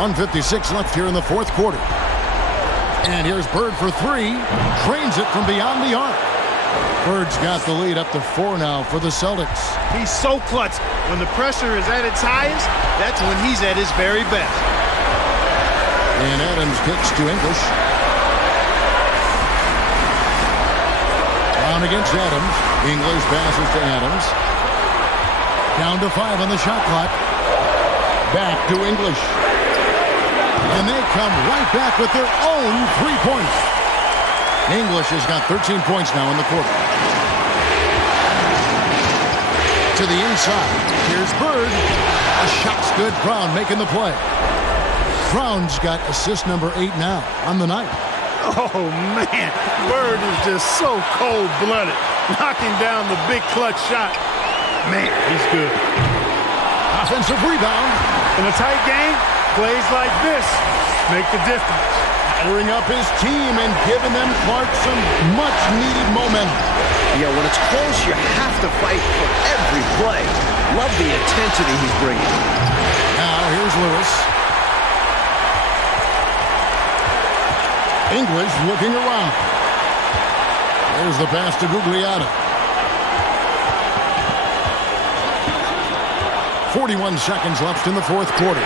1:56 left here in the fourth quarter. And here's Bird for three. Trains it from beyond the arc. Bird's got the lead up to 4 now for the Celtics. He's so clutch. When the pressure is at its highest, that's when he's at his very best. And Adams kicks to English. Down against Adams. English passes to Adams. Down to 5 on the shot clock. Back to English. And they come right back with their own 3-pointer. English has got 13 points now in the quarter. To the inside. Here's Bird. A shot's good. Brown making the play. Brown's got assist number 8 now on the night. Oh, man. Bird is just so cold-blooded. Knocking down the big clutch shot. Man, he's good. Offensive rebound. In a tight game, plays like this make the difference. Firing up his team and giving them Clark some much-needed momentum. Yeah, when it's close, you have to fight for every play. Love the intensity he's bringing. Now, here's Lewis. English looking around. There's the pass to Gugliotta. 41 seconds left in the fourth quarter.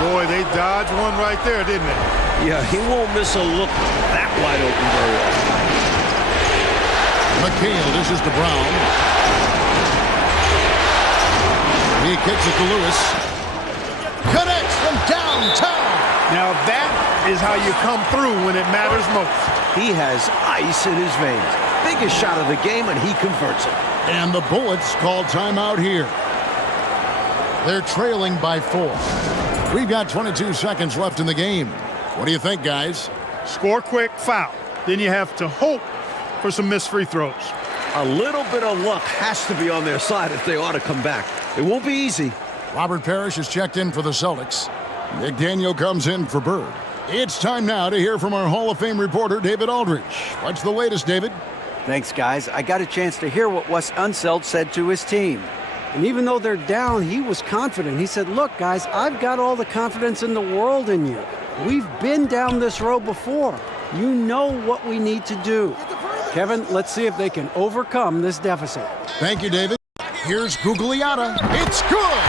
Boy, they dodged one right there, didn't they? Yeah, he won't miss a look that wide open very often. McHale dishes to Brown. He kicks it to Lewis. Connects from downtown. Now that is how you come through when it matters most. He has ice in his veins. Biggest shot of the game, and he converts it. And the Bullets call timeout here. They're trailing by 4. We've got 22 seconds left in the game. What do you think, guys? Score quick, foul. Then you have to hope for some missed free throws. A little bit of luck has to be on their side if they ought to come back. It won't be easy. Robert Parrish is checked in for the Celtics. Nick Daniel comes in for Bird. It's time now to hear from our Hall of Fame reporter, David Aldridge. What's the latest, David? Thanks, guys. I got a chance to hear what Wes Unseld said to his team. And even though they're down, he was confident. He said, look, guys, I've got all the confidence in the world in you. We've been down this road before. You know what we need to do. Kevin, let's see if they can overcome this deficit. Thank you, David. Here's Gugliotta. It's good!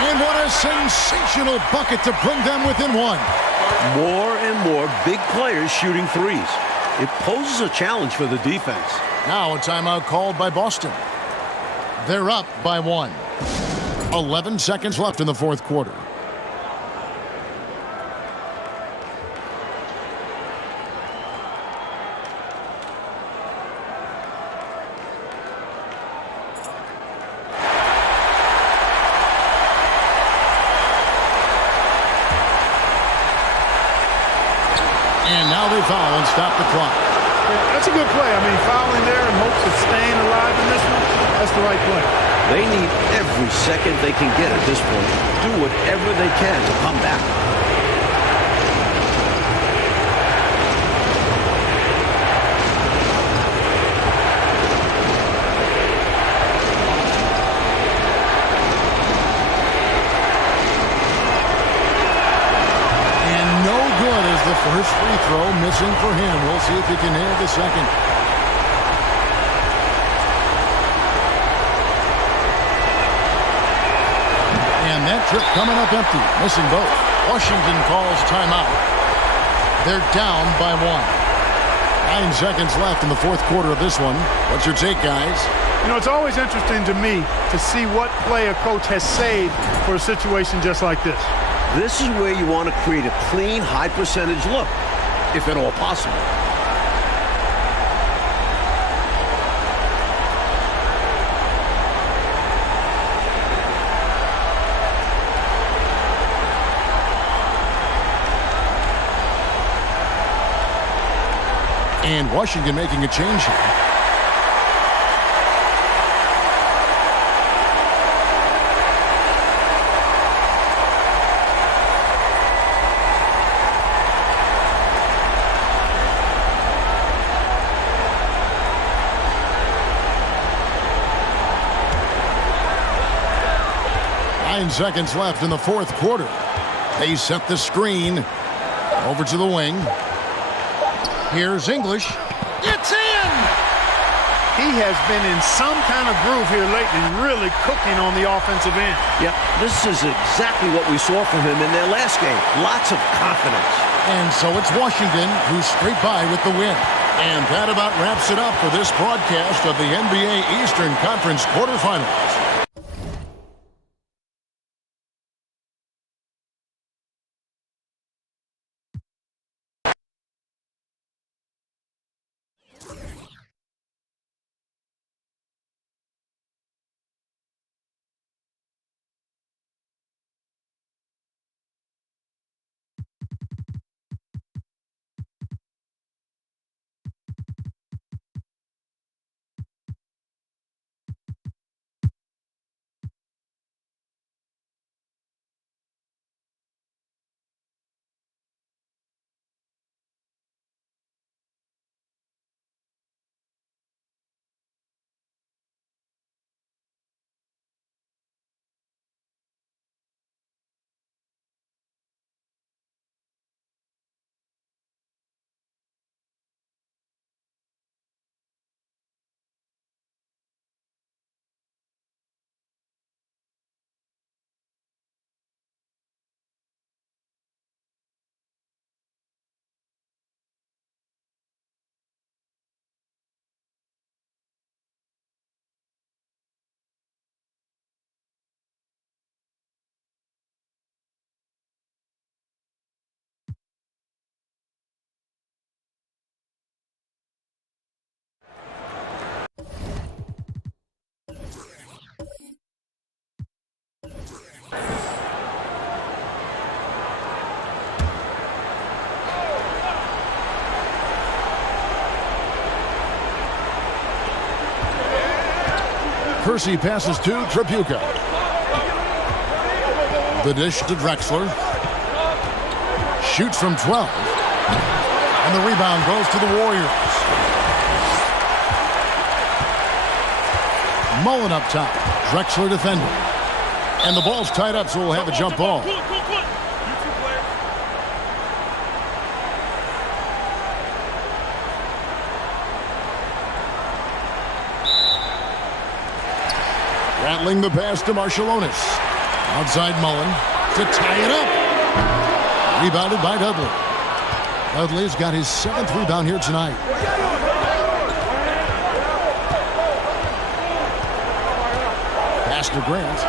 And what a sensational bucket to bring them within 1. More and more big players shooting threes. It poses a challenge for the defense. Now a timeout called by Boston. They're up by 1. 11 seconds left in the fourth quarter. And now they foul and stop the clock. Yeah, that's a good play. I mean, fouling there in hopes of staying alive in this one, that's the right play. They need every second they can get at this point. Do whatever they can to come back. The first free throw missing for him. We'll see if he can nail the second. And that trip coming up empty. Missing both. Washington calls timeout. They're down by 1. 9 seconds left in the fourth quarter of this one. What's your take, guys? You know, it's always interesting to me to see what play a coach has saved for a situation just like this. This is where you want to create a clean, high-percentage look, if at all possible. And Washington making a change here. 7 seconds left in the fourth quarter. They set the screen over to the wing. Here's English. It's in! He has been in some kind of groove here lately, really cooking on the offensive end. Yep, this is exactly what we saw from him in their last game. Lots of confidence. And so it's Washington who scraped by with the win. And that about wraps it up for this broadcast of the NBA Eastern Conference quarterfinals. Kersey passes to Pt.2. The dish to Drexler. Shoots from 12. And the rebound goes to the Warriors. Mullen up top. Drexler defending. And the ball's tied up, so we'll have a jump ball. Rattling the pass to Marciulionis. Outside Mullen to tie it up. Rebounded by Dudley. Dudley's got his 7th rebound here tonight. Pass to Grant.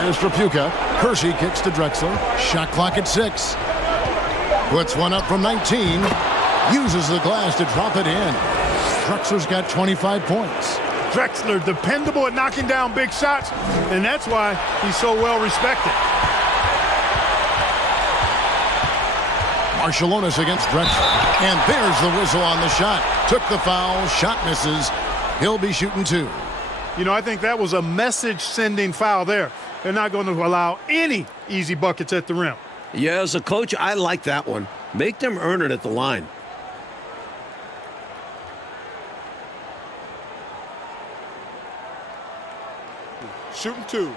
Here's Pt.2. Kersey kicks to Drexler. Shot clock at 6. Puts one up from 19. Uses the glass to drop it in. Drexler's got 25 points. Drexler, dependable at knocking down big shots, and that's why he's so well respected. Marciulionis against Drexler. And there's the whistle on the shot. Took the foul. Shot misses. He'll be shooting 2. You know, I think that was a message-sending foul there. They're not going to allow any easy buckets at the rim. Yeah, as a coach, I like that one. Make them earn it at the line. Shooting 2.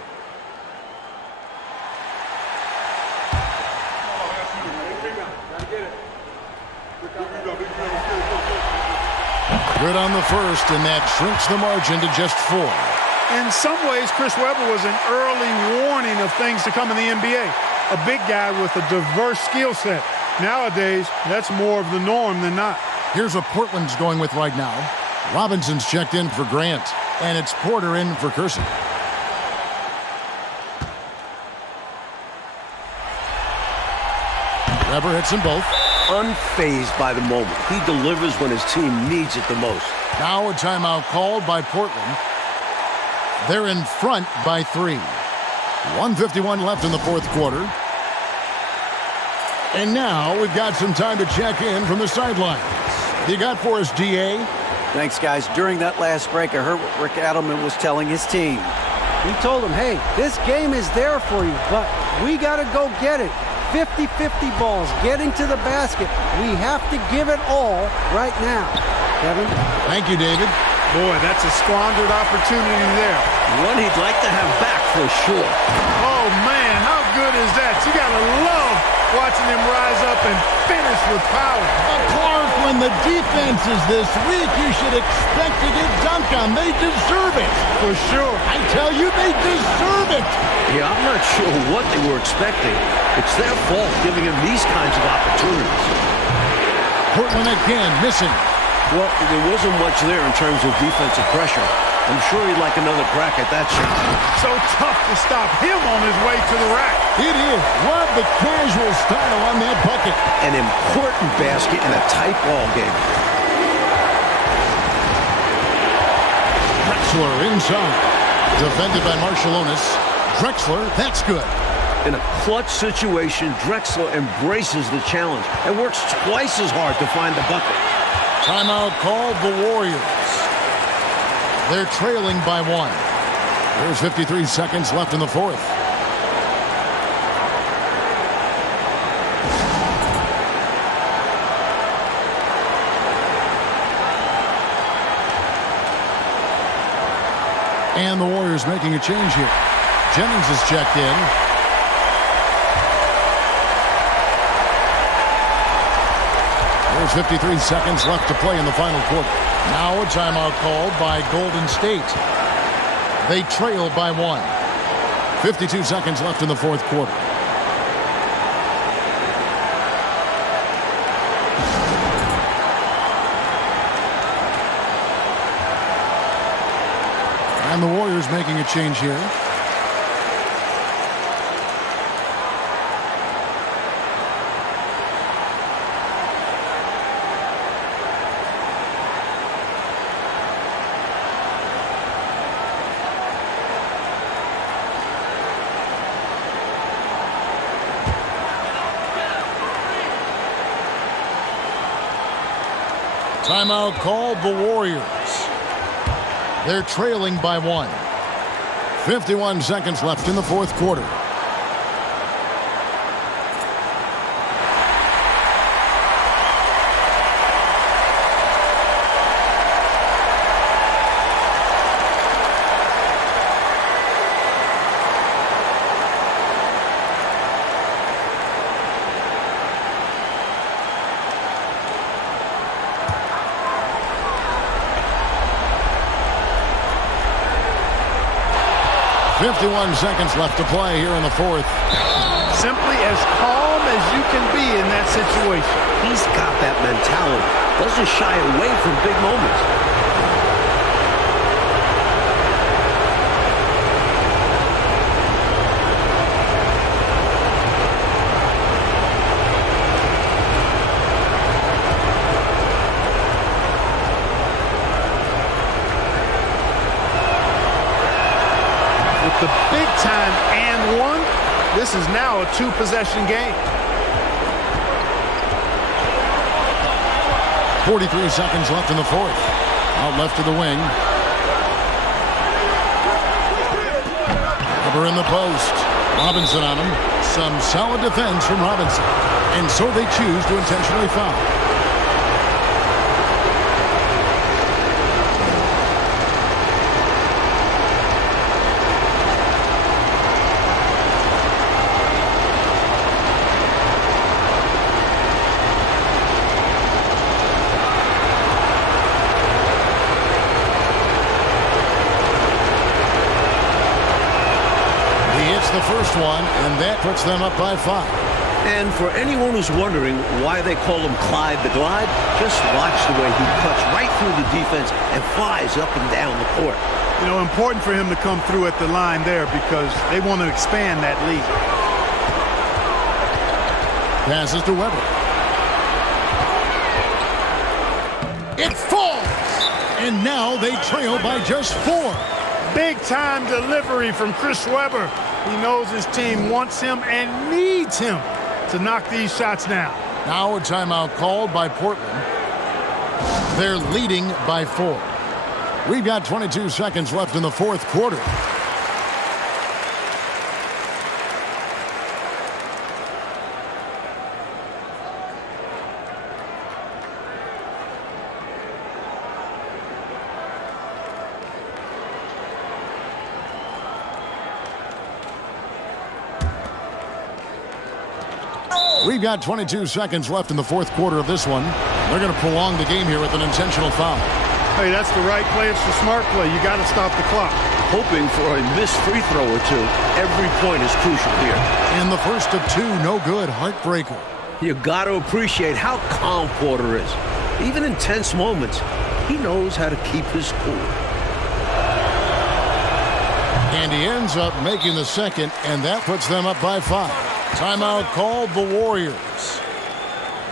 Good on the first, and that shrinks the margin to just 4. In some ways, Chris Webber was an early warning of things to come in the NBA. A big guy with a diverse skill set. Nowadays, that's more of the norm than not. Here's what Portland's going with right now. Robinson's checked in for Grant, and it's Porter in for Kersey. Webber hits them both. Unfazed by the moment. He delivers when his team needs it the most. Now a timeout called by Portland. They're in front by 3. 1:51 left in the fourth quarter. And now we've got some time to check in from the sidelines. You got for us, D.A.? Thanks, guys. During that last break, I heard what Rick Adelman was telling his team. He told them, hey, this game is there for you, but we got to go get it. 50-50 balls, getting to the basket. We have to give it all right now. Kevin? Thank you, David. Boy, that's a squandered opportunity there. One he'd like to have back for sure. Oh, man, how good is that? You got to love watching him rise up and finish with power. Clark, when the defense is this weak, you should expect to get dunked on. They deserve it. For sure. I tell you, they deserve it. Yeah, I'm not sure what they were expecting. It's their fault giving him these kinds of opportunities. Portland again, missing. Well, there wasn't much there in terms of defensive pressure. I'm sure he'd like another crack at that shot. So tough to stop him on his way to the rack. It is. Love the casual style on that bucket. An important basket in a tight ball game. Drexler inside. Defended by Marciulionis. Drexler, that's good. In a clutch situation, Drexler embraces the challenge and works twice as hard to find the bucket. Timeout called the Warriors. They're trailing by 1. There's 53 seconds left in the fourth. And the Warriors making a change here. Jennings is checked in. There's 53 seconds left to play in the final quarter. Now a timeout called by Golden State. They trail by 1. 52 seconds left in the fourth quarter. And the Warriors making a change here. Timeout called the Warriors. They're trailing by 1. 51 seconds left in the fourth quarter. .51 seconds left to play here in the fourth. Simply as calm as you can be in that situation. He's got that mentality. Doesn't shy away from big moments. The big time and 1. This is now a 2-possession game. 43 seconds left in the fourth. Out left to the wing. Weber in the post. Robinson on him. Some solid defense from Robinson. And so they choose to intentionally foul. The first one, and that puts them up by 5. And for anyone who's wondering why they call him Clyde the Glide, just watch the way he cuts right through the defense and flies up and down the court. You know, important for him to come through at the line there because they want to expand that lead. Passes to Weber. It falls! And now they trail by just 4. Big time delivery from Chris Weber. He knows his team wants him and needs him to knock these shots down. Now a timeout called by Portland. They're leading by 4. We've got 22 seconds left in the fourth quarter. We've got 22 seconds left in the fourth quarter of this one. They're going to prolong the game here with an intentional foul. Hey, that's the right play. It's the smart play. You got to stop the clock. Hoping for a missed free throw or two. Every point is crucial here. And the first of two, no good. Heartbreaker. You got to appreciate how calm Porter is. Even in tense moments, he knows how to keep his cool. And he ends up making the second, and that puts them up by 5. Timeout called the Warriors.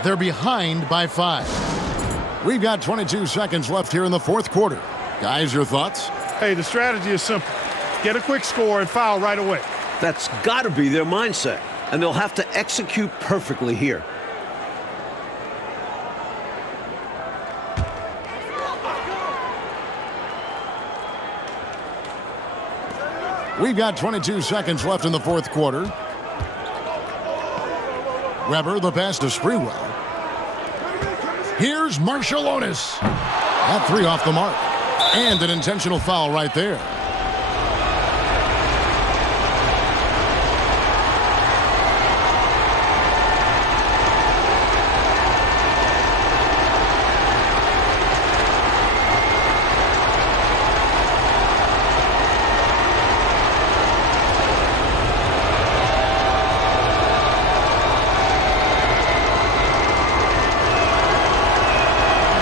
They're behind by 5. We've got 22 seconds left here in the fourth quarter. Guys, your thoughts? Hey, the strategy is simple. Get a quick score and foul right away. That's got to be their mindset, and they'll have to execute perfectly here. We've got 22 seconds left in the fourth quarter. Weber, the pass to Sprewell. Here's Marciulionis. That three off the mark. And an intentional foul right there.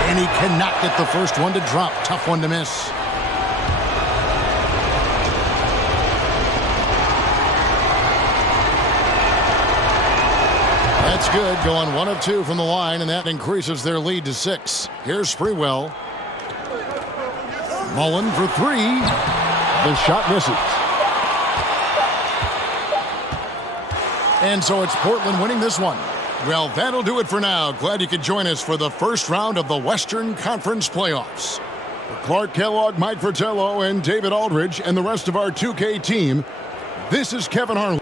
And he cannot get the first one to drop. Tough one to miss. That's good. Going 1 of 2 from the line, and that increases their lead to 6. Here's Sprewell. Mullen for 3. The shot misses. And so it's Portland winning this one. Well, that'll do it for now. Glad you could join us for the first round of the Western Conference Playoffs. For Clark Kellogg, Mike Fratello, and David Aldridge, and the rest of our 2K team, this is Kevin Harlan.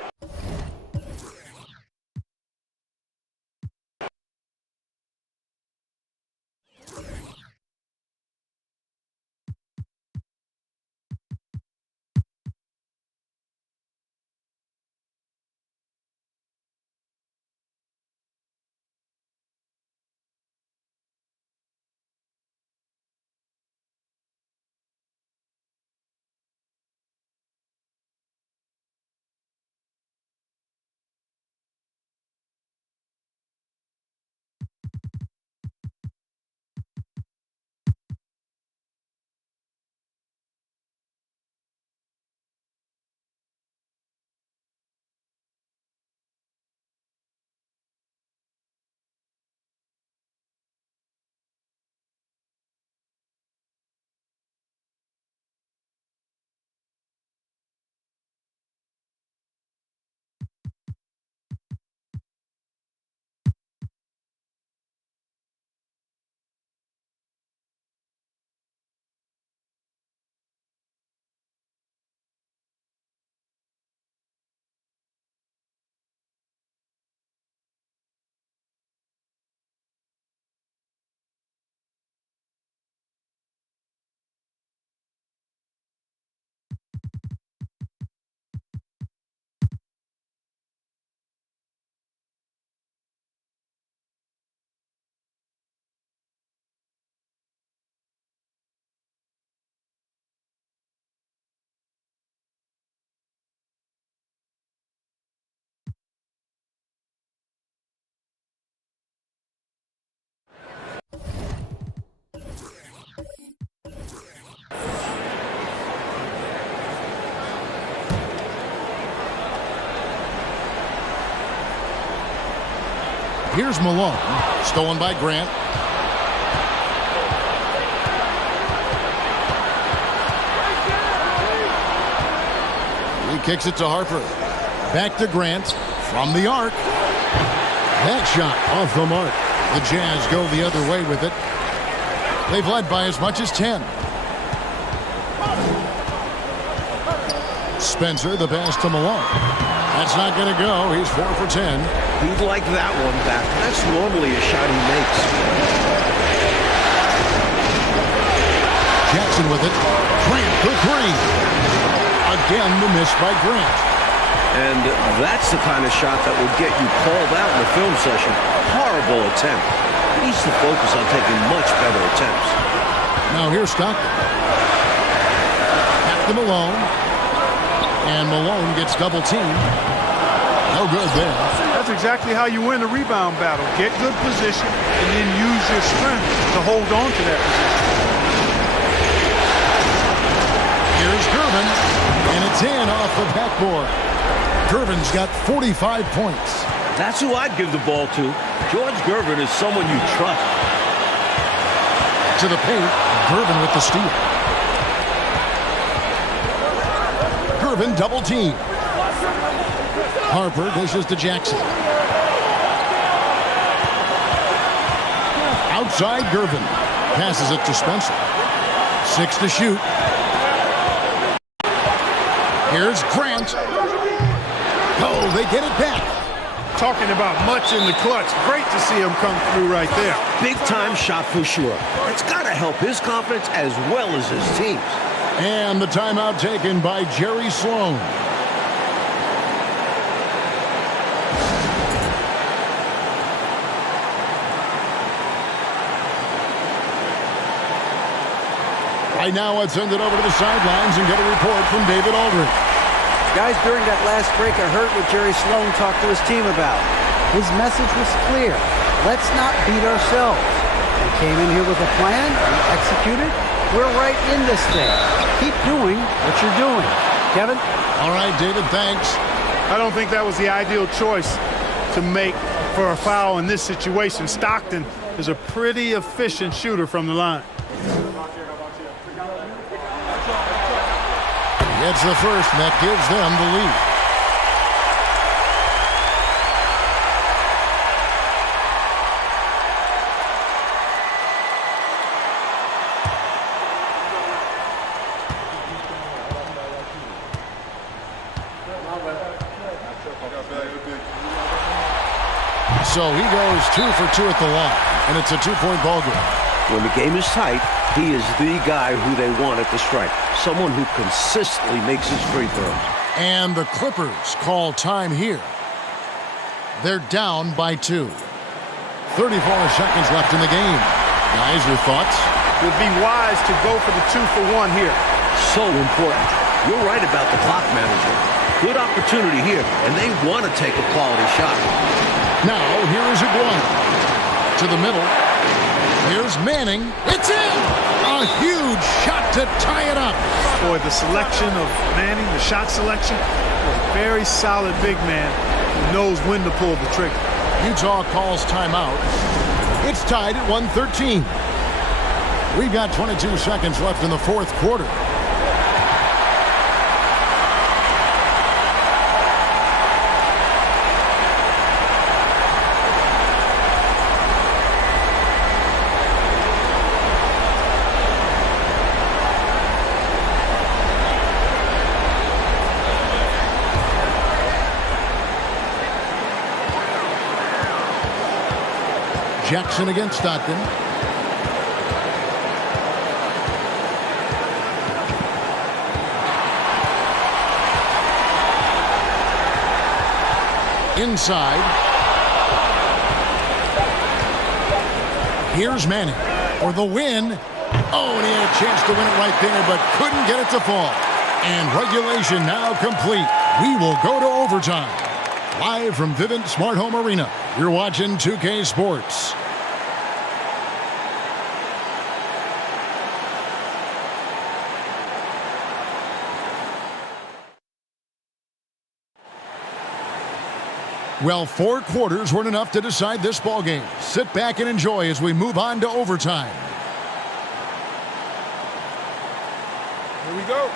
Here's Malone. Stolen by Grant. He kicks it to Harper. Back to Grant. From the arc. That shot off the mark. The Jazz go the other way with it. They've led by as much as 10. Spencer, the pass to Malone. That's not going to go. He's 4 for 10. He'd like that one back. That's normally a shot he makes. Jackson with it. Grant for 3. Again, the miss by Grant. And that's the kind of shot that will get you called out in the film session. Horrible attempt. He needs to focus on taking much better attempts. Now here's Stockton. Back to Malone. And Malone gets double teamed. No good there. That's exactly how you win the rebound battle. Get good position and then use your strength to hold on to that position. Here's Gervin, and it's in off the backboard. Gervin's got 45 points. That's who I'd give the ball to. George Gervin is someone you trust. To the paint, Gervin with the steal. Gervin double team. Harper dishes to Jackson. Outside Gervin. Passes it to Spencer. 6 to shoot. Here's Grant. Oh, they get it back. Talking about much in the clutch. Great to see him come through right there. Big time shot for sure. It's got to help his confidence as well as his team's. And the timeout taken by Jerry Sloan. Right now, let's send it over to the sidelines and get a report from David Aldridge. Guys, during that last break, I heard what Jerry Sloan talked to his team about. His message was clear. Let's not beat ourselves. We came in here with a plan. We executed. We're right in this thing. Keep doing what you're doing. Kevin? All right, David, thanks. I don't think that was the ideal choice to make for a foul in this situation. Stockton is a pretty efficient shooter from the line. It's the first, and that gives them the lead. So he goes 2 for 2 at the line, and it's a 2-point ball game. When the game is tight, he is the guy who they want at the stripe. Someone who consistently makes his free throws. And the Clippers call time here. They're down by 2. 34 seconds left in the game. Guys, your thoughts? Would be wise to go for the 2-for-1 here. So important. You're right about the clock management. Good opportunity here, and they want to take a quality shot. Now, here is Iguana. To the middle. Here's Manning. It's in! A huge shot to tie it up. Boy, the selection of Manning, the shot selection, a very solid big man who knows when to pull the trigger. Utah calls timeout. It's tied at 113. We've got 22 seconds left in the fourth quarter. Jackson against Stockton. Inside. Here's Manning for the win. Oh, and he had a chance to win it right there, but couldn't get it to fall. And regulation now complete. We will go to overtime. Live from Vivint Smart Home Arena, you're watching 2K Sports. Well, 4 quarters weren't enough to decide this ballgame. Sit back and enjoy as we move on to overtime. Here we go.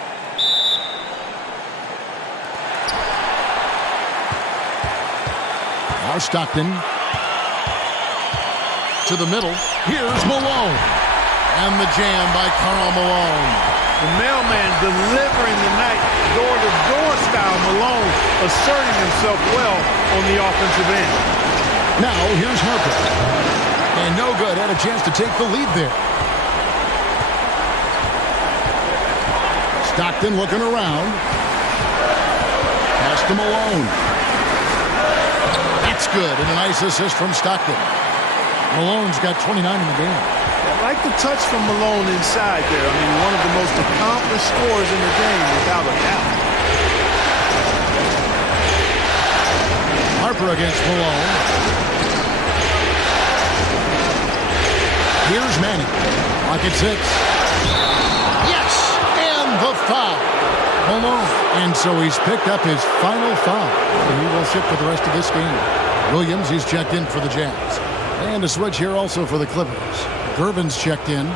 Now Stockton. To the middle. Here's Malone. And the jam by Karl Malone. The mailman delivering the night, door-to-door style. Malone asserting himself well on the offensive end. Now here's Harper. And no good. Had a chance to take the lead there. Stockton looking around. Pass to Malone. That's good, and a nice assist from Stockton. Malone's got 29 in the game. I like the touch from Malone inside there. I mean, one of the most accomplished scorers in the game, without a doubt. Harper against Malone. Here's Manning. Lock at 6. Yes! And the foul. Malone. And so he's picked up his final foul. And he will sit for the rest of this game. Williams, he's checked in for the Jazz. And a switch here also for the Clippers. Gervin's checked in.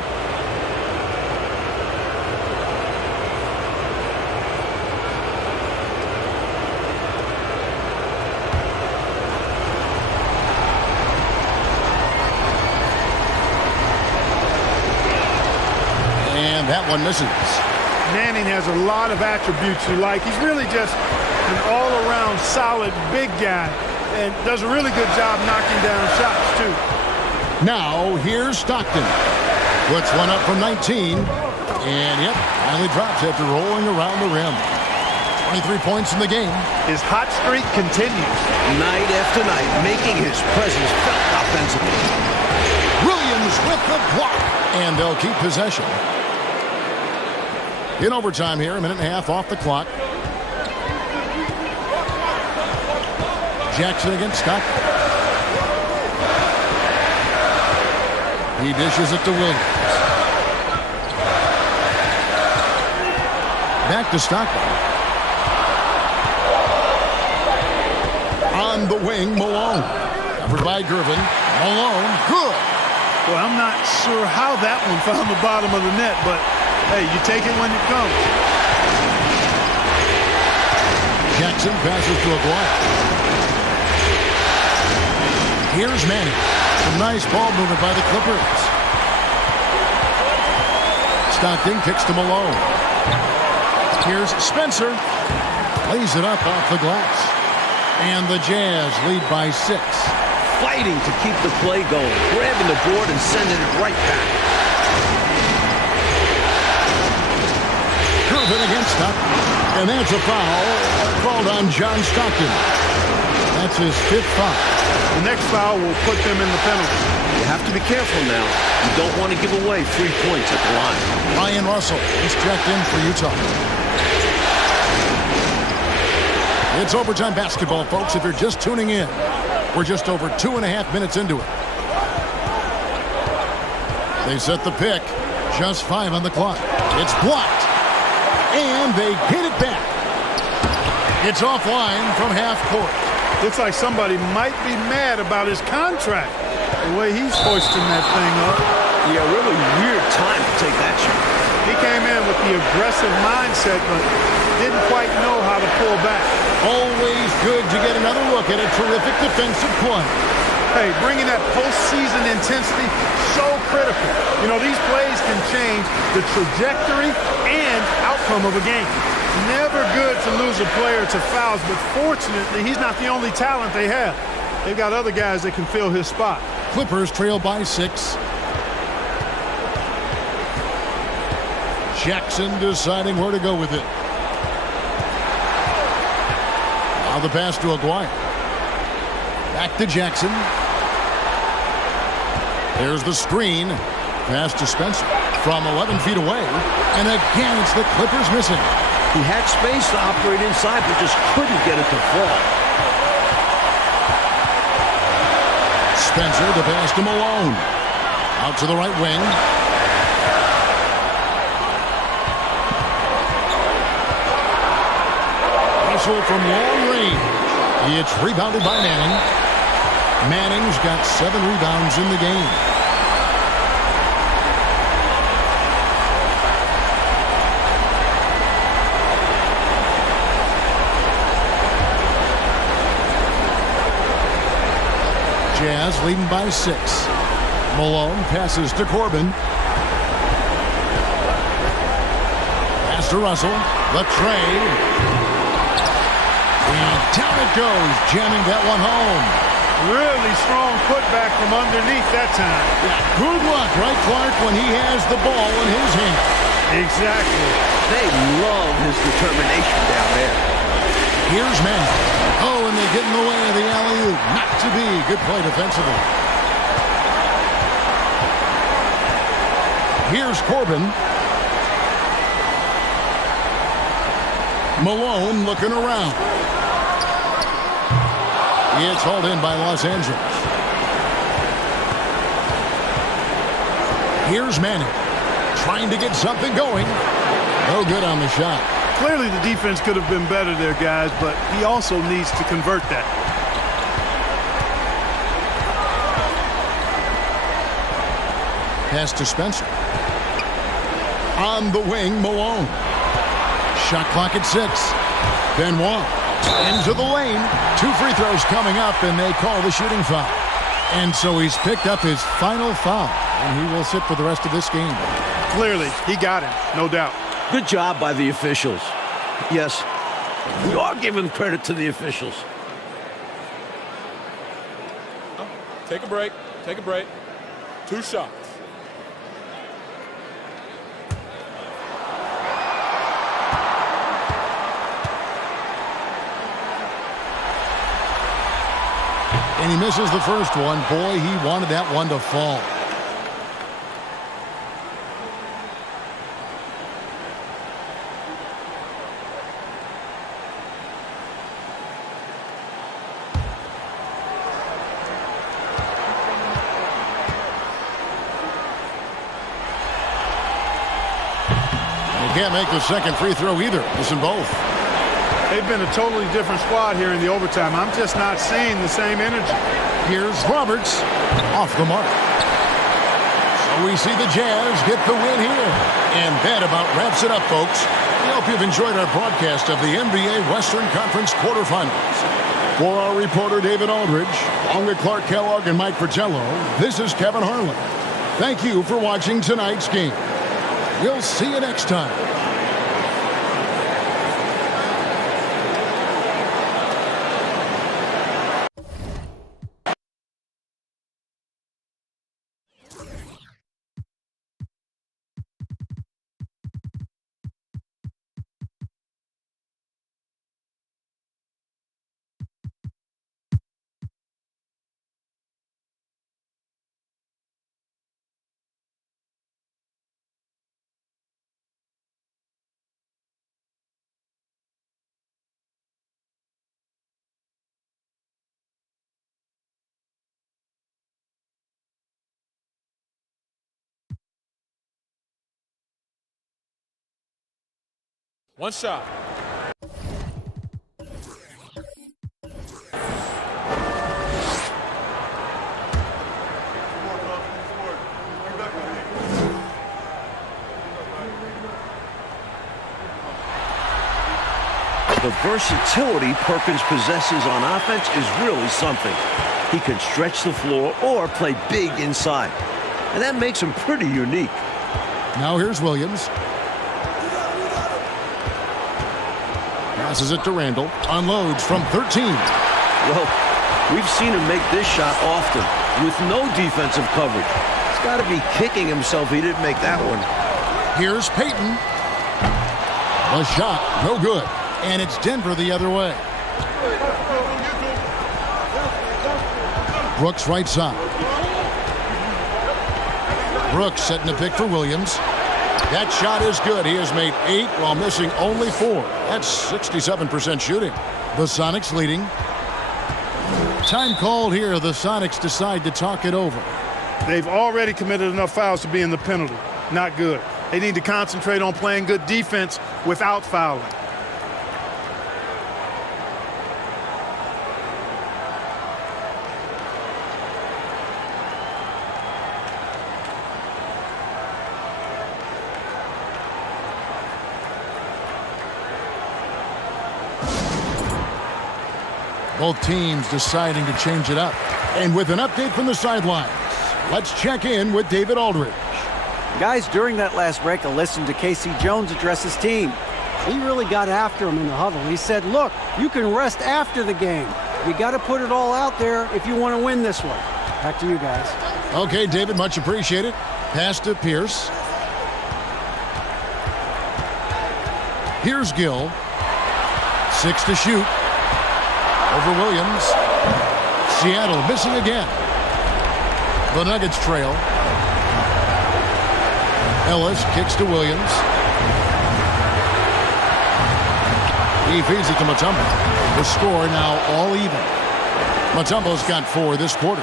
And that one misses. Manning has a lot of attributes you like. He's really just an all-around solid big guy and does a really good job knocking down shots, too. Now, here's Stockton. Puts one up from 19. And, yep, finally drops after rolling around the rim. 23 points in the game. His hot streak continues. Night after night, making his presence felt offensively. Williams with the block. And they'll keep possession. In overtime here, a minute and a half off the clock. Jackson against Stockton. He dishes it to Williams. Back to Stockton. On the wing, Malone. Covered by Gervin. Malone, good. Well, I'm not sure how that one found the bottom of the net, but hey, you take it when it comes. Jackson passes to Aguirre. Here's Manning. Some nice ball movement by the Clippers. Stockton kicks to Malone. Here's Spencer. Lays it up off the glass. And the Jazz lead by 6. Fighting to keep the play going, grabbing the board and sending it right back. Gervin against Stockton. And that's a foul called on John Stockton. That's his 5th foul. The next foul will put them in the penalty. You have to be careful now. You don't want to give away 3 points at the line. Ryan Russell is checked in for Utah. It's overtime basketball, folks, if you're just tuning in. We're just over 2.5 minutes into it. They set the pick. Just 5 on the clock. It's blocked. And they hit it back. It's offline from half court. Looks like somebody might be mad about his contract. The way he's hoisting that thing up. Yeah, really weird time to take that shot. He came in with the aggressive mindset, but didn't quite know how to pull back. Always good to get another look at a terrific defensive play. Hey, bringing that postseason intensity, so critical. You know, these plays can change the trajectory and outcome of a game. Never good to lose a player to fouls, but fortunately, he's not the only talent they have. They've got other guys that can fill his spot. Clippers trail by 6. Jackson deciding where to go with it. Now the pass to Aguirre. Back to Jackson. There's the screen. Pass to Spencer from 11 feet away. And again, it's the Clippers missing. He had space to operate inside, but just couldn't get it to fall. Spencer, the pass to Malone. Out to the right wing. Russell from long range. It's rebounded by Manning. Manning's got 7 rebounds in the game. Jazz leading by 6. Malone passes to Corbin. Pass to Russell. The tray. And down it goes, jamming that one home. Really strong putback from underneath that time. Yeah, good luck, right, Clark, when he has the ball in his hand. Exactly. They love his determination down there. Here's Manning. Oh, and they get in the way of the alley-oop. Not to be. Good play defensively. Here's Corbin. Malone looking around. It's hauled in by Los Angeles. Here's Manning. Trying to get something going. No good on the shot. Clearly the defense could have been better there, guys, but he also needs to convert that. Pass to Spencer. On the wing, Malone. Shot clock at 6. Benoit into the lane. 2 free throws coming up, and they call the shooting foul. And so he's picked up his final foul, and he will sit for the rest of this game. Clearly, he got him, no doubt. Good job by the officials. Yes, we are giving credit to the officials. Take a break. Take a break. 2 shots. And he misses the first one. Boy, he wanted that one to fall. Can't make the second free throw either. Missing both. They've been a totally different squad here in the overtime. I'm just not seeing the same energy. Here's Roberts off the mark. So we see the Jazz get the win here. And that about wraps it up, folks. We hope you've enjoyed our broadcast of the NBA Western Conference quarterfinals. For our reporter, David Aldridge, along with Clark Kellogg and Mike Fratello, this is Kevin Harlan. Thank you for watching tonight's game. We'll see you next time. One shot. The versatility Perkins possesses on offense is really something. He can stretch the floor or play big inside. And that makes him pretty unique. Now here's Williams. Passes it to Randall. Unloads from 13. Well, we've seen him make this shot often with no defensive coverage. He's got to be kicking himself he didn't make that one. Here's Payton. The shot, no good. And it's Denver the other way. Brooks right side. Brooks setting the pick for Williams. That shot is good. He has made 8 while missing only 4. That's 67% shooting. The Sonics leading. Time called here. The Sonics decide to talk it over. They've already committed enough fouls to be in the penalty. Not good. They need to concentrate on playing good defense without fouling. Both teams deciding to change it up. And with an update from the sidelines, let's check in with David Aldridge. Guys, during that last break, I listened to Casey Jones address his team. He really got after him in the huddle. He said, look, you can rest after the game. You got to put it all out there if you want to win this one. Back to you guys. Okay, David, much appreciated. Pass to Pierce. Here's Gill. 6 to shoot. over Williams. Seattle missing again. The Nuggets trail. Ellis kicks to Williams. He feeds it to Mutombo. The score now all even. Mutombo's got 4 this quarter.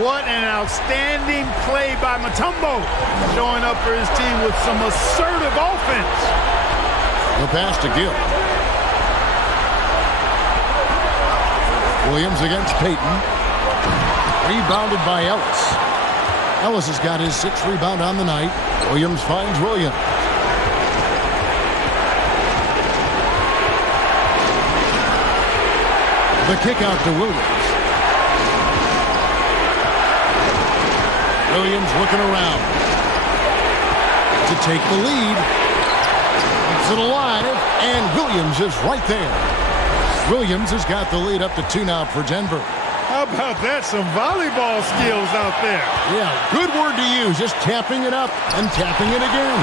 What an outstanding play by Mutombo. Showing up for his team with some assertive offense. The pass to Gill. Williams against Payton. Rebounded by Ellis. Ellis has got his 6th rebound on the night. Williams finds Williams. The kick out to Williams. Williams looking around to take the lead. Keeps it alive, and Williams is right there. Williams has got the lead up to 2 now for Denver. How about that? Some volleyball skills out there. Yeah, good word to use. Just tapping it up and tapping it again.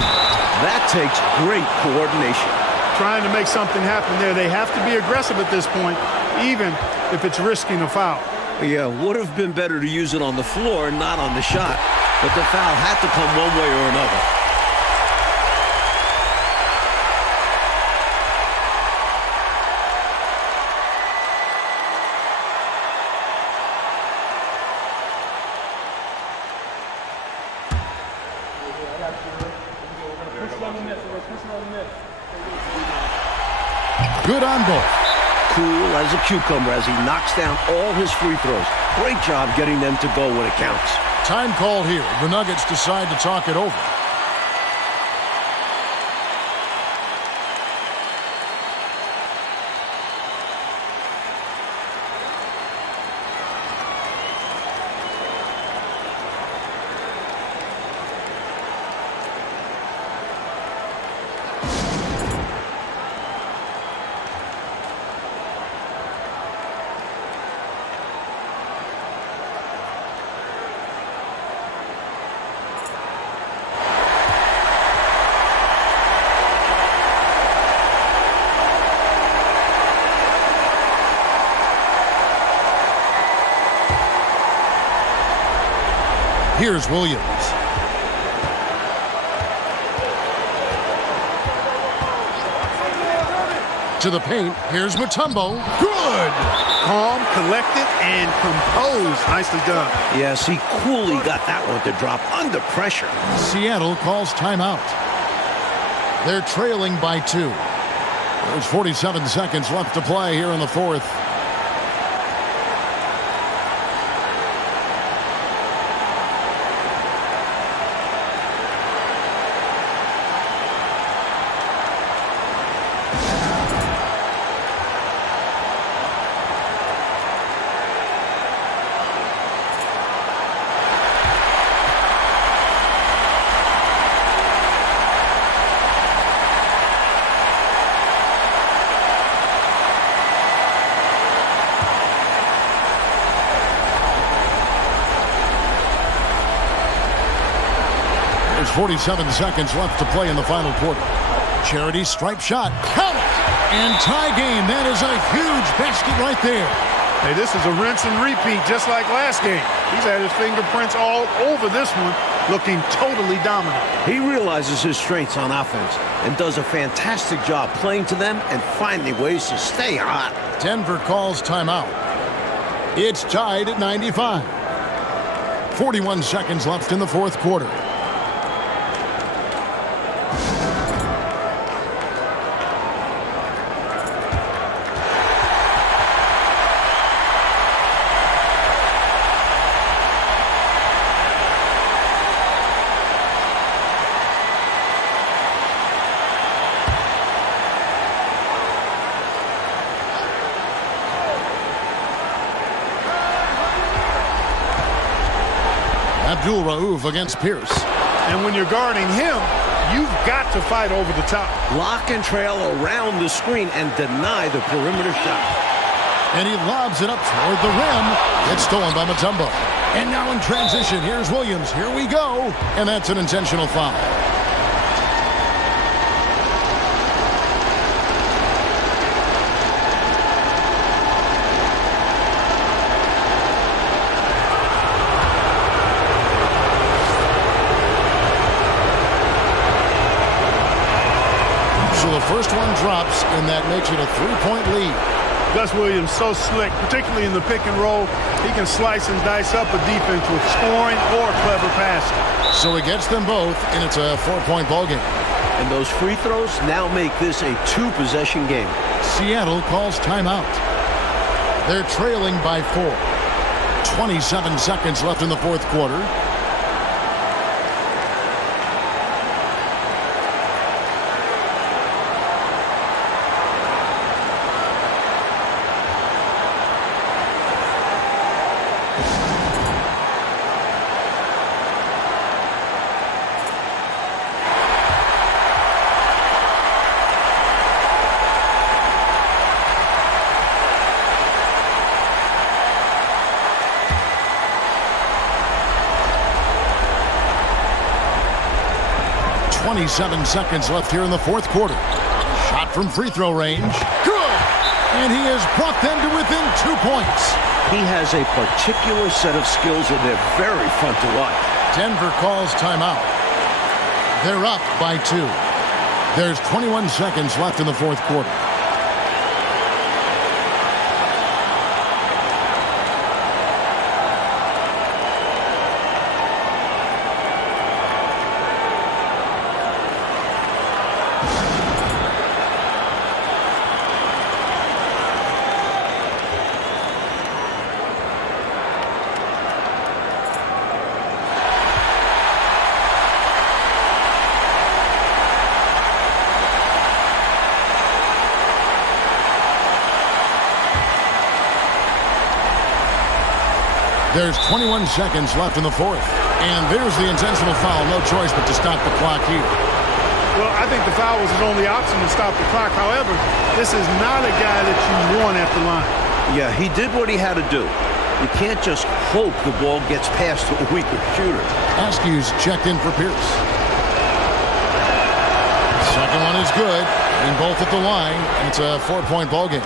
That takes great coordination. Trying to make something happen there. They have to be aggressive at this point, even if it's risking a foul. Yeah, would have been better to use it on the floor, not on the shot. But the foul had to come one way or another. Good on both. Cool as a cucumber as he knocks down all his free throws. Great job getting them to go when it counts. Time called here. The Nuggets decide to talk it over. Here's Williams. To the paint. Here's Mutombo. Good. Calm, collected, and composed. Nicely done. Yes, he coolly got that one to drop under pressure. Seattle calls timeout. They're trailing by 2. There's 47 seconds left to play here in the 4th. There's 47 seconds left to play in the final quarter. Charity stripe shot. Count it! And tie game. That is a huge basket right there. Hey, this is a rinse and repeat just like last game. He's had his fingerprints all over this one, looking totally dominant. He realizes his strengths on offense and does a fantastic job playing to them and finding ways to stay hot. Denver calls timeout. It's tied at 95. 41 seconds left in the 4th quarter. Abdul-Rauf against Pierce. And when you're guarding him, you've got to fight over the top. Lock and trail around the screen and deny the perimeter shot. And he lobs it up toward the rim. It's stolen by Mutombo. And now in transition, here's Williams. Here we go. And that's an intentional foul. first one drops, and that makes it a 3-point lead. Gus Williams so slick, particularly in the pick and roll. He can slice and dice up a defense with scoring or clever passing. So he gets them both, and it's a 4-point ballgame. And those free throws now make this a 2-possession game. Seattle calls timeout. They're trailing by 4. 27 seconds left in the fourth quarter. Seven seconds left here in the fourth quarter. Shot from free throw range. Good! And he has brought them to within 2 points. He has a particular set of skills, and they're very fun to watch. Denver calls timeout. They're up by 2. There's 21 seconds left in the fourth quarter. There's 21 seconds left in the fourth. And there's the intentional foul. No choice but to stop the clock here. Well, I think the foul was his only option to stop the clock. However, this is not a guy that you want at the line. Yeah, he did what he had to do. You can't just hope the ball gets past a weaker shooter. Askew's checked in for Pierce. Second one is good. And both at the line. And it's a 4-point ballgame.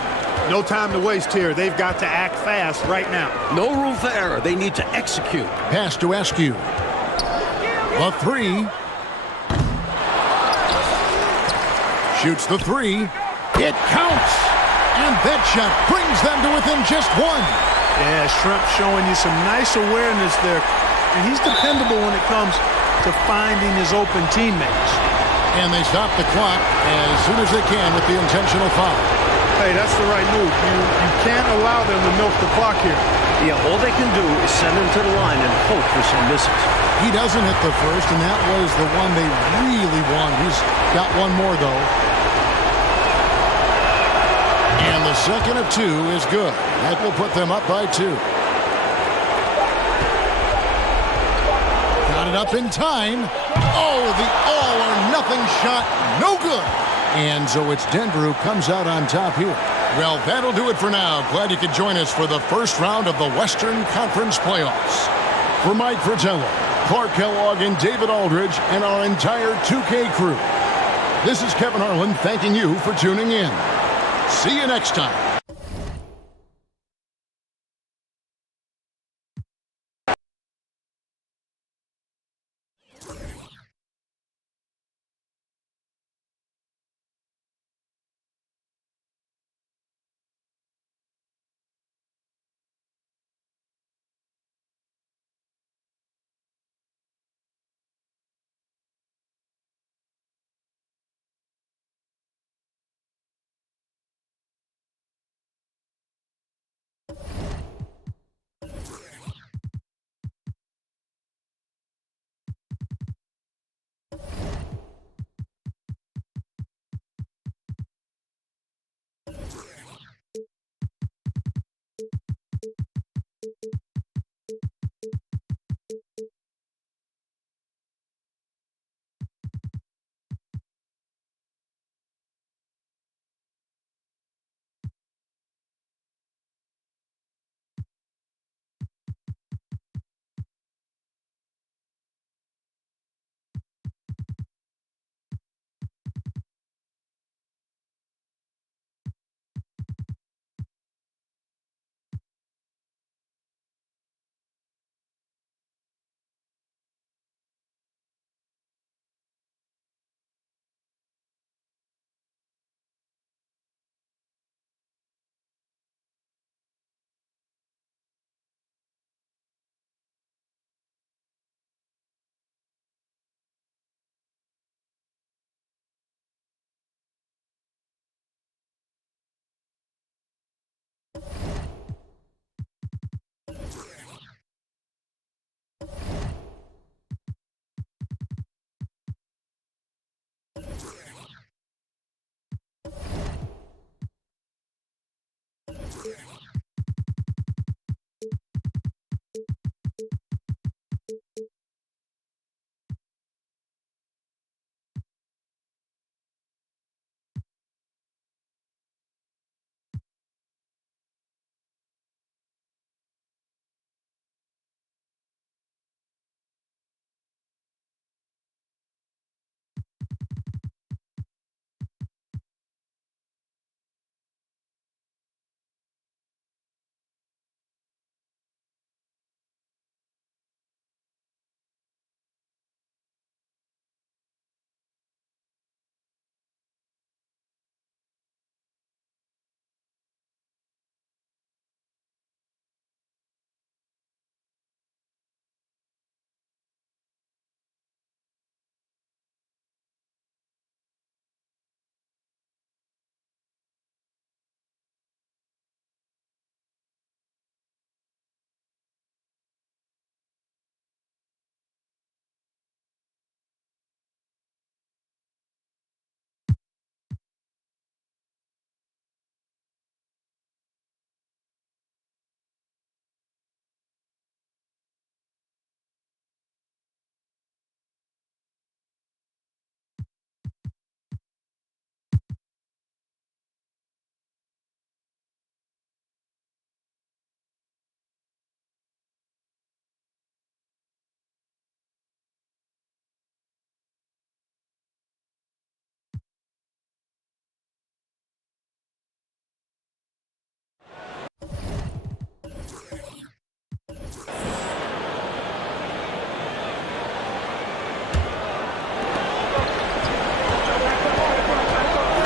No time to waste here. They've got to act fast right now. No room for error. They need to execute. Pass to Askew. The 3. Shoots the 3. It counts. And that shot brings them to within just 1. Yeah, Shrimp showing you some nice awareness there. And he's dependable when it comes to finding his open teammates. And they stop the clock as soon as they can with the intentional foul. Hey, that's the right move. You can't allow them to milk the clock here. Yeah, all they can do is send him to the line and hope for some misses. He doesn't hit the first, and that was the one they really wanted. He's got one more, though. And the second of 2 is good. That will put them up by 2. Got it up in time. Oh, the all-or-nothing shot. No good. And so it's Denver who comes out on top here. Well, that'll do it for now. Glad you could join us for the first round of the Western Conference Playoffs. For Mike Fratello, Clark Kellogg, and David Aldridge, and our entire 2K crew, this is Kevin Harlan thanking you for tuning in. See you next time.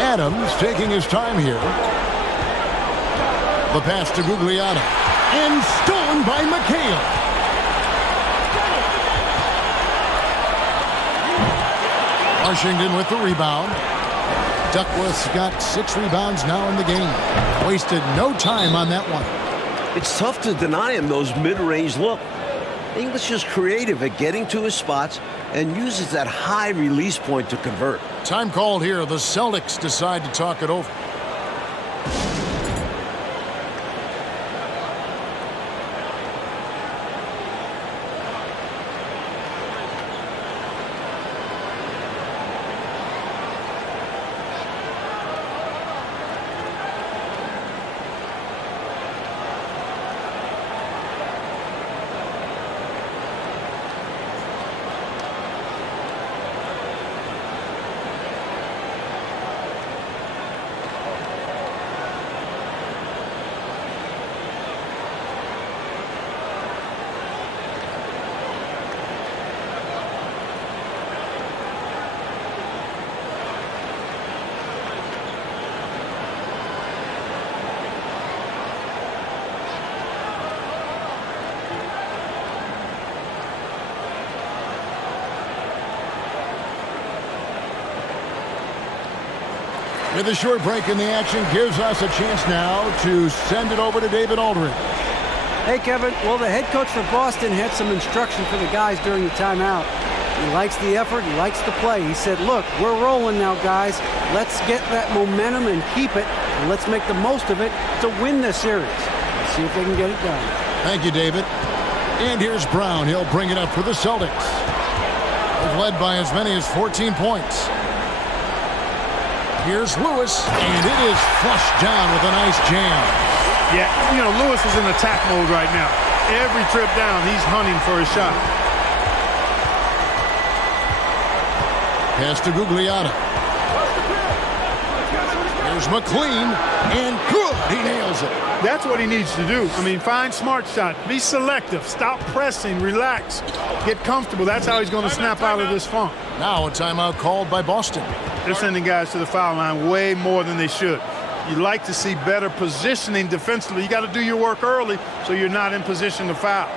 Adams taking his time here. The pass to Gugliotta. And stolen by McHale. Washington with the rebound. Duckworth's got 6 rebounds now in the game. Wasted no time on that one. It's tough to deny him those mid-range look. English is creative at getting to his spots and uses that high release point to convert. Time called here. The Celtics decide to talk it over. With a short break in the action gives us a chance now to send it over to David Aldridge. Hey, Kevin. Well, the head coach for Boston had some instruction for the guys during the timeout. He likes the effort. He likes the play. He said, look, we're rolling now, guys. Let's get that momentum and keep it. And let's make the most of it to win this series. Let's see if they can get it done. Thank you, David. And here's Brown. He'll bring it up for the Celtics. They've led by as many as 14 points. Here's Lewis, and it is flushed down with a nice jam. Yeah, you know, Lewis is in attack mode right now. Every trip down, he's hunting for a shot. Pass to Gugliotta. Here's McLean, and good. He nails it. That's what he needs to do. I mean, find smart shots. Be selective. Stop pressing. Relax. Get comfortable. That's how he's going to snap out of this funk. Now a timeout called by Boston. They're sending guys to the foul line way more than they should. You'd like to see better positioning defensively. You got to do your work early so you're not in position to foul.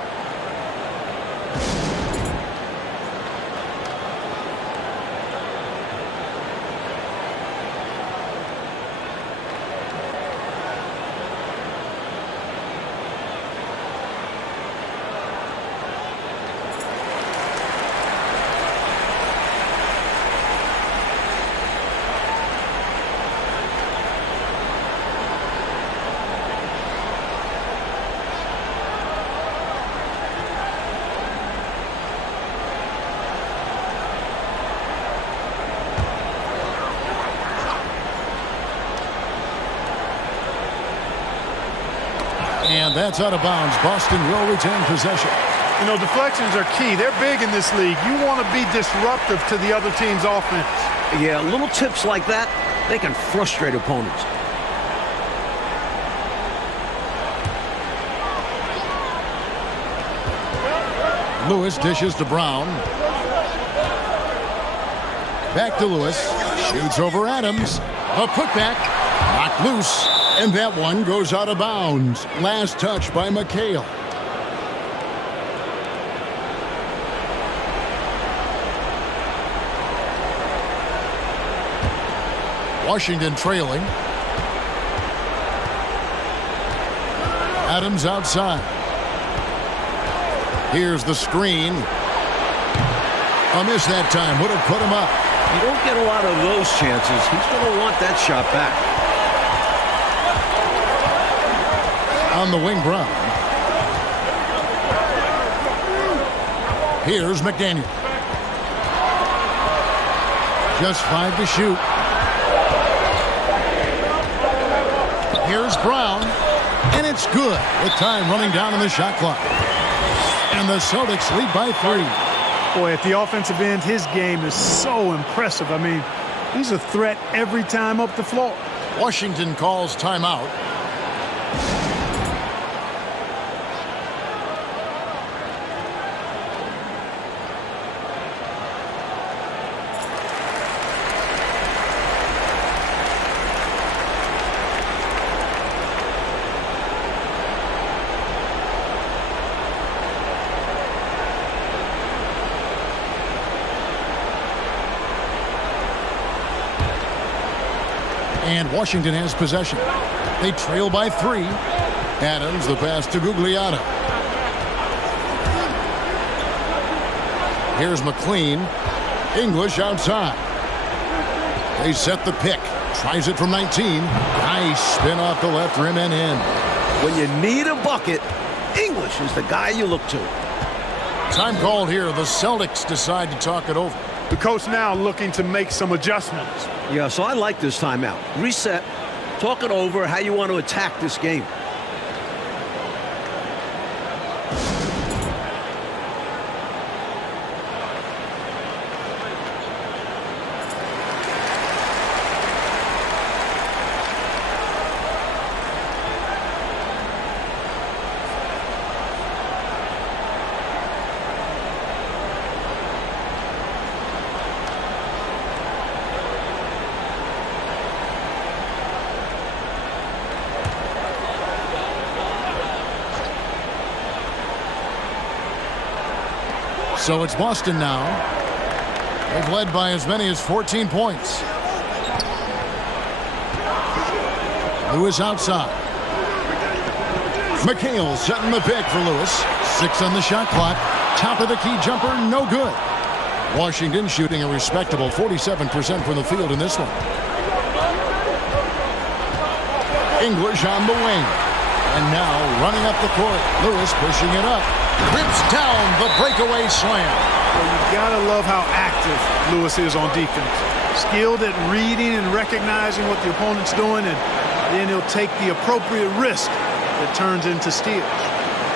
And that's out of bounds. Boston will retain possession. You know, deflections are key. They're big in this league. You want to be disruptive to the other team's offense. Yeah, little tips like that, they can frustrate opponents. Lewis dishes to Brown. Back to Lewis. Shoots over Adams. A putback. Knocked loose. And that one goes out of bounds. Last touch by McHale. Washington trailing. Adams outside. Here's the screen. A miss that time. Would have put him up. You don't get a lot of those chances. He's going to want that shot back. On the wing, Brown. Here's McDaniel. Just 5 to shoot. Here's Brown. And it's good with time running down on the shot clock. And the Celtics lead by 3. Boy, at the offensive end, his game is so impressive. I mean, he's a threat every time up the floor. Washington calls timeout. And Washington has possession. They trail by 3. Adams, the pass to Gugliotta. Here's McLean. English outside. They set the pick. Tries it from 19. Nice spin off the left rim and in. When you need a bucket, English is the guy you look to. Time called here. The Celtics decide to talk it over. The coach now looking to make some adjustments. Yeah, so I like this timeout. Reset, talk it over, how you want to attack this game. So it's Boston now. They've led by as many as 14 points. Lewis outside. McHale setting the pick for Lewis. 6 on the shot clock. Top of the key jumper, no good. Washington shooting a respectable 47% from the field in this one. English on the wing. And now running up the court. Lewis pushing it up. Rips down the breakaway slam. Well, you gotta love how active Lewis is on defense. Skilled at reading and recognizing what the opponent's doing, and then he'll take the appropriate risk that turns into steals.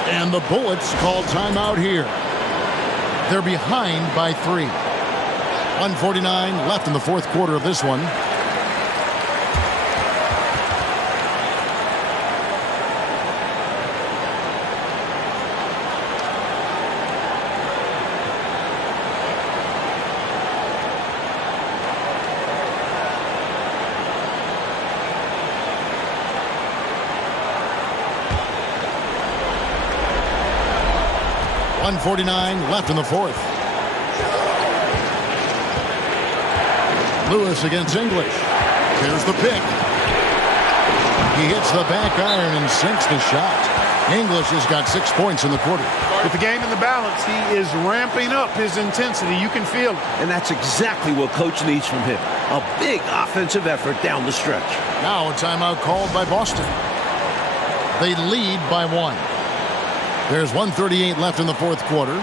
And the Bullets call timeout here. They're behind by 3. 1:49 left in the fourth quarter of this one. .149 left in the fourth. Lewis against English. Here's the pick. He hits the back iron and sinks the shot. English has got 6 points in the quarter. With the game in the balance, he is ramping up his intensity. You can feel it. And that's exactly what coach needs from him. A big offensive effort down the stretch. Now a timeout called by Boston. They lead by 1. There's 1:38 left in the fourth quarter.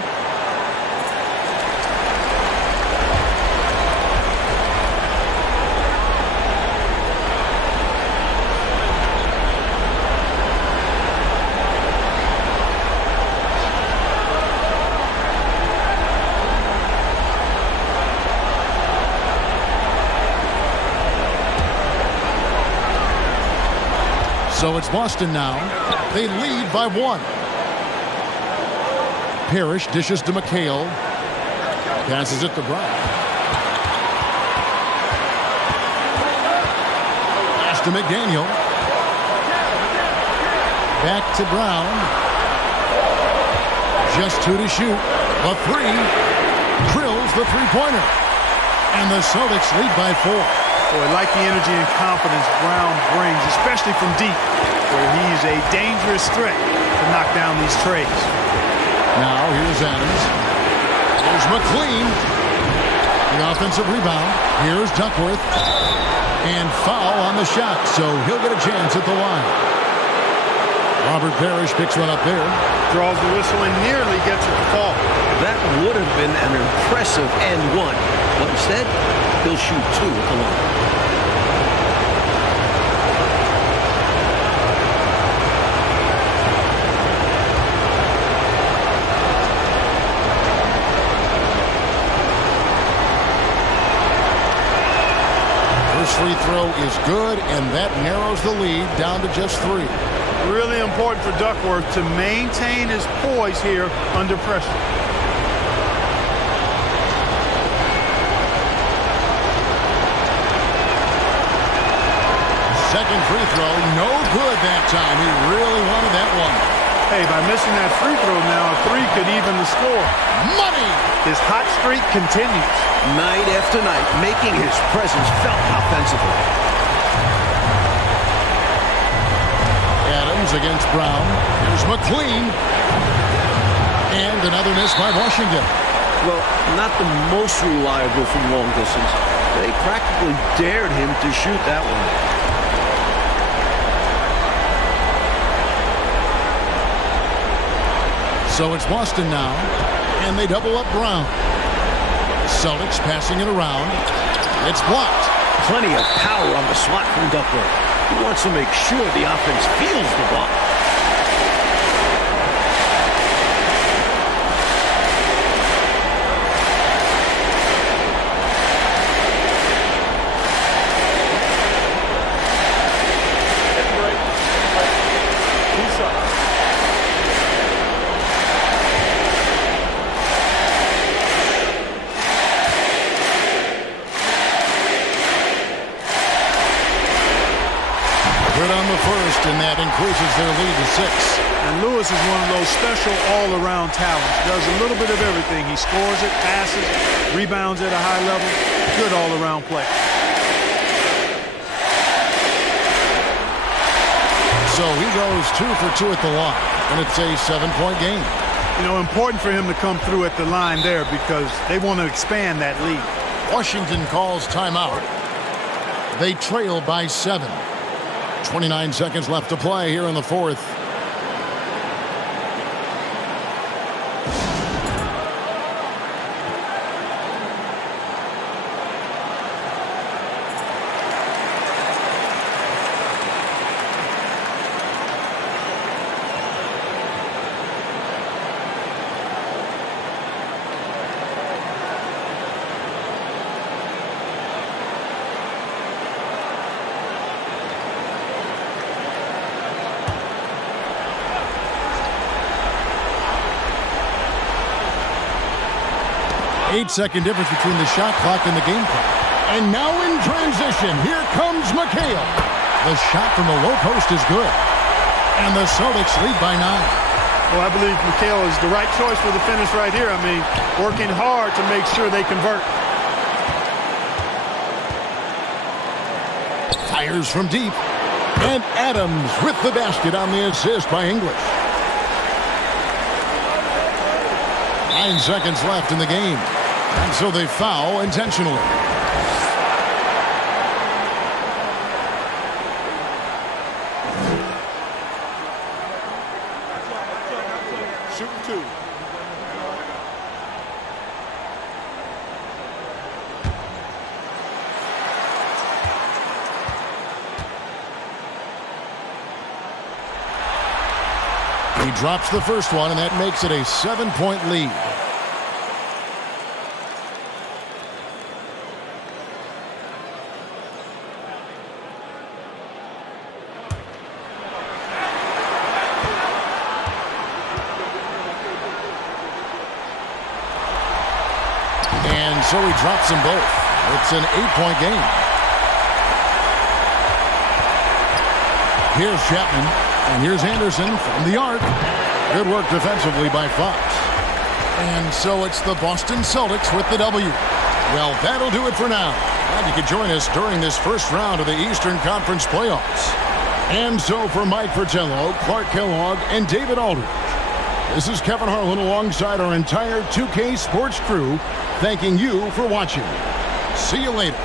So it's Boston now. They lead by 1. Parrish dishes to McHale. Passes it to Brown. Pass to McDaniel. Back to Brown. Just 2 to shoot. A 3. Drills the three-pointer. And the Celtics lead by 4. Boy, I like the energy and confidence Brown brings, especially from deep, where he's a dangerous threat to knock down these trays. Now here's Adams. Here's McLean. The offensive rebound. Here's Duckworth. And foul on the shot, so he'll get a chance at the line. Robert Parrish picks one up there. Draws the whistle and nearly gets it to fall. That would have been an impressive and 1. But instead, he'll shoot 2 at the line. First free throw is good, and that narrows the lead down to just 3. Really important for Duckworth to maintain his poise here under pressure. Second free throw, no good that time. He really wanted that one. Hey, by missing that free throw now, a 3 could even the score. Money! His hot streak continues. Night after night, making his presence felt offensively. Adams against Brown. Here's McLean. And another miss by Washington. Well, not the most reliable from long distance. They practically dared him to shoot that one. So it's Boston now, and they double up Brown. Celtics passing it around. It's blocked. Plenty of power on the slot from Duckworth. He wants to make sure the offense feels the block. On the first, and that increases their lead to 6. And Lewis is one of those special all-around talents. Does a little bit of everything. He scores it, passes, rebounds at a high level. Good all-around play. So he goes 2 for 2 at the line, and it's a 7-point game. You know, important for him to come through at the line there because they want to expand that lead. Washington calls timeout. They trail by 7. 29 seconds left to play here in the fourth. Eight-second difference between the shot clock and the game clock. And now in transition, here comes McHale. The shot from the low post is good. And the Celtics lead by 9. Well, I believe McHale is the right choice for the finish right here. I mean, working hard to make sure they convert. Fires from deep. And Adams with the basket on the assist by English. 9 seconds left in the game. And so they foul intentionally. Shooting 2. He drops the first one, and that makes it a 7-point lead. And so he drops them both. It's an 8-point game. Here's Chapman, and here's Anderson from the arc. Good work defensively by Fox. And so it's the Boston Celtics with the W. Well, that'll do it for now. Glad you could join us during this first round of the Eastern Conference playoffs. And so for Mike Fratello, Clark Kellogg, and David Aldridge, this is Kevin Harlan alongside our entire 2K Sports crew, thanking you for watching. See you later.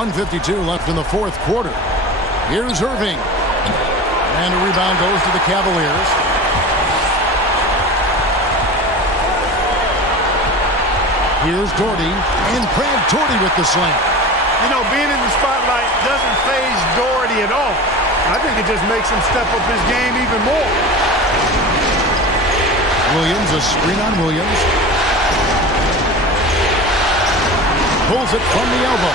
1:52 left in the fourth quarter. Here's Irving. And a rebound goes to the Cavaliers. Here's Doherty. And Brad Doherty with the slam. You know, being in the spotlight doesn't faze Doherty at all. I think it just makes him step up his game even more. Williams, a screen on Williams. Pulls it from the elbow.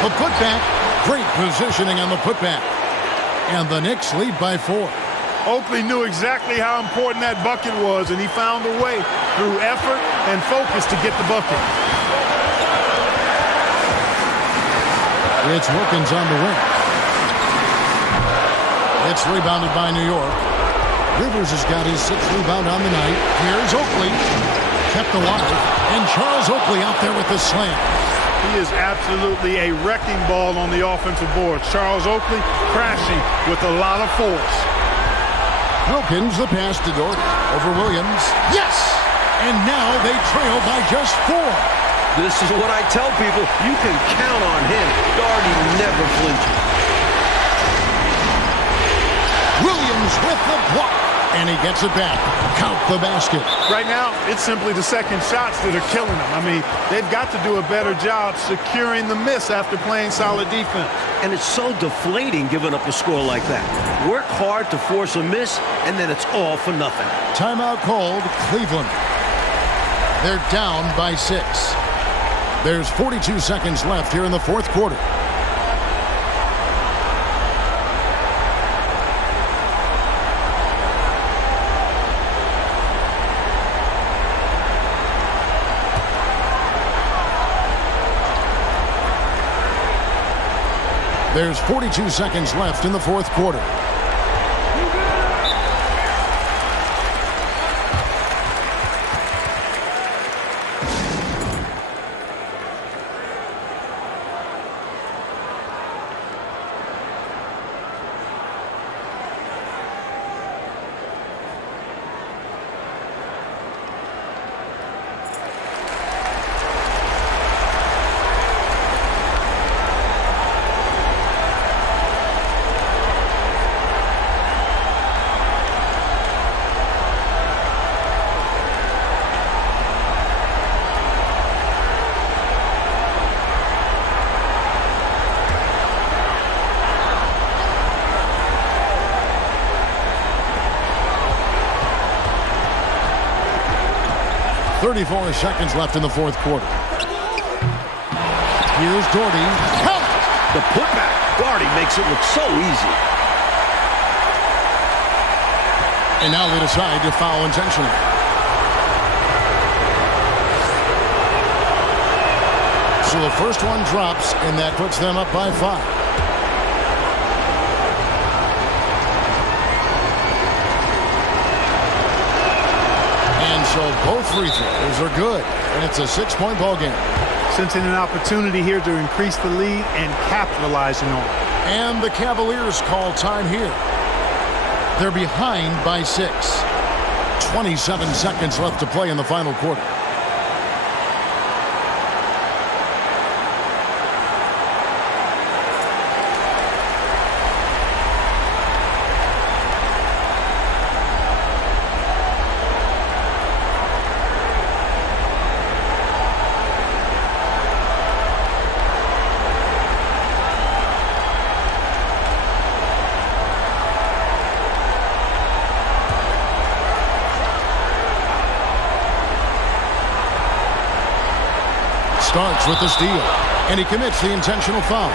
The putback. Great positioning on the putback. And the Knicks lead by 4. Oakley knew exactly how important that bucket was, and he found a way through effort and focus to get the bucket. It's Wilkins on the wing. It's rebounded by New York. Rivers has got his 6th rebound on the night. Here's Oakley. Kept alive. And Charles Oakley out there with the slam. He is absolutely a wrecking ball on the offensive board. Charles Oakley crashing with a lot of force. Wilkins, the pass to Doherty. Over Williams. Yes! And now they trail by just 4. This is what I tell people. You can count on him. Doherty never flinches. Williams with the block. And he gets it back. Count the basket. Right now, it's simply the second shots that are killing them. I mean, they've got to do a better job securing the miss after playing solid defense. And it's so deflating giving up a score like that. Work hard to force a miss, and then it's all for nothing. Timeout called, Cleveland. They're down by 6. There's 42 seconds left here in the fourth quarter. There's 42 seconds left in the fourth quarter. .34 seconds left in the fourth quarter. Here's Doherty. Count! The putback. Doherty makes it look so easy. And now they decide to foul intentionally. So the first one drops, and that puts them up by 5. So both free throws are good, and it's a 6-point ball game. Sensing an opportunity here to increase the lead and capitalizing on it. And the Cavaliers call time here. They're behind by 6. 27 seconds left to play in the final quarter. Starts with the steal, and he commits the intentional foul.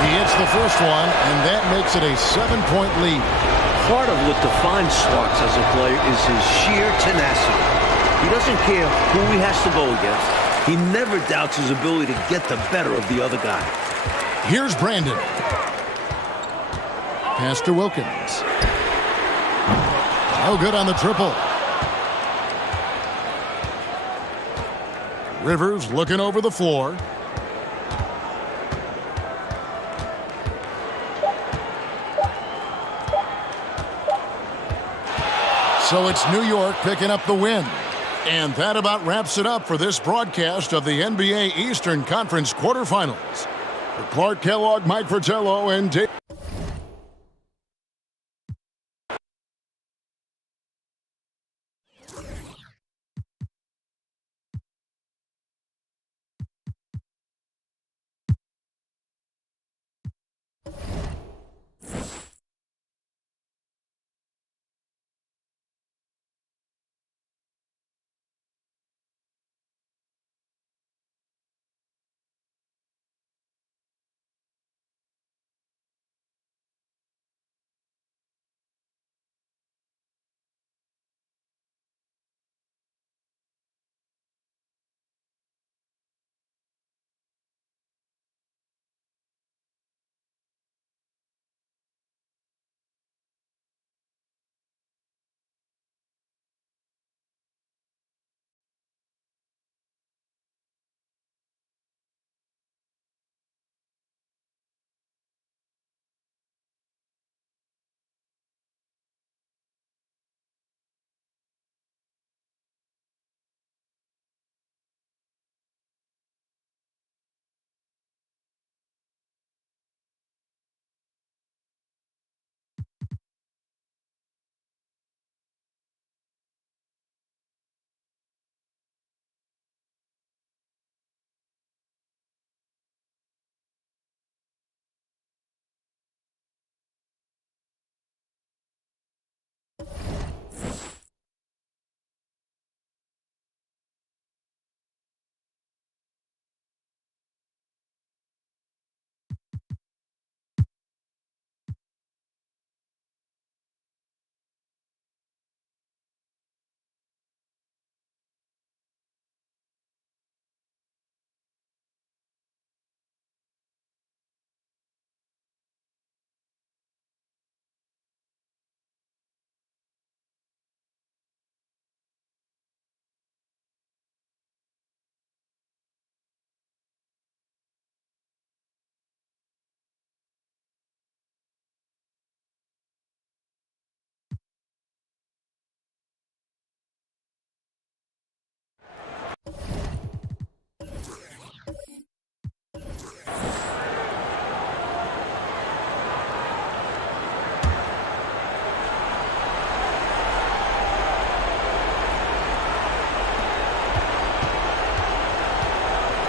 He hits the first one, and that makes it a 7-point lead. Part of what defines Starks as a player is his sheer tenacity. He doesn't care who he has to go against. He never doubts his ability to get the better of the other guy. Here's Brandon. Pass to Wilkins. No good on the triple. Rivers looking over the floor. So it's New York picking up the win. And that about wraps it up for this broadcast of the NBA Eastern Conference quarterfinals. For Clark Kellogg, Mike Fratello, and Dave.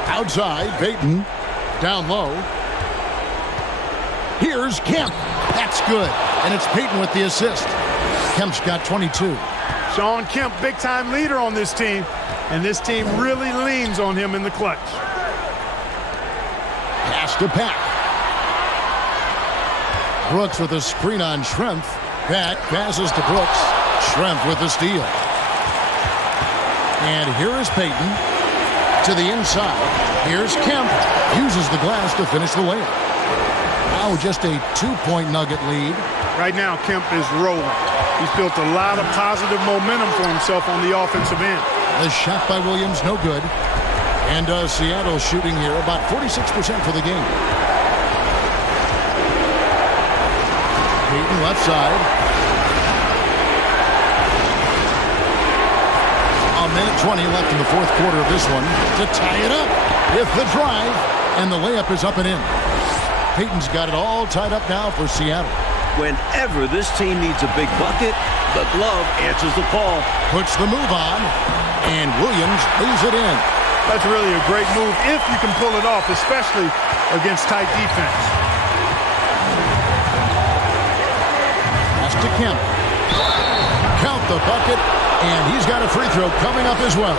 Outside, Payton. Down low. Here's Kemp. That's good. And it's Payton with the assist. Kemp's got 22. Shawn Kemp, big-time leader on this team, and this team really leans on him in the clutch. Pass to Pack. Brooks with a screen on Schrempf. Pack passes to Brooks. Schrempf with the steal. And here is Payton. To the inside. Here's Kemp. Uses the glass to finish the layup. Now just a 2-point Nugget lead. Right now, Kemp is rolling. He's built a lot of positive momentum for himself on the offensive end. The shot by Williams, no good. And Seattle shooting here about 46% for the game. Payton left side. A minute 20 left in the fourth quarter of this one to tie it up with the drive, and the layup is up and in. Payton's got it all tied up now for Seattle. Whenever this team needs a big bucket, the glove answers the call. Puts the move on, and Williams lays it in. That's really a great move if you can pull it off, especially against tight defense. Pass to Kemp. Count the bucket. And he's got a free throw coming up as well.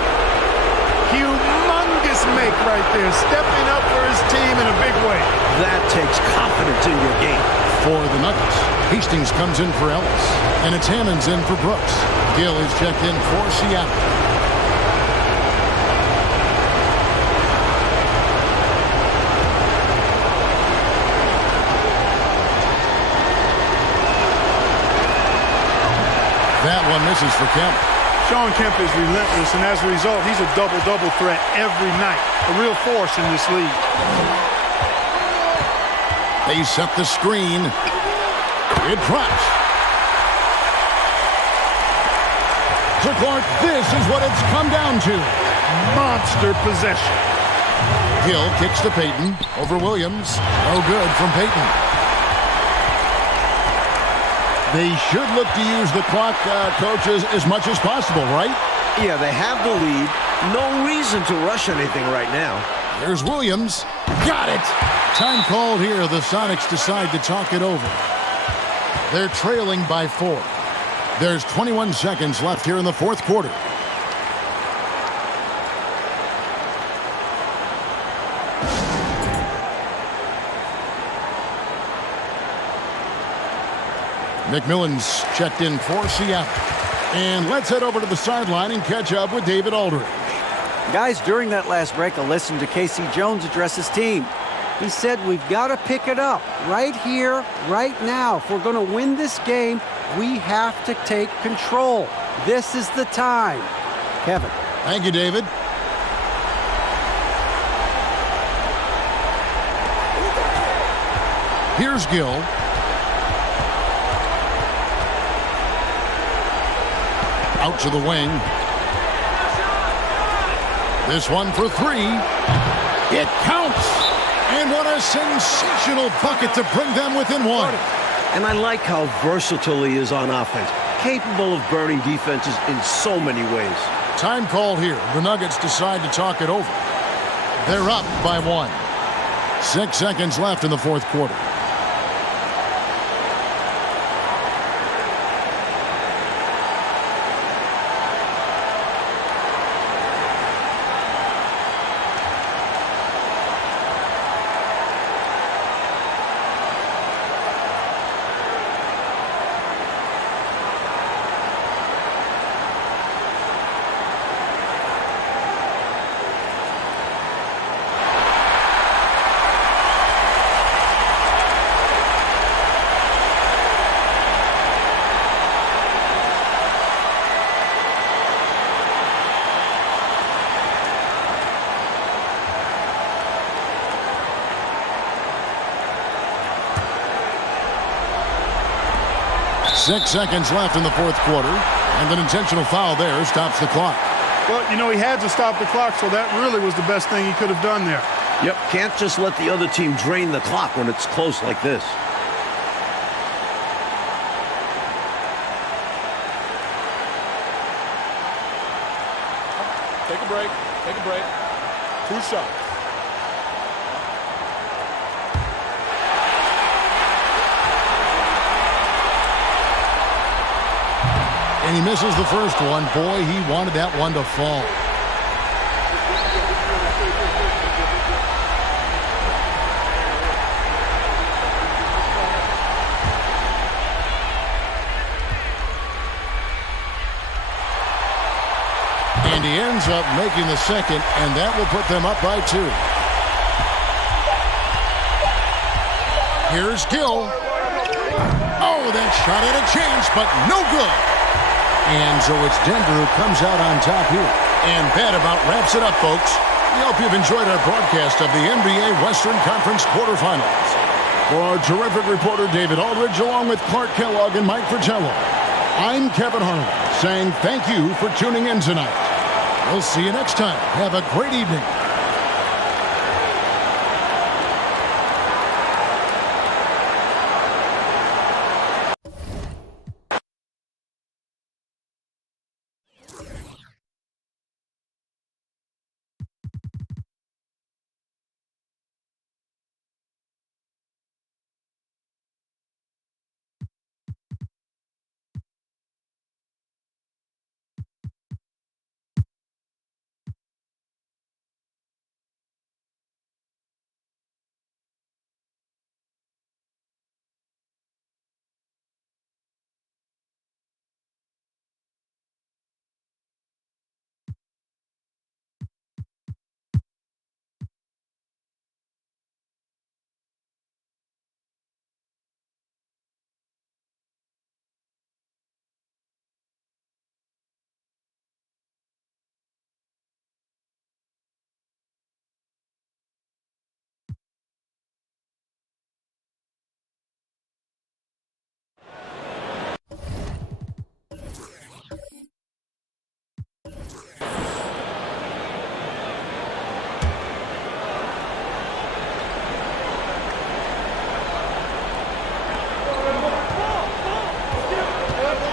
Humongous make right there, stepping up for his team in a big way. That takes confidence in your game. For the Nuggets, Hastings comes in for Ellis, and it's Hammonds in for Brooks. Gill is checked in for Seattle. That one misses for Kemp. Shawn Kemp is relentless, and as a result, he's a double-double threat every night. A real force in this league. They set the screen. It drops. So, Clark, this is what it's come down to. Monster possession. Gill kicks to Peyton over Williams. No good from Peyton. They should look to use the clock, coaches, as much as possible, right? Yeah, they have the lead. No reason to rush anything right now. There's Williams. Got it! Time called here. The Sonics decide to talk it over. They're trailing by 4. There's 21 seconds left here in the fourth quarter. McMillan's checked in for Seattle. And let's head over to the sideline and catch up with David Aldridge. Guys, during that last break, I listened to Casey Jones address his team. He said, we've got to pick it up right here, right now. If we're going to win this game, we have to take control. This is the time. Kevin. Thank you, David. Here's Gill. Out to the wing. This one for 3. It counts. And what a sensational bucket to bring them within 1. And I like how versatile he is on offense. Capable of burning defenses in so many ways. Time called here. The Nuggets decide to talk it over. They're up by 1. 6 seconds left in the fourth quarter. Six seconds left in the fourth quarter, and an intentional foul there stops the clock. Well, you know, he had to stop the clock, so that really was the best thing he could have done there. Yep, can't just let the other team drain the clock when it's close like this. Take a break. Take a break. 2 shots. And he misses the first one. Boy, he wanted that one to fall. And he ends up making the second, and that will put them up by 2. Here's Gill. Oh, that shot had a chance, but no good. And so it's Denver who comes out on top here. And that about wraps it up, folks. We hope you've enjoyed our broadcast of the NBA Western Conference quarterfinals. For our terrific reporter, David Aldridge, along with Clark Kellogg and Mike Fratello, I'm Kevin Harlan, saying thank you for tuning in tonight. We'll see you next time. Have a great evening.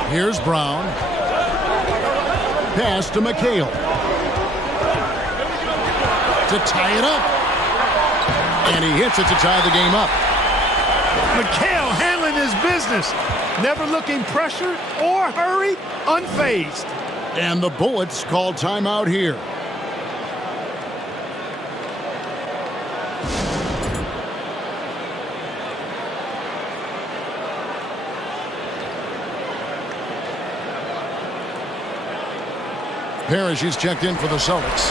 Here's Brown. Pass to McHale. To tie it up. And he hits it to tie the game up. McHale handling his business. Never looking pressured or hurried, unfazed. And the Bullets call timeout here. Parrish is checked in for the Celtics.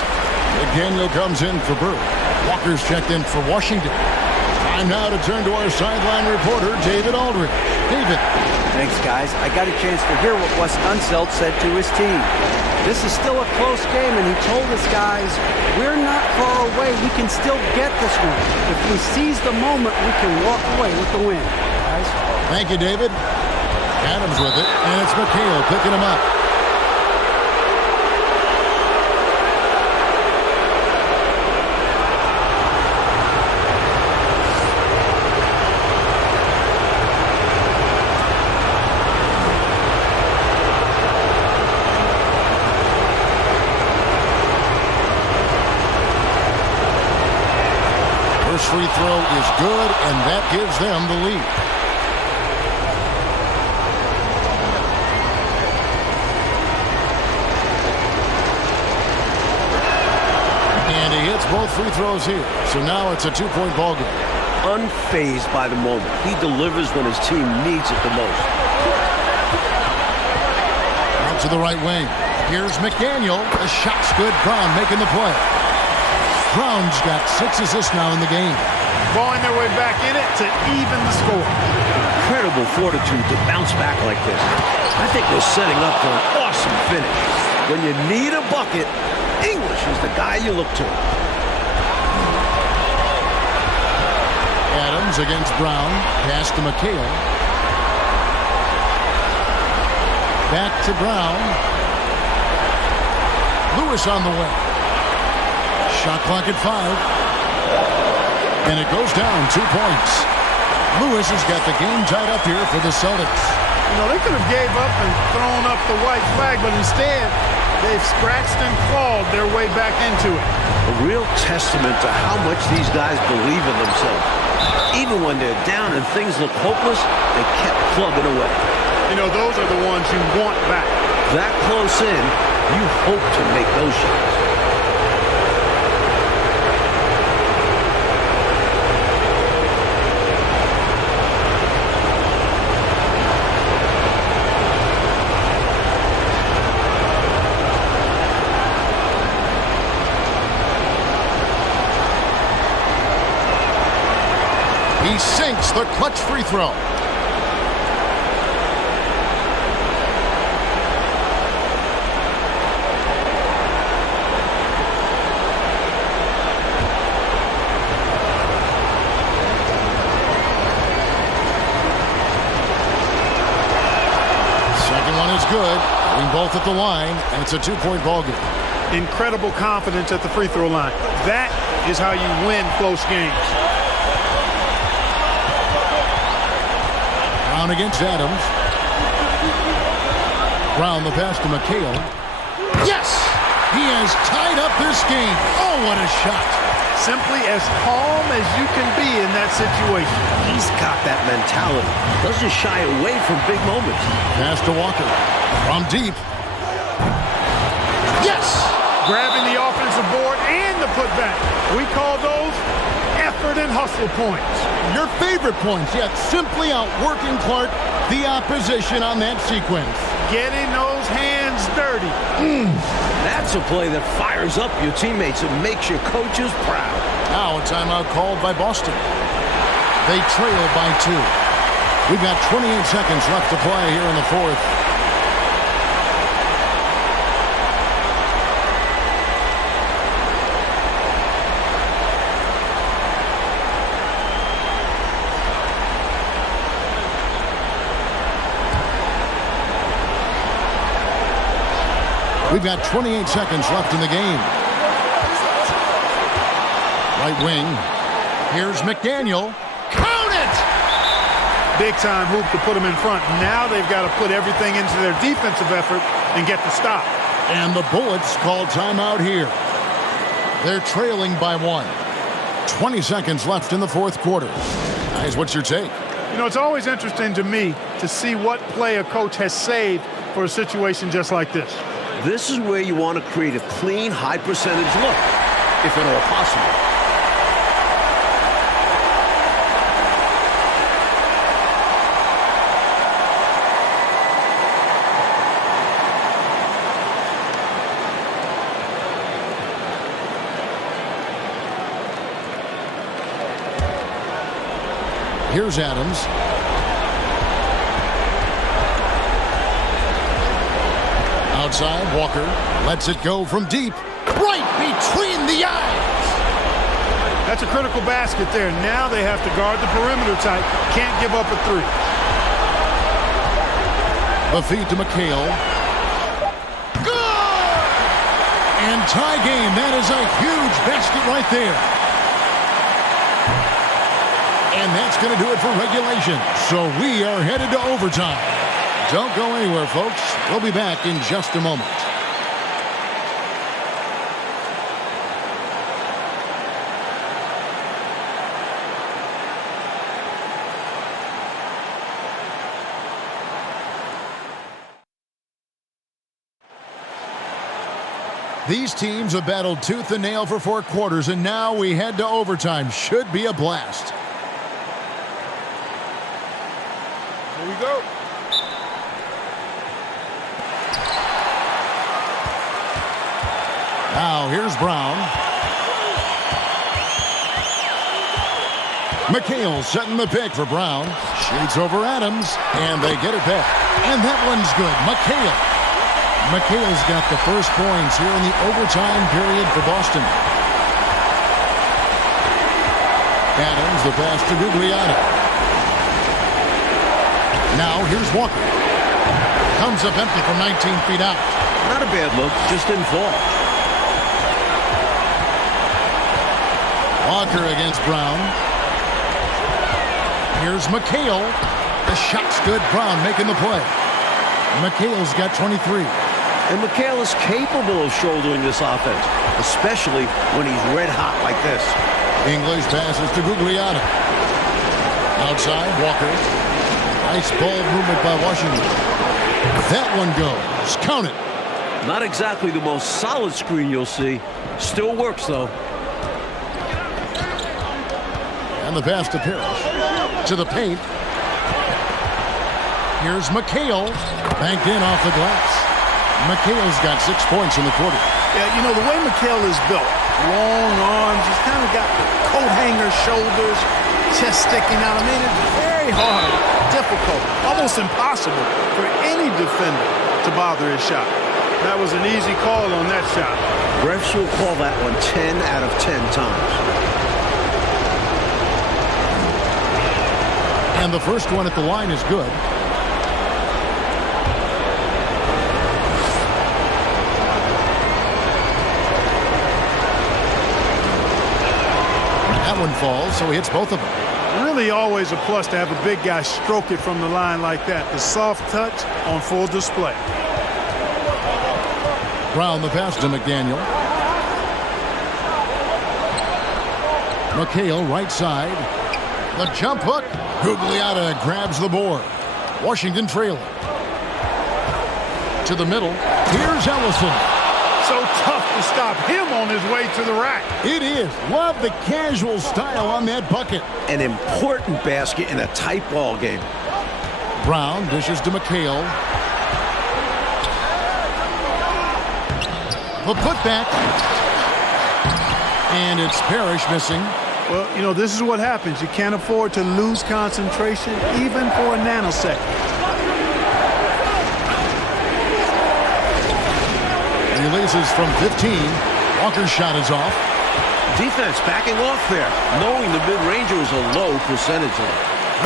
McDaniel comes in for Burke. Walker's checked in for Washington. Time now to turn to our sideline reporter, David Aldridge. David. Thanks, guys. I got a chance to hear what Wes Unseld said to his team. This is still a close game, and he told us, guys, we're not far away. We can still get this one. If we seize the moment, we can walk away with the win. Guys. Thank you, David. Adams with it, and it's McHale picking him up. Free throw is good, and that gives them the lead. And he hits both free throws here. So now it's a two-point ball game. Unfazed by the moment. He delivers when his team needs it the most. Out to the right wing. Here's McDaniel. The shot's good. Brown making the play. Brown's got 6 assists now in the game. Clawing their way back in it to even the score. Incredible fortitude to bounce back like this. I think we're setting up for an awesome finish. When you need a bucket, English is the guy you look to. Adams against Brown. Pass to McHale. Back to Brown. Lewis on the way. Shot clock at 5. And it goes down 2 points. Lewis has got the game tied up here for the Celtics. You know, they could have gave up and thrown up the white flag, but instead, they've scratched and clawed their way back into it. A real testament to how much these guys believe in themselves. Even when they're down and things look hopeless, they kept plugging away. You know, those are the ones you want back. That close in, you hope to make those shots. He sinks the clutch free throw. Second one is good. Being both at the line, and it's a 2-point ball game. Incredible confidence at the free throw line. That is how you win close games. Brown against Adams. Brown the pass to McHale. Yes! He has tied up this game. Oh, what a shot. Simply as calm as you can be in that situation. He's got that mentality. Doesn't shy away from big moments. Pass to Walker. From deep. Yes! Grabbing the offensive board and the putback. We call those effort and hustle points. Your favorite points, yet simply outworking Clark, the opposition on that sequence. Getting those hands dirty. That's a play that fires up your teammates and makes your coaches proud. Now a timeout called by Boston. They trail by 2. We've got 28 seconds left to play here in the fourth. We've got 28 seconds left in the game. Right wing. Here's McDaniel. Count it! big-time hoop to put them in front. Now they've got to put everything into their defensive effort and get the stop. And the Bullets call timeout here. They're trailing by 1. 20 seconds left in the fourth quarter. Guys, what's your take? You know, it's always interesting to me to see what play a coach has saved for a situation just like this. This is where you want to create a clean, high-percentage look, if at all possible. Here's Adams. Outside, Walker lets it go from deep. Right between the eyes. That's a critical basket there. Now they have to guard the perimeter tight. Can't give up a three. The feed to McHale. Good! And tie game. That is a huge basket right there. And that's going to do it for regulation. So we are headed to overtime. Don't go anywhere, folks. We'll be back in just a moment. These teams have battled tooth and nail for 4 quarters, and now we head to overtime. Should be a blast. Here we go. Now here's Brown. McHale setting the pick for Brown. Shoots over Adams, and they get it back. And that one's good. McHale's got the first points here in the overtime period for Boston. Adams, the pass to Gugliotta. Now here's Walker. Comes up empty from 19 feet out. Not a bad look, just didn't fall. Walker against Brown. Here's McHale. The shot's good. Brown making the play. McHale's got 23. And McHale is capable of shouldering this offense, especially when he's red hot like this. English passes to Gugliotta. Outside, Walker. Nice ball movement by Washington. That one goes. Count it. Not exactly the most solid screen you'll see. Still works, though. And the pass to Parrish. To the paint. Here's McHale. Banked in off the glass. McHale's got 6 points in the quarter. Yeah, you know, the way McHale is built, long arms, he's kind of got coat hanger shoulders, chest sticking out. I mean, it's very hard, difficult, almost impossible for any defender to bother his shot. That was an easy call on that shot. Refs will call that one 10 out of 10 times. And the first one at the line is good. That one falls, so he hits both of them. Really always a plus to have a big guy stroke it from the line like that. The soft touch on full display. Brown the pass to McDaniel. McHale right side. The jump hook. Gugliotta grabs the board. Washington trailing. To the middle. Here's Ellison. So tough to stop him on his way to the rack. It is. Love the casual style on that bucket. An important basket in a tight ball game. Brown dishes to McHale. The putback. And it's Parrish missing. Well, you know, this is what happens. You can't afford to lose concentration even for a nanosecond. Releases from 15. Walker's shot is off. Defense backing off there, knowing the mid-ranger is a low percentage.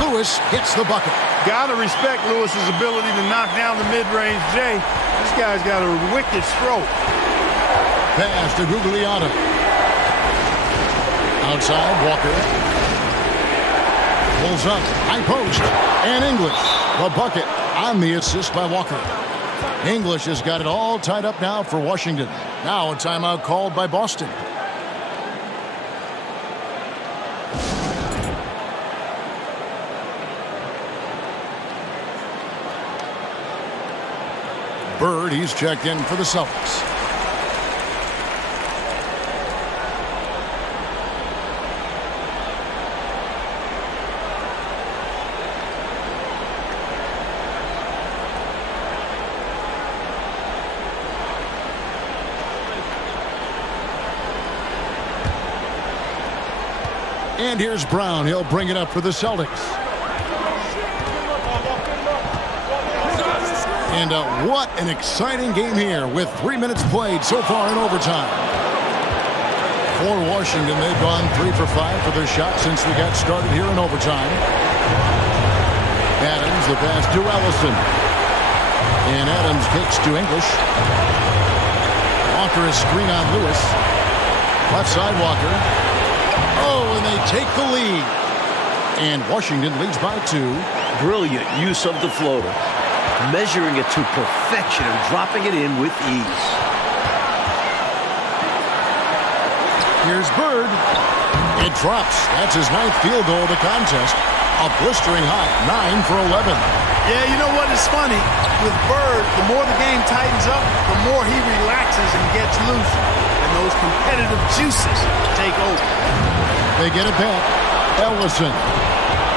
Lewis gets the bucket. Gotta respect Lewis's ability to knock down the mid-range J. This guy's got a wicked stroke. Pass to Gugliotta. Outside, Walker. Drills up, high post, and English, the bucket on the assist by Walker. English has got it all tied up now for Washington. Now a timeout called by Boston. Bird, he's checked in for the Celtics. And here's Brown. He'll bring it up for the Celtics. And what an exciting game here with 3 minutes played so far in overtime. For Washington, they've gone 3 for 5 for their shot since we got started here in overtime. Adams, the pass to Ellison. And Adams kicks to English. Walker is screen on Lewis. Left side Walker. Oh, and they take the lead. And Washington leads by 2. Brilliant use of the floater. Measuring it to perfection and dropping it in with ease. Here's Bird. It drops. That's his 9th field goal of the contest. A blistering hot 9 for 11. Yeah, you know what is funny? With Bird, the more the game tightens up, the more he relaxes and gets loose. And those competitive juices take over. They get it back. Ellison.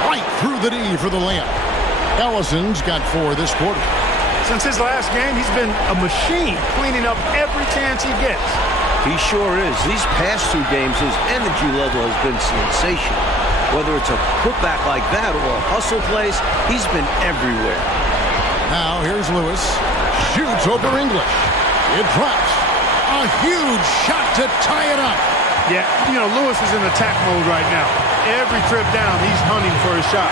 Right through the D for the layup. Ellison's got 4 this quarter. Since his last game, he's been a machine, cleaning up every chance he gets. He sure is. These past 2 games, his energy level has been sensational. Whether it's a putback like that or a hustle plays, he's been everywhere. Now here's Lewis. Shoots over English. It drops. A huge shot to tie it up. Yeah, you know, Lewis is in attack mode right now. Every trip down, he's hunting for a shot.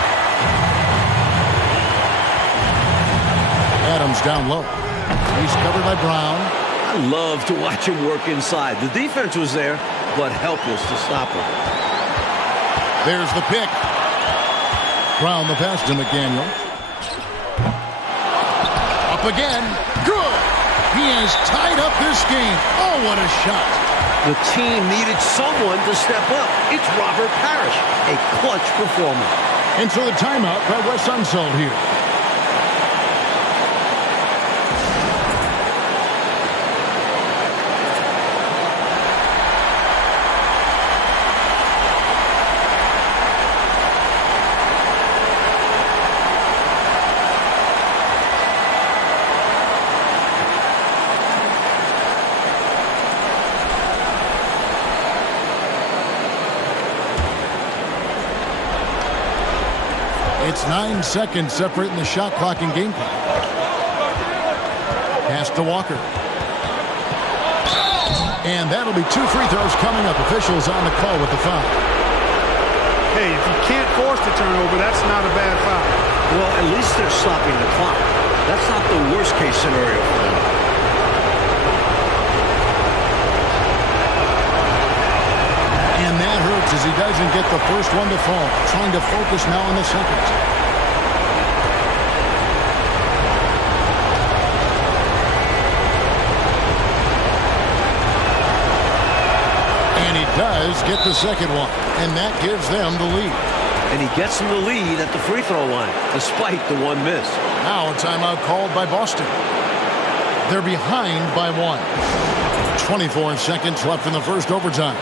Adams down low. He's covered by Brown. I love to watch him work inside. The defense was there, but helpless to stop him. There's the pick. Brown the pass to McDaniel. Up again. Good. He has tied up this game. Oh, what a shot. The team needed someone to step up. It's Robert Parrish, a clutch performer. And so the timeout by Wes Unseld here. It's 9 seconds separating the shot clock and game clock. Pass to Walker. And that'll be 2 free throws coming up. Officials on the call with the foul. Hey, if you can't force the turnover, that's not a bad foul. Well, at least they're stopping the clock. That's not the worst case scenario for them. And that hurts as he doesn't get the first one to fall. Trying to focus now on the second. And he does get the second one. And that gives them the lead. And he gets them the lead at the free throw line, despite the 1 miss. Now a timeout called by Boston. They're behind by 1. 24 seconds left in the first overtime.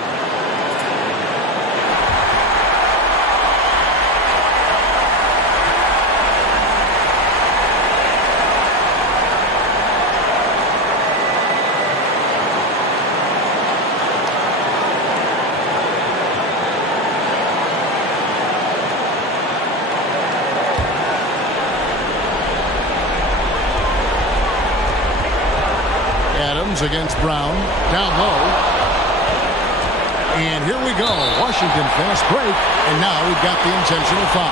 Against Brown, down low. And here we go. Washington fast break, and now we've got the intentional foul.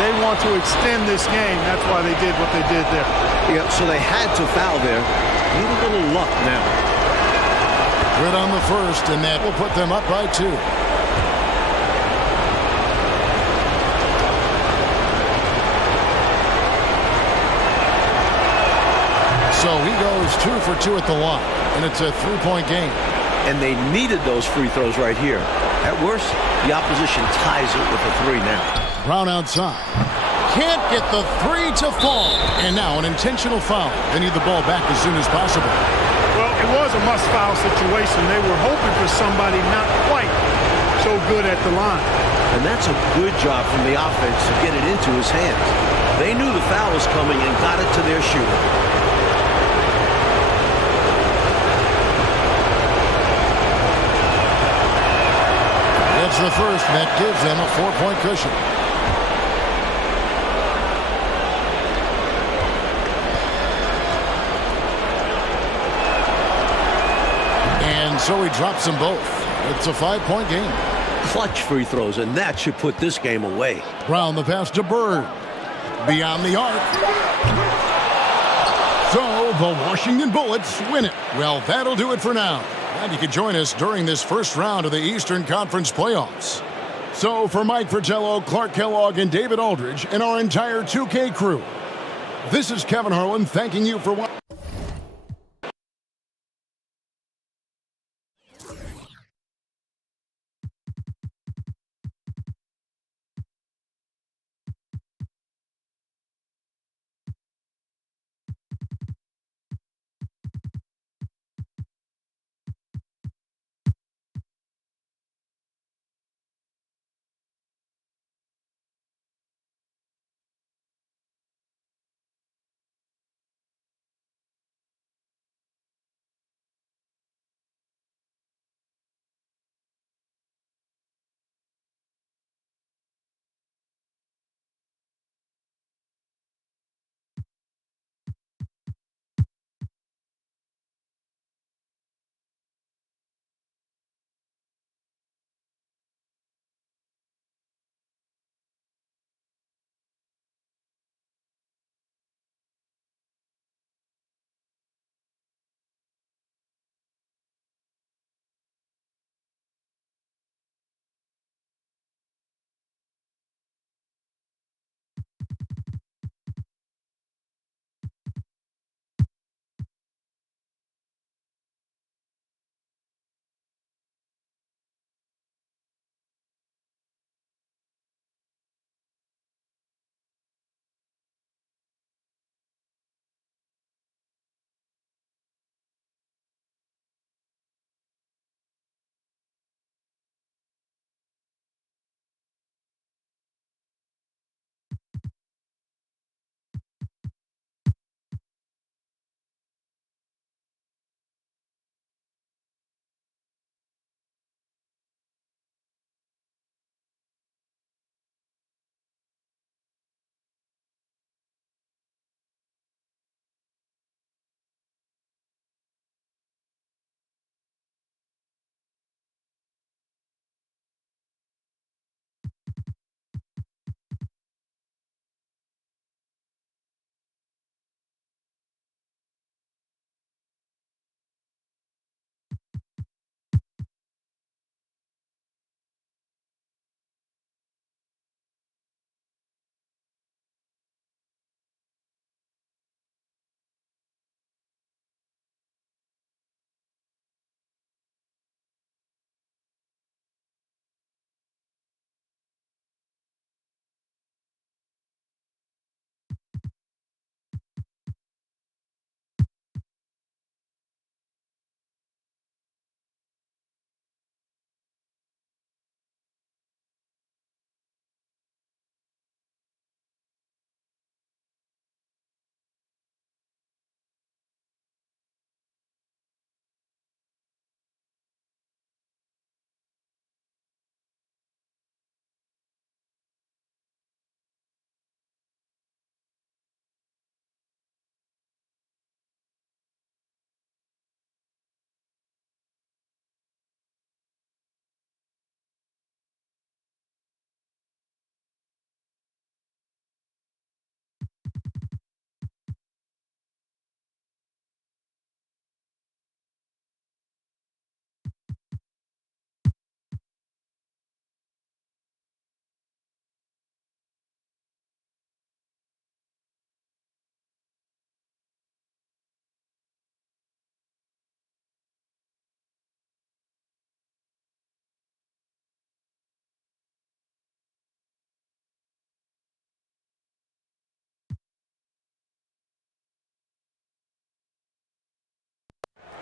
They want to extend this game. That's why they did what they did there. Yeah, so they had to foul there. Need a little luck now. Good on the first, and that will put them up by 2. He's 2 for 2 at the line, and it's a 3-point game. And they needed those free throws right here. At worst, the opposition ties it with a 3 now. Brown outside. Can't get the 3 to fall. And now an intentional foul. They need the ball back as soon as possible. Well, it was a must-foul situation. They were hoping for somebody not quite so good at the line. And that's a good job from the offense to get it into his hands. They knew the foul was coming and got it to their shooter. It's the first that gives them a 4-point cushion. And so he drops them both. It's a 5-point game. Clutch free throws, and that should put this game away. Brown the pass to Bird. Beyond the arc. So the Washington Bullets win it. Well, that'll do it for now. And you can join us during this first round of the Eastern Conference playoffs. So for Mike Fratello, Clark Kellogg, and David Aldridge, and our entire 2K crew, this is Kevin Harlan thanking you for watching.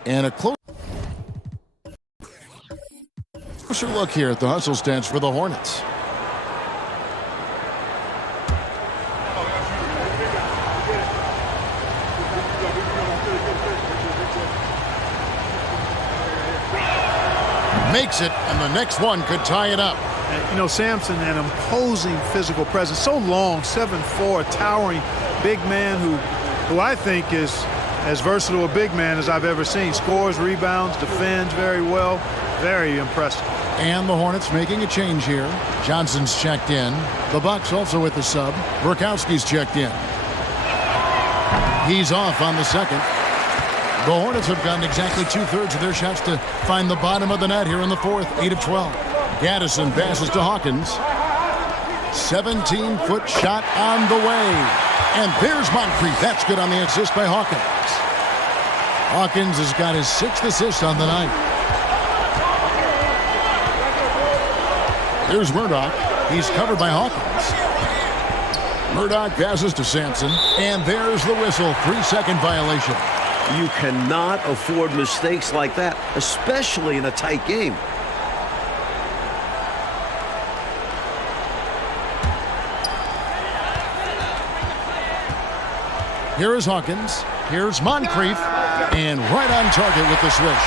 And a closer look here at the hustle stats for the Hornets. Makes it, and the next one could tie it up. And, you know, Sampson, an imposing physical presence, so long, 7'4", towering big man who I think is as versatile a big man as I've ever seen. Scores, rebounds, defends very well. Very impressive. And the Hornets making a change here. Johnson's checked in. The Bucks also with the sub. Burkowski's checked in. He's off on the second. The Hornets have gotten exactly 2/3 of their shots to find the bottom of the net here in the fourth, 8 of 12. Gaddison passes to Hawkins. 17-foot shot on the way. And there's Moncrief. That's good on the assist by Hawkins. Hawkins has got his 6th assist on the night. Here's Murdoch. He's covered by Hawkins. Murdoch passes to Sampson. And there's the whistle. 3-second violation. You cannot afford mistakes like that, especially in a tight game. Here is Hawkins. Here's Moncrief. And right on target with the swish.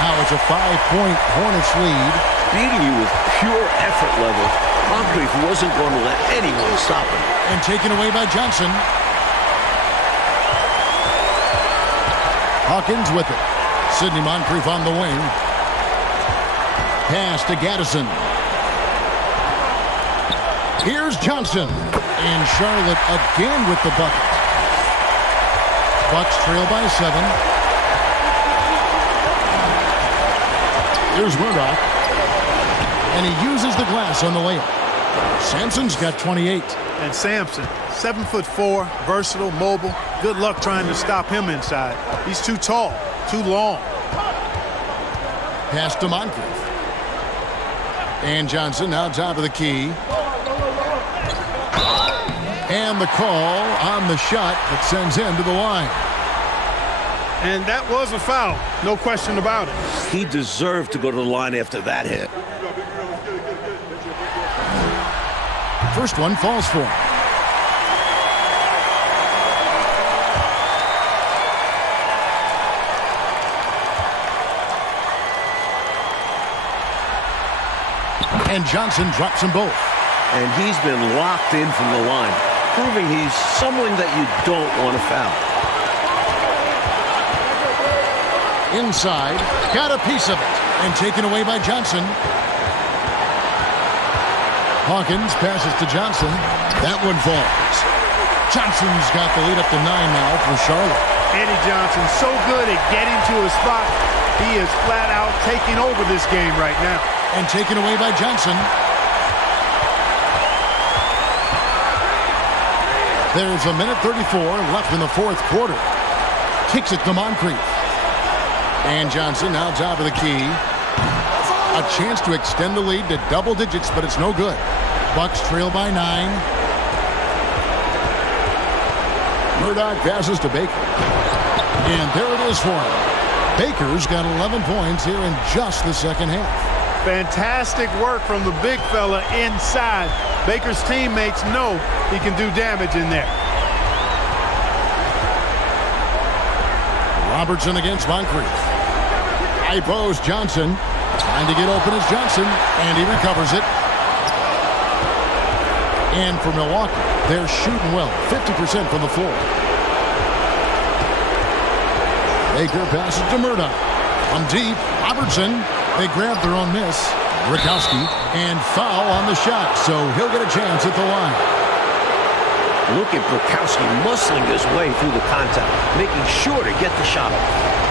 Now it's a 5-point Hornets lead. Beating you with pure effort level, Moncrief wasn't going to let anyone stop him. And taken away by Johnson. Hawkins with it. Sidney Moncrief on the wing. Pass to Gaddison. Here's Johnson. And Charlotte again with the bucket. Bucks trail by 7. Here's Murdoch. And he uses the glass on the layup. Sampson's got 28. And Sampson, 7'4", versatile, mobile. Good luck trying to stop him inside. He's too tall, too long. Pass to Moncrief. And Johnson now top of the key. And the call on the shot that sends him to the line. And that was a foul, no question about it. He deserved to go to the line after that hit. First one falls for him. And Johnson drops them both. And he's been locked in from the line, proving he's someone that you don't want to foul. Inside, got a piece of it, and taken away by Johnson. Hawkins passes to Johnson. That one falls. Johnson's got the lead up to 9 now for Charlotte. Eddie Johnson so good at getting to his spot. He is flat out taking over this game right now. And taken away by Johnson. There's a minute 34 left in the fourth quarter. Kicks it to Moncrief. And Johnson now top of the key. A chance to extend the lead to double digits, but it's no good. Bucks trail by 9. Murdoch passes to Baker. And there it is for him. Baker's got 11 points here in just the second half. Fantastic work from the big fella inside. Baker's teammates know he can do damage in there. Robertson against Moncrief. High post Johnson. Trying to get open is Johnson, and he recovers it. And for Milwaukee, they're shooting well, 50% from the floor. Baker passes to Murdoch. From deep, Robertson. They grab their own miss. Rakowski, and foul on the shot, so he'll get a chance at the line. Look at Burkowski muscling his way through the contact, making sure to get the shot off.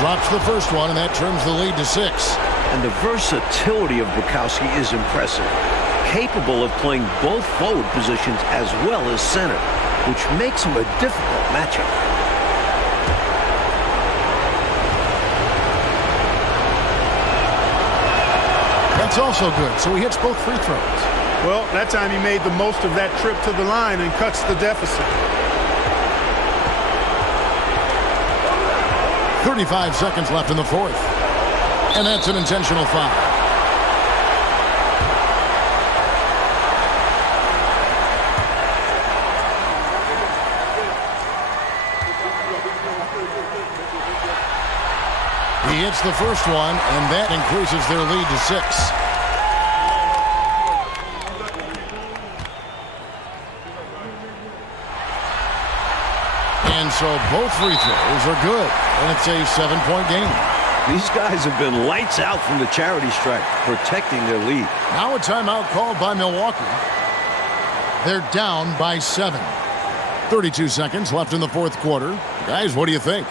Drops the first one, and that turns the lead to 6. And the versatility of Burkowski is impressive. Capable of playing both forward positions as well as center, which makes him a difficult matchup. That's also good, so he hits both free throws. Well, that time he made the most of that trip to the line and cuts the deficit. 35 seconds left in the fourth. And that's an intentional foul. He hits the first one, and that increases their lead to 6. And so both free throws are good, and it's a 7-point game. These guys have been lights out from the charity stripe, protecting their lead. Now a timeout called by Milwaukee. They're down by 7. 32 seconds left in the fourth quarter. Guys, what do you think?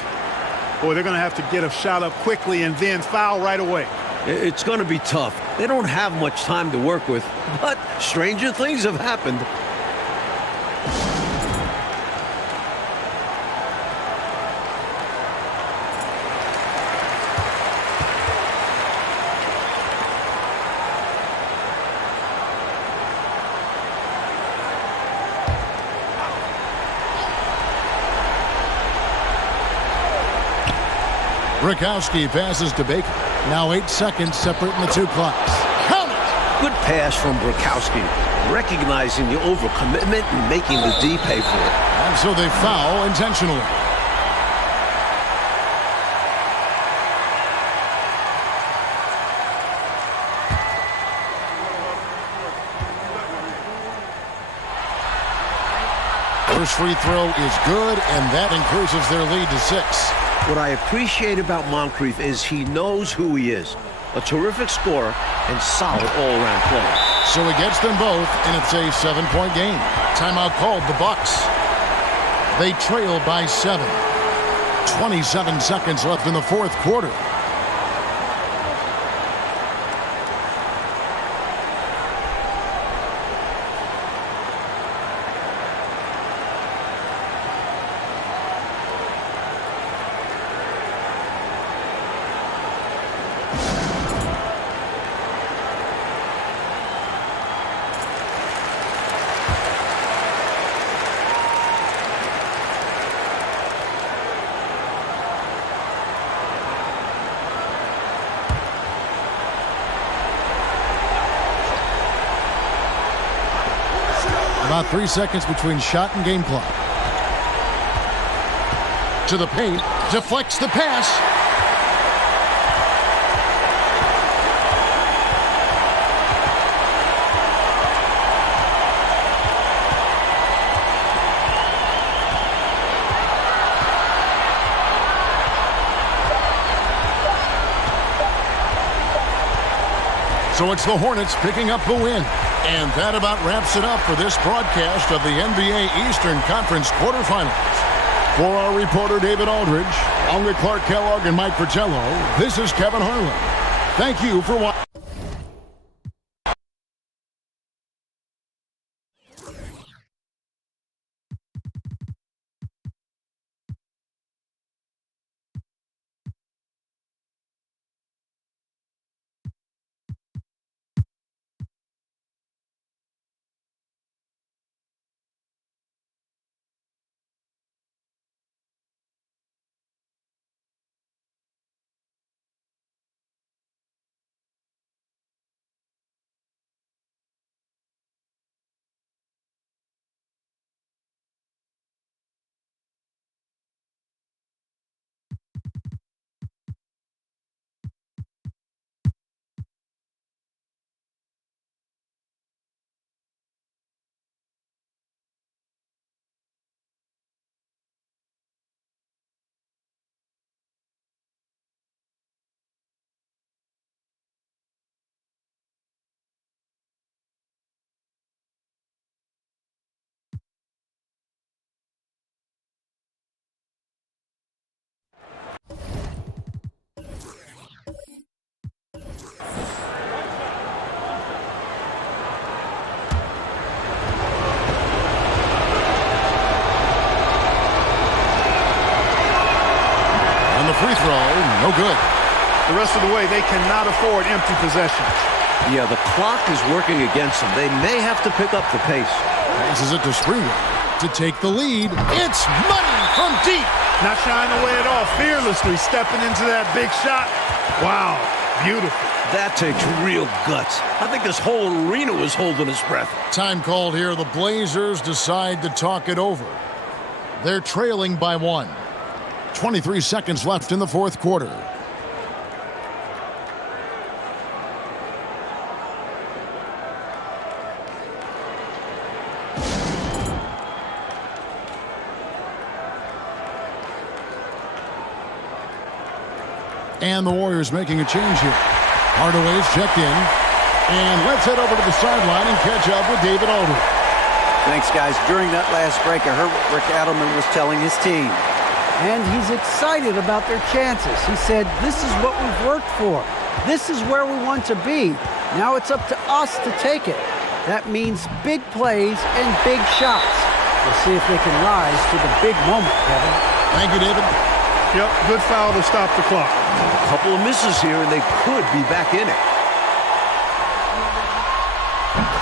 Boy, they're going to have to get a shot up quickly and then foul right away. It's going to be tough. They don't have much time to work with, but stranger things have happened. Rakowski passes to Baker. Now 8 seconds separating the two clocks. Count it! Good pass from Brokowski, recognizing the overcommitment and making the D pay for it. And so they foul intentionally. First free throw is good, and that increases their lead to 6. What I appreciate about Moncrief is he knows who he is. A terrific scorer and solid all-around player. So he gets them both, and it's a 7-point game. Timeout called the Bucks. They trail by 7. 27 seconds left in the fourth quarter. About 3 seconds between shot and game clock. To the paint, deflects the pass. So it's the Hornets picking up the win. And that about wraps it up for this broadcast of the NBA Eastern Conference quarterfinals. For our reporter David Aldridge, along with Clark Kellogg and Mike Fratello, this is Kevin Harlan. Thank you for watching. Free throw, no good. The rest of the way, they cannot afford empty possessions. Yeah, the clock is working against them. They may have to pick up the pace. Passes it to Springer to take the lead. It's money from deep. Not shying away at all. Fearlessly stepping into that big shot. Wow, beautiful. That takes real guts. I think this whole arena was holding its breath. Time called here. The Blazers decide to talk it over. They're trailing by 1. 23 seconds left in the fourth quarter. And the Warriors making a change here. Hardaway's checked in. And let's head over to the sideline and catch up with David Aldridge. Thanks, guys. During that last break, I heard what Rick Adelman was telling his team. And he's excited about their chances. He said, this is what we've worked for. This is where we want to be. Now it's up to us to take it. That means big plays and big shots. We'll see if they can rise to the big moment, Kevin. Thank you, David. Yep, good foul to stop the clock. A couple of misses here, and they could be back in it.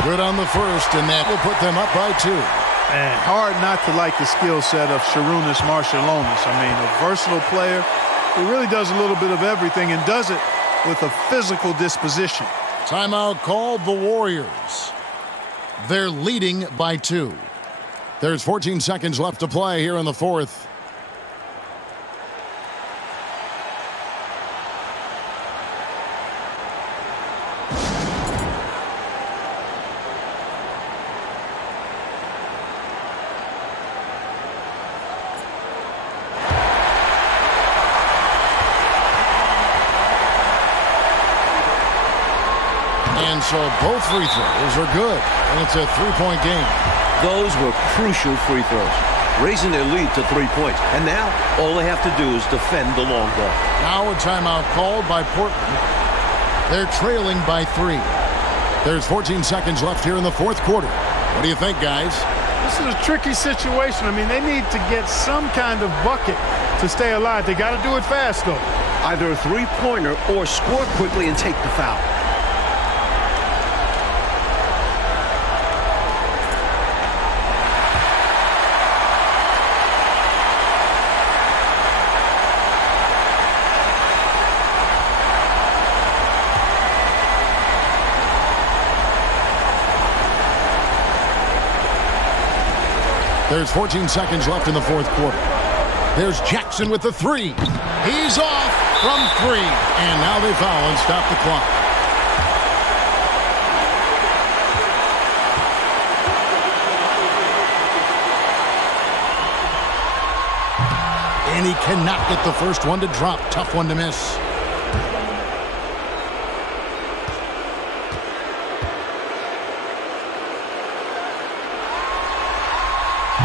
Good on the first, and that will put them up by 2. And hard not to like the skill set of Sarunas Marciulionis. I mean, a versatile player who really does a little bit of everything and does it with a physical disposition. Timeout called the Warriors. They're leading by 2. There's 14 seconds left to play here in the fourth. And so both free throws are good. And it's a 3-point game. Those were crucial free throws, raising their lead to 3 points. And now all they have to do is defend the long ball. Now a timeout called by Portland. They're trailing by 3. There's 14 seconds left here in the fourth quarter. What do you think, guys? This is a tricky situation. I mean, they need to get some kind of bucket to stay alive. They got to do it fast, though. Either a three-pointer or score quickly and take the foul. There's 14 seconds left in the fourth quarter. There's Jackson with the 3. He's off from 3. And now they foul and stop the clock. And he cannot get the first one to drop. Tough one to miss.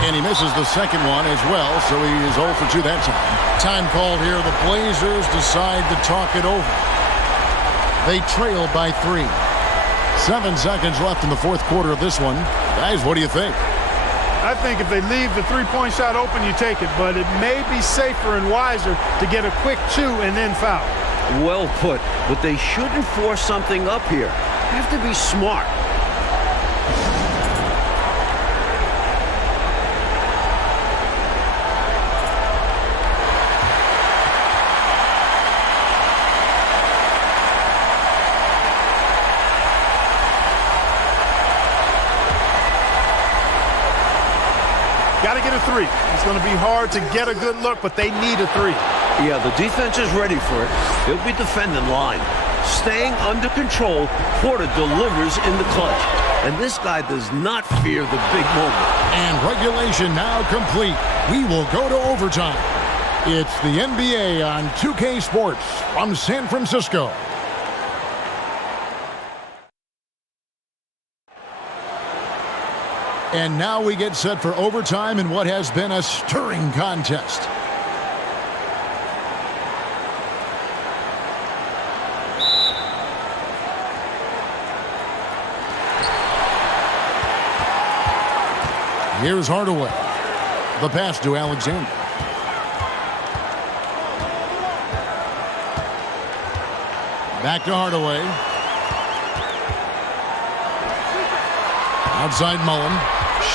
And he misses the second one as well, so he is 0 for 2 that time. Time called here. The Blazers decide to talk it over. They trail by 3. 7 seconds left in the fourth quarter of this one. Guys, what do you think? I think if they leave the three-point shot open, you take it. But it may be safer and wiser to get a quick 2 and then foul. Well put, but they shouldn't force something up here. Have to be smart. Got to get a 3. It's going to be hard to get a good look, but they need a 3. Yeah, the defense is ready for it. They'll be defending line. Staying under control, Porter delivers in the clutch. And this guy does not fear the big moment. And regulation now complete. We will go to overtime. It's the NBA on 2K Sports from San Francisco. And now we get set for overtime in what has been a stirring contest. Here's Hardaway. The pass to Alexander. Back to Hardaway. Outside Mullen.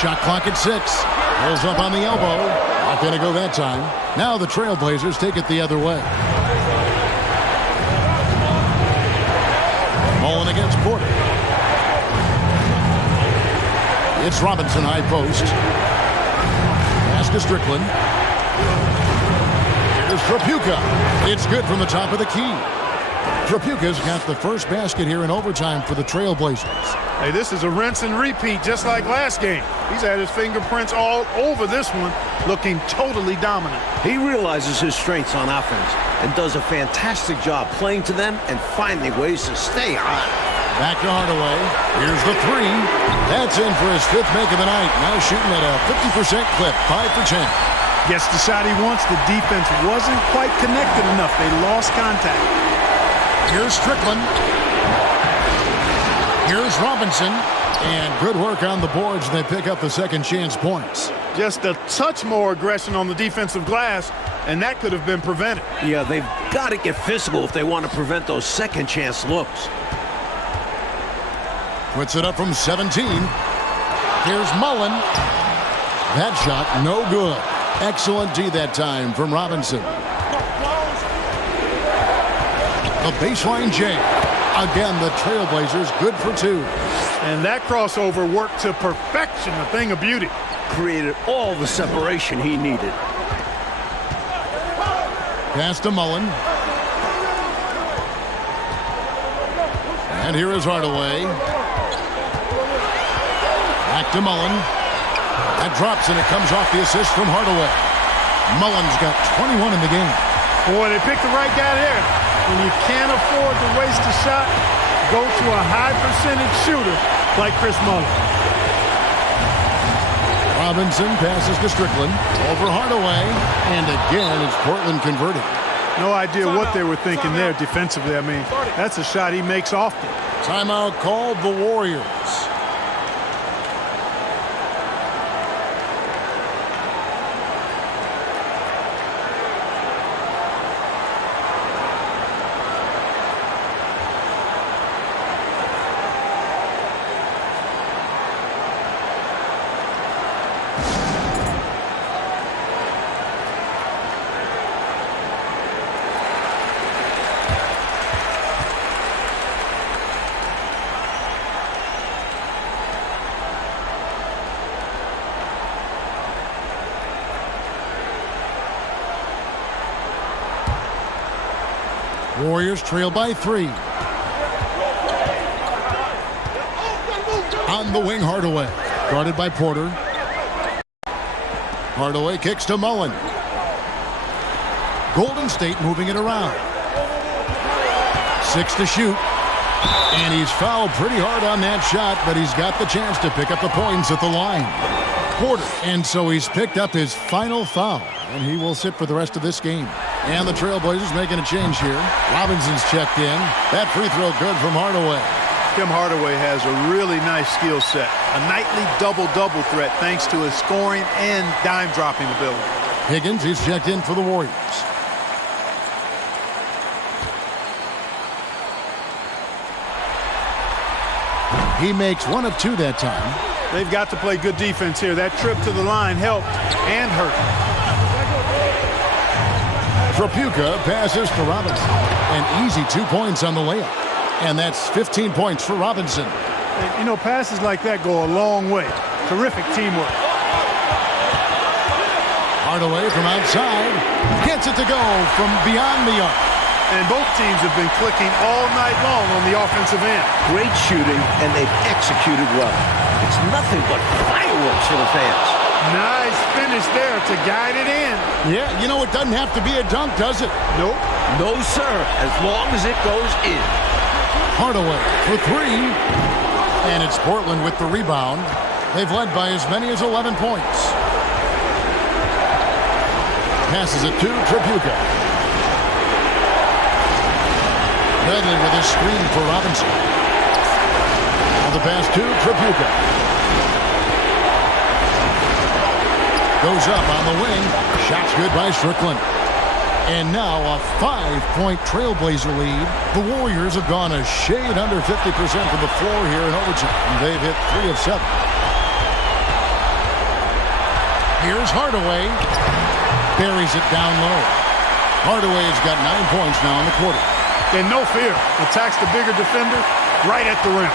Shot clock at 6. Pulls up on the elbow. Not going to go that time. Now the Trailblazers take it the other way. Mullen against Porter. It's Robinson high post. Pass to Strickland. Here's Trapuka. It's good from the top of the key. Trapuka's got the first basket here in overtime for the Trailblazers. Hey, this is a rinse and repeat just like last game. He's had his fingerprints all over this one, looking totally dominant. He realizes his strengths on offense and does a fantastic job playing to them and finding ways to stay hot. Back to Hardaway. Here's the 3. That's in for his 5th make of the night. Now shooting at a 50% clip, 5 for 10. Gets the shot he wants. The defense wasn't quite connected enough. They lost contact. Here's Strickland. Here's Robinson. And good work on the boards. They pick up the second chance points. Just a touch more aggression on the defensive glass, and that could have been prevented. Yeah, they've got to get physical if they want to prevent those second chance looks. Puts it up from 17. Here's Mullen. That shot, no good. Excellent D that time from Robinson. The baseline J. Again, the Trailblazers good for 2. And that crossover worked to perfection, a thing of beauty. Created all the separation he needed. Pass to Mullen. And here is Hardaway. Back to Mullen. That drops and it comes off the assist from Hardaway. Mullen's got 21 in the game. Boy, they picked the right guy there. When you can't afford to waste a shot, go to a high percentage shooter like Chris Mullen. Robinson passes to Strickland. Over Hardaway. And again, it's Portland converting. No idea what they were thinking there defensively. I mean, that's a shot he makes often. Timeout called the Warriors. Warriors trail by 3. On the wing, Hardaway. Guarded by Porter. Hardaway kicks to Mullen. Golden State moving it around. 6 to shoot. And he's fouled pretty hard on that shot, but he's got the chance to pick up the points at the line. Porter. And so he's picked up his final foul, and he will sit for the rest of this game. And the Trailblazers making a change here. Robinson's checked in. That free throw good from Hardaway. Tim Hardaway has a really nice skill set. A nightly double-double threat thanks to his scoring and dime-dropping ability. Higgins is checked in for the Warriors. He makes 1 of 2 that time. They've got to play good defense here. That trip to the line helped and hurt. Trapuka passes to Robinson. An easy 2 points on the layup. And that's 15 points for Robinson. And, you know, passes like that go a long way. Terrific teamwork. Hardaway from outside. Gets it to go from beyond the arc. And both teams have been clicking all night long on the offensive end. Great shooting, and they've executed well. It's nothing but fireworks for the fans. Nice finish there to guide it in. Yeah, you know, it doesn't have to be a dunk, does it? Nope. No, sir, as long as it goes in. Hardaway for 3. And it's Portland with the rebound. They've led by as many as 11 points. Passes it to Trapuka. Medley with a screen for Robinson. On the pass to Trapuka. Goes up on the wing. Shot's good by Strickland. And now a 5-point Trailblazer lead. The Warriors have gone a shade under 50% from the floor here in overtime. They've hit 3 of 7. Here's Hardaway. Buries it down low. Hardaway's got 9 points now in the quarter. And no fear. Attacks the bigger defender right at the rim.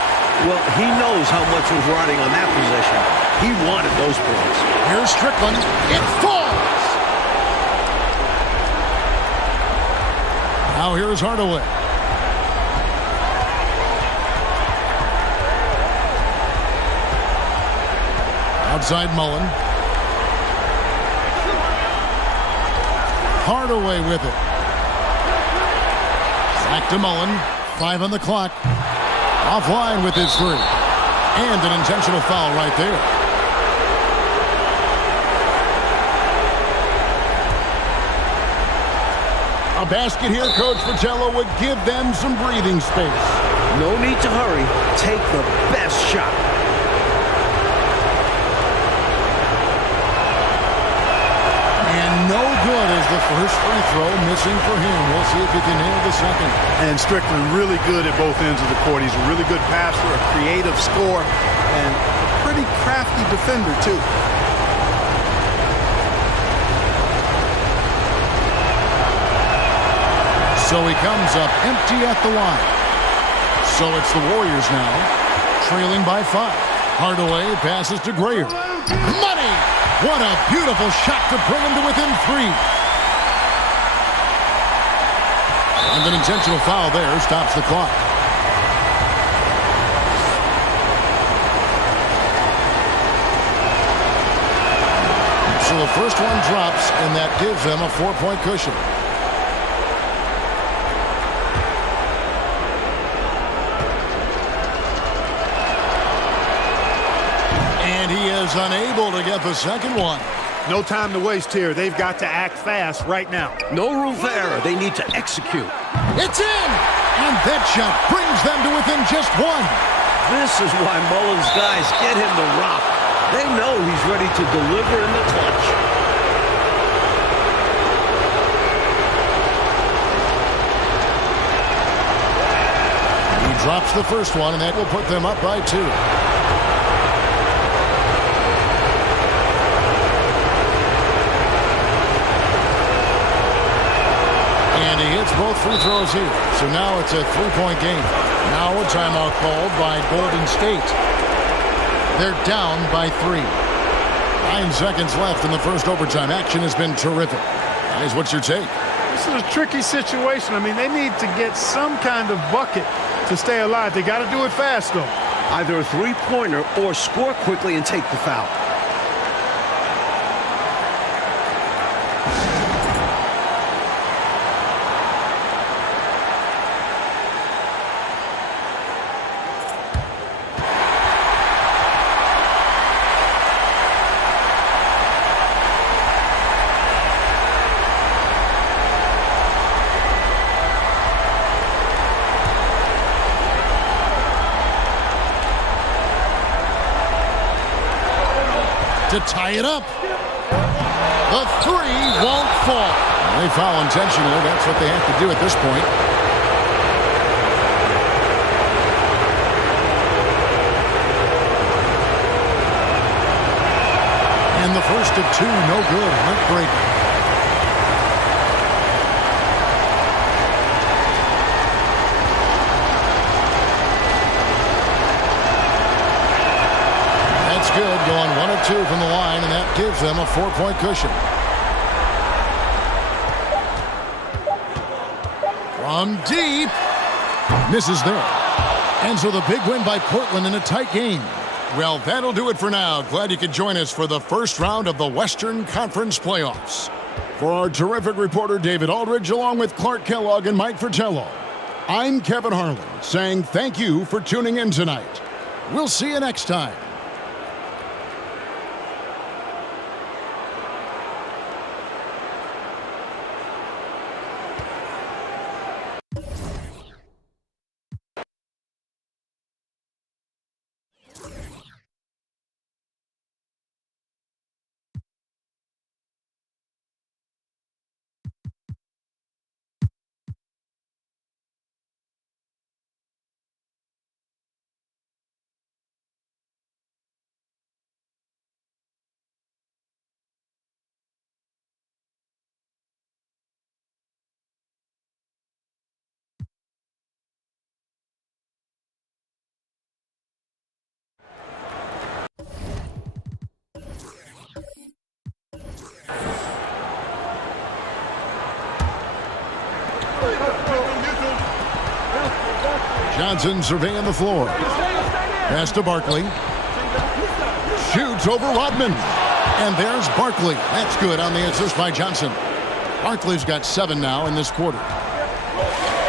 Well, he knows how much was riding on that possession. He wanted those points. Here's Strickland. It falls! Now here's Hardaway. Outside Mullen. Hardaway with it. Back to Mullen. 5 on the clock. Offline with his 3. And an intentional foul right there. A basket here, Coach Fratello would give them some breathing space. No need to hurry. Take the best shot. And no good as the first free throw missing for him. We'll see if he can nail the second. And Strickland really good at both ends of the court. He's a really good passer, a creative scorer, and a pretty crafty defender, too. So he comes up empty at the line. So it's the Warriors now, trailing by 5. Hardaway passes to Greer. Money! What a beautiful shot to bring him to within 3. And an intentional foul there stops the clock. So the first one drops, and that gives them a 4-point cushion. And he is unable to get the second one. No time to waste here. They've got to act fast right now. No room for error. They need to execute. It's in! And that shot brings them to within just 1. This is why Mullen's guys get him the rock. They know he's ready to deliver in the clutch. He drops the first one, and that will put them up by 2. And he hits both free throws here. So now it's a 3-point game. Now a timeout called by Golden State. They're down by 3. 9 seconds left in the first overtime. Action has been terrific. Guys, what's your take? This is a tricky situation. I mean, they need to get some kind of bucket to stay alive. They got to do it fast, though. Either a three-pointer or score quickly and take the foul. To tie it up. The 3 won't fall. They foul intentionally. That's what they have to do at this point. And the first of 2, no good. Heartbreaking. That's good, going 1 of 2 from the line, and that gives them a 4-point cushion. From deep. Misses there. And so the big win by Portland in a tight game. Well, that'll do it for now. Glad you could join us for the first round of the Western Conference Playoffs. For our terrific reporter David Aldridge, along with Clark Kellogg and Mike Fratello, I'm Kevin Harlan, saying thank you for tuning in tonight. We'll see you next time. Johnson surveying the floor. Pass to Barkley. Shoots over Rodman. And there's Barkley. That's good on the assist by Johnson. Barkley's got 7 now in this quarter.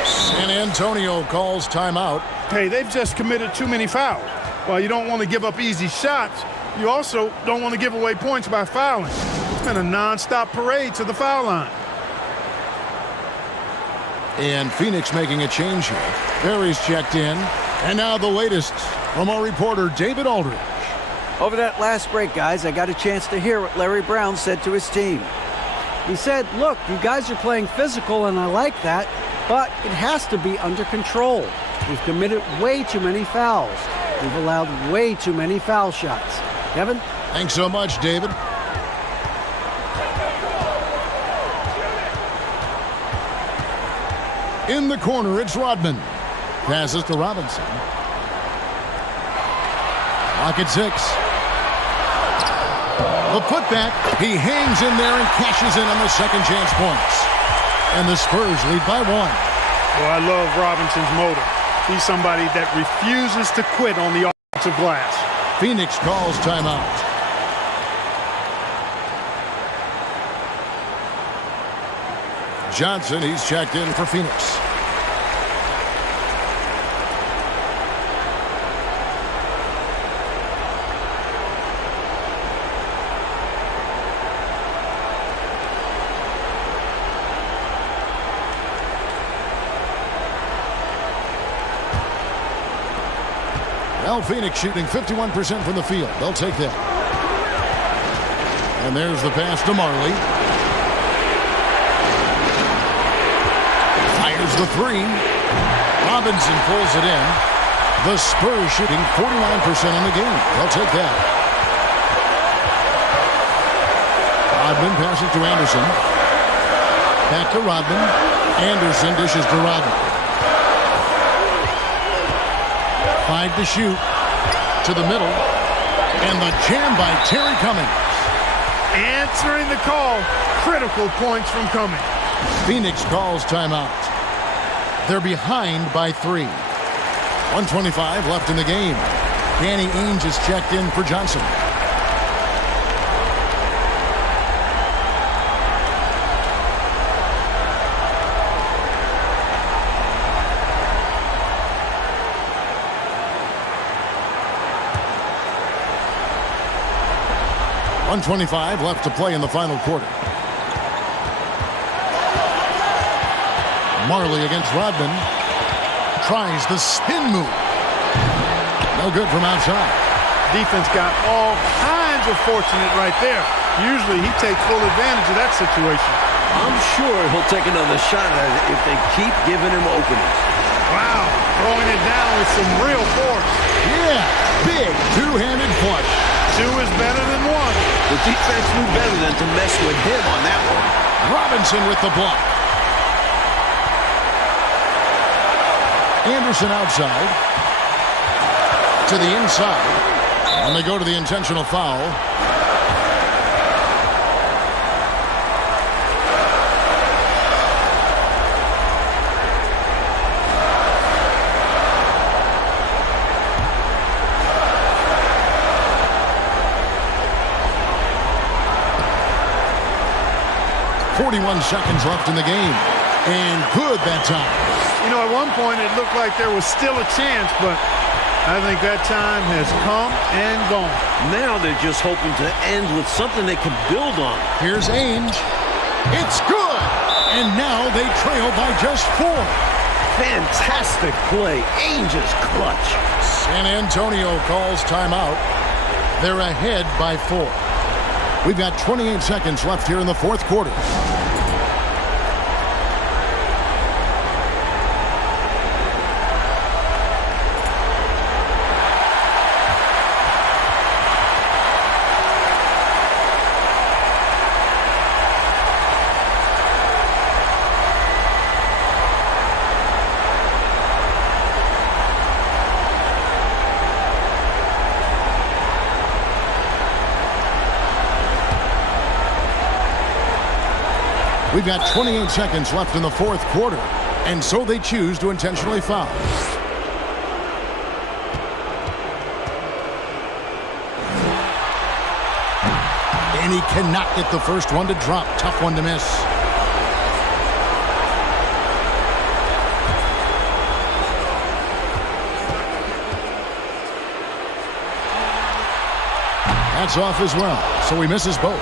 San Antonio calls timeout. Hey, they've just committed too many fouls. While you don't want to give up easy shots, you also don't want to give away points by fouling. It's been a nonstop parade to the foul line. And Phoenix making a change here. Barry's checked in. And now the latest from our reporter, David Aldridge. Over that last break, guys, I got a chance to hear what Larry Brown said to his team. He said, look, you guys are playing physical, and I like that, but it has to be under control. We've committed way too many fouls. We've allowed way too many foul shots. Kevin? Thanks so much, David. In the corner, it's Rodman. Passes to Robinson. Clock at 6. The putback. He hangs in there and cashes in on the second chance points. And the Spurs lead by 1. Well, I love Robinson's motor. He's somebody that refuses to quit on the offensive glass. Phoenix calls timeout. Johnson, he's checked in for Phoenix. Well, Phoenix shooting 51% from the field. They'll take that. And there's the pass to Marley. Fires the 3. Robinson pulls it in. The Spurs shooting 49% in the game. They'll take that. Rodman passes to Anderson. Back to Rodman. Anderson dishes to Rodman. 5 to shoot. To the middle. And the jam by Terry Cummings. Answering the call. Critical points from Cummings. Phoenix calls timeout. They're behind by 3. 1:25 left in the game. Danny Ainge is checked in for Johnson. .125 left to play in the final quarter. Marley against Rodman. Tries the spin move. No good from outside. Defense got all kinds of fortunate right there. Usually he takes full advantage of that situation. I'm sure he'll take another shot at it if they keep giving him openings. Wow, throwing it down with some real force. Yeah, big two-handed flush. 2 is better than 1. The defense knew better than to mess with him on that one. Robinson with the block. Anderson outside. To the inside. And they go to the intentional foul. .41 seconds left in the game. And good that time. You know, at one point it looked like there was still a chance, but I think that time has come and gone. Now they're just hoping to end with something they can build on. Here's Ainge. It's good. And now they trail by just 4. Fantastic play. Ainge is clutch. San Antonio calls timeout. They're ahead by 4. We've got 28 seconds left here in the fourth quarter. We've got 28 seconds left in the fourth quarter, and so they choose to intentionally foul. And he cannot get the first one to drop. Tough one to miss. That's off as well, so he misses both.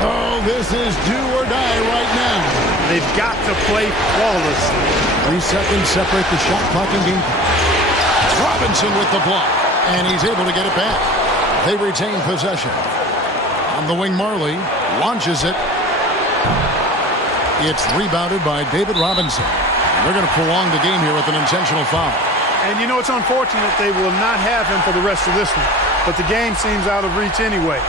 Oh, this is do or die right now. They've got to play flawlessly. 3 seconds separate the shot clock and game clock. Robinson with the block, and he's able to get it back. They retain possession. On the wing, Marley launches it. It's rebounded by David Robinson. They're going to prolong the game here with an intentional foul. And you know, it's unfortunate they will not have him for the rest of this one. But the game seems out of reach anyway.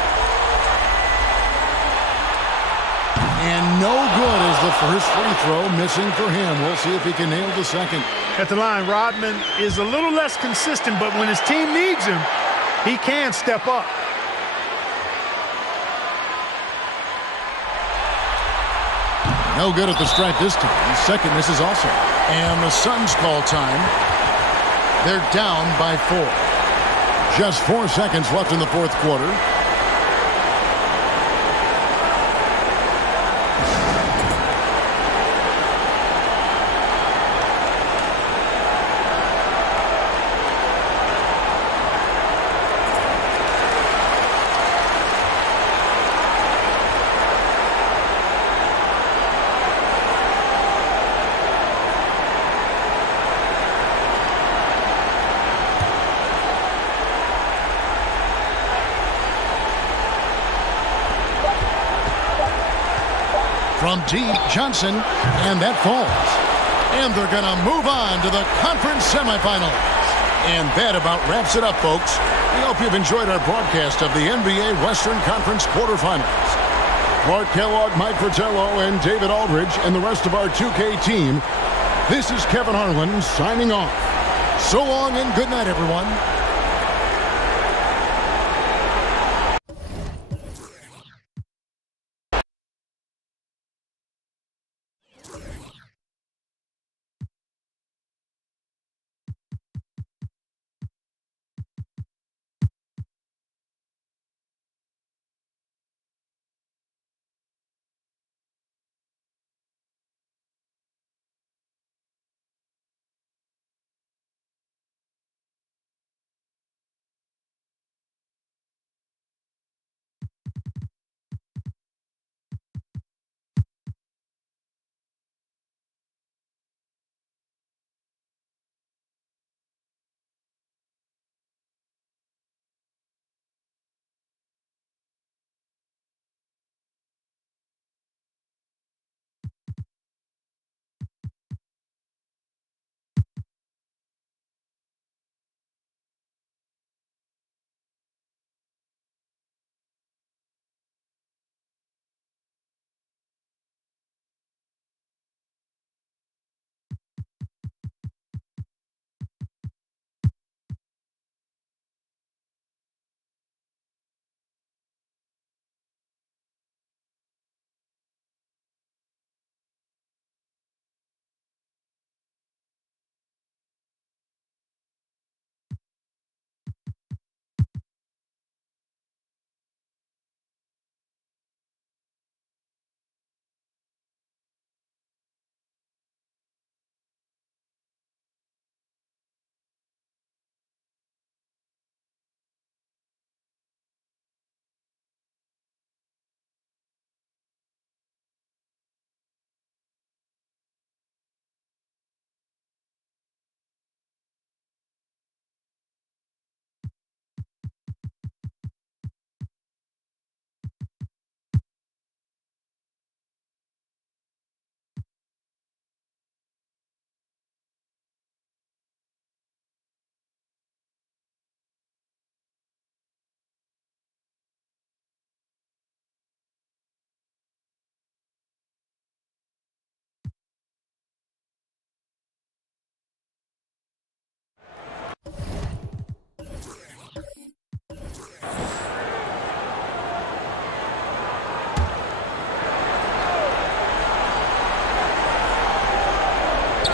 And no good as the first free throw missing for him. We'll see if he can nail the second. At the line, Rodman is a little less consistent, but when his team needs him, he can step up. No good at the stripe this time. The second misses also. And the Suns call time. They're down by 4. Just 4 seconds left in the fourth quarter. From deep, Johnson, and that falls. And they're going to move on to the conference semifinals. And that about wraps it up, folks. We hope you've enjoyed our broadcast of the NBA Western Conference quarterfinals. Clark Kellogg, Mike Fratello, and David Aldridge, and the rest of our 2K team. This is Kevin Harlan signing off. So long and good night, everyone.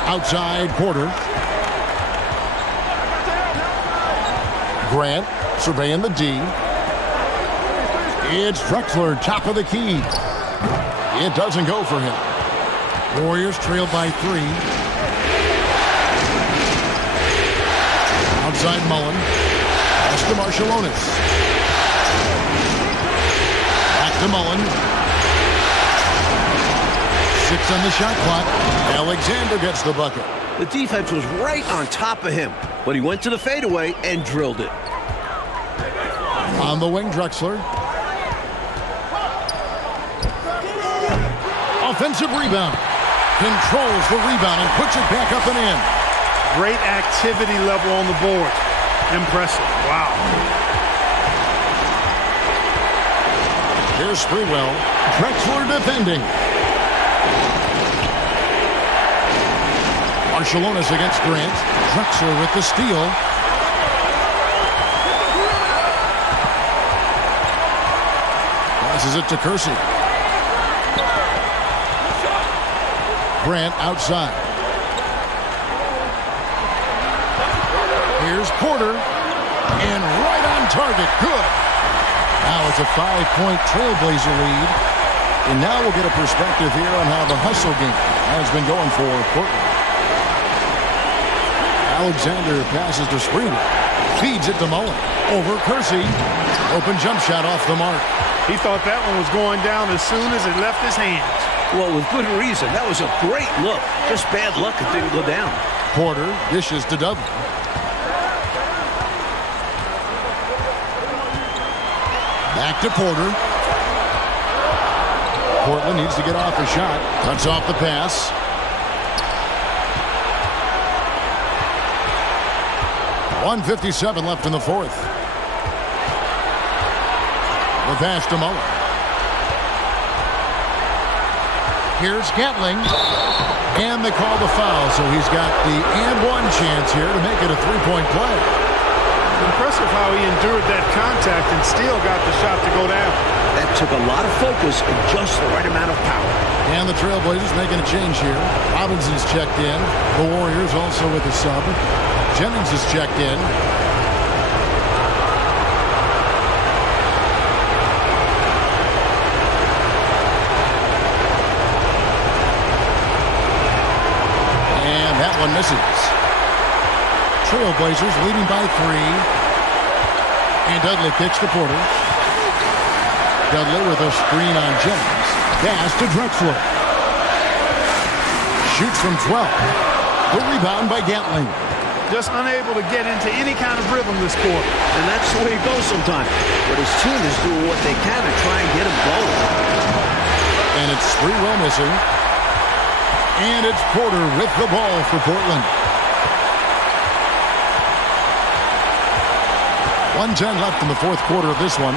Outside Porter. Grant surveying the D. It's Drexler, top of the key. It doesn't go for him. Warriors trail by 3. Outside Mullen. Pass to Marshallonis. Back to Mullen. 6 on the shot clock. Alexander gets the bucket. The defense was right on top of him, but he went to the fadeaway and drilled it. On the wing, Drexler. Offensive rebound. Controls the rebound and puts it back up and in. Great activity level on the board. Impressive. Wow. Here's Sprewell. Drexler defending. Marshallonis against Grant. Drexler with the steal. Passes it to Kersey. Grant outside. Here's Porter. And right on target. Good. Now it's a 5-point Trailblazer lead. And now we'll get a perspective here on how the hustle game has been going for Portland. Alexander passes to Sprewell. Feeds it to Mullen. Over Kersey. Open jump shot off the mark. He thought that one was going down as soon as it left his hands. Well, with good reason. That was a great look. Just bad luck it didn't go down. Porter dishes to Dudley. Back to Porter. Portland needs to get off a shot. Cuts off the pass. .157 left in the fourth. The pass to Mullen. Here's Gatling. And they call the foul, so he's got the and-one chance here to make it a three-point play. Impressive how he endured that contact and still got the shot to go down. That took a lot of focus and just the right amount of power. And the Trailblazers making a change here. Robinson's checked in. The Warriors also with a sub. Jennings is checked in. And that one misses. Trailblazers leading by 3. And Dudley kicks to Porter. Dudley with a screen on Jennings. Pass to Drexler. Shoots from 12. The rebound by Gatling. Just unable to get into any kind of rhythm this quarter. And that's the way it goes sometimes. But his team is doing what they can to try and get him going. And it's Sprewell missing. And it's Porter with the ball for Portland. 1:10 left in the fourth quarter of this one.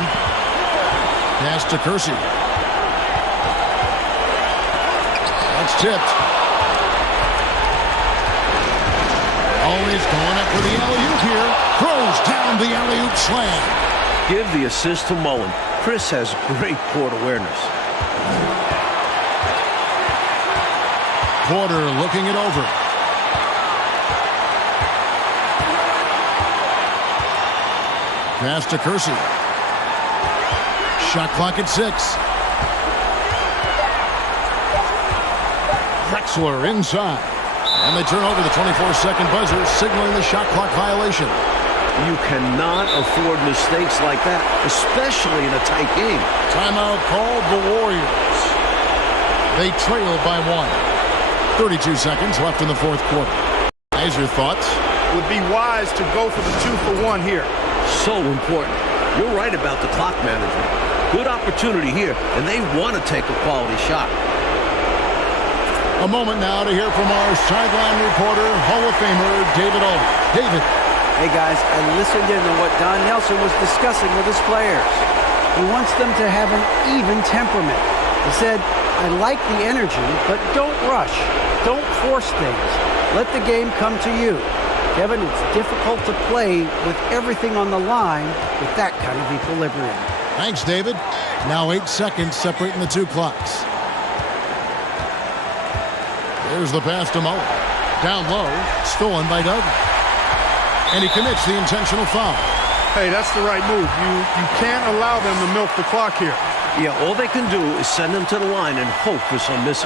Pass to Kersey. That's tipped. Always going up for the alley-oop here. Throws down the alley-oop slam. Give the assist to Mullen. Chris has great court awareness. Porter looking it over. Pass to Kersey. Shot clock at 6. Drexler inside. And they turn over the 24-second buzzer, signaling the shot clock violation. You cannot afford mistakes like that, especially in a tight game. Timeout called the Warriors. They trail by 1. 32 seconds left in the fourth quarter. Guys, your thoughts? Would be wise to go for the 2-for-1 here. So important. You're right about the clock management. Good opportunity here, and they want to take a quality shot. A moment now to hear from our sideline reporter, Hall of Famer David Aldridge. David. Hey, guys, I listened in on what Don Nelson was discussing with his players. He wants them to have an even temperament. He said, I like the energy, but don't rush. Don't force things. Let the game come to you. Kevin, it's difficult to play with everything on the line with that kind of equilibrium. Thanks, David. Now 8 seconds separating the two clocks. There's the pass to Mullen. Down low, stolen by Doug. And he commits the intentional foul. Hey, that's the right move. You can't allow them to milk the clock here. Yeah, all they can do is send him to the line and hope for some misses.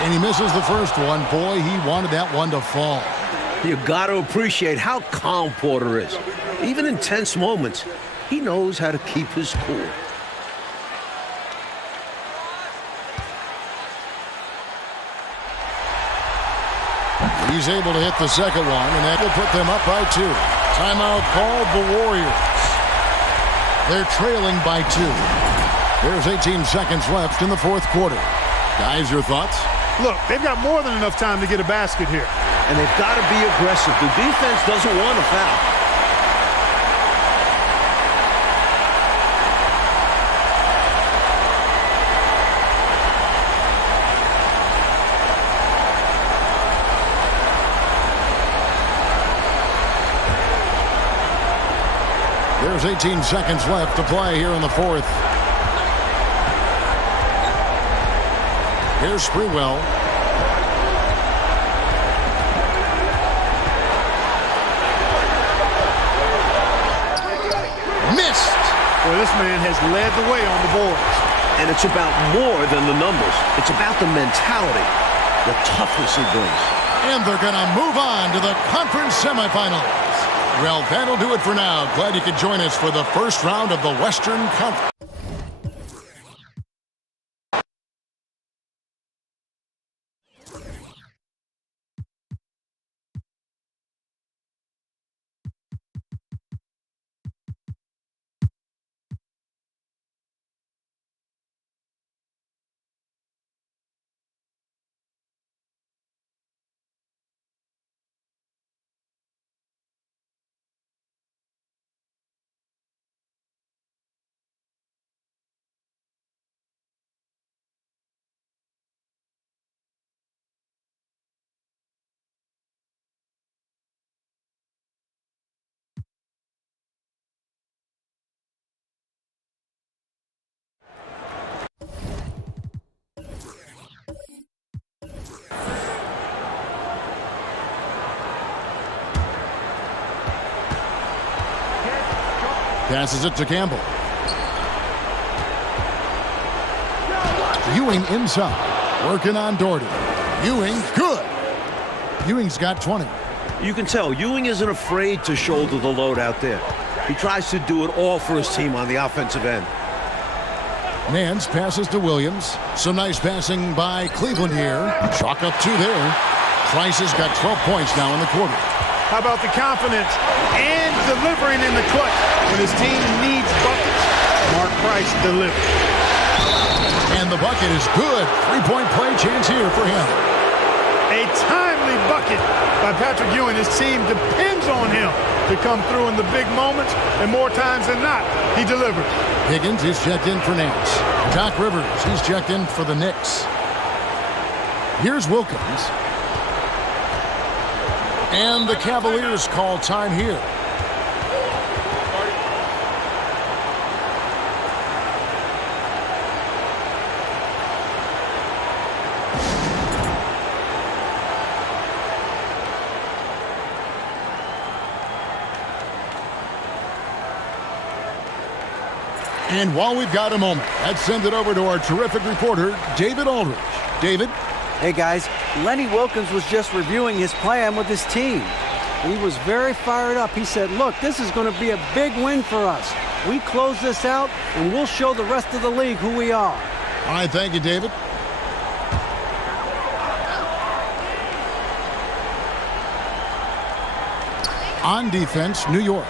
And he misses the first one. Boy, he wanted that one to fall. You got to appreciate how calm Porter is. Even in tense moments, he knows how to keep his cool. He's able to hit the second one, and that will put them up by 2. Timeout called the Warriors. They're trailing by 2. There's 18 seconds left in the fourth quarter. Guys, your thoughts? Look, they've got more than enough time to get a basket here. And they've got to be aggressive. The defense doesn't want a foul. There's 18 seconds left to play here in the fourth. Here's Sprewell. Missed. Well, this man has led the way on the boards. And it's about more than the numbers. It's about the mentality, the toughness he brings. And they're going to move on to the conference semifinals. Well, that'll do it for now. Glad you could join us for the first round of the Western Conference. Passes it to Campbell. Ewing inside. Working on Doherty. Ewing, good. Ewing's got 20. You can tell Ewing isn't afraid to shoulder the load out there. He tries to do it all for his team on the offensive end. Nance passes to Williams. Some nice passing by Cleveland here. Chalk up 2 there. Price has got 12 points now in the quarter. How about the confidence and delivering in the clutch? When his team needs buckets, Mark Price delivers. And the bucket is good. 3-point play chance here for him. A timely bucket by Patrick Ewing. His team depends on him to come through in the big moments, and more times than not, he delivers. Higgins is checked in for Nance. Doc Rivers, he's checked in for the Knicks. Here's Wilkins. And the Cavaliers call time here. And while we've got a moment, let's send it over to our terrific reporter, David Aldridge. David? Hey guys, Lenny Wilkins was just reviewing his plan with his team. He was very fired up. He said, look, this is going to be a big win for us. We close this out, and we'll show the rest of the league who we are. All right, thank you, David. On defense, New York.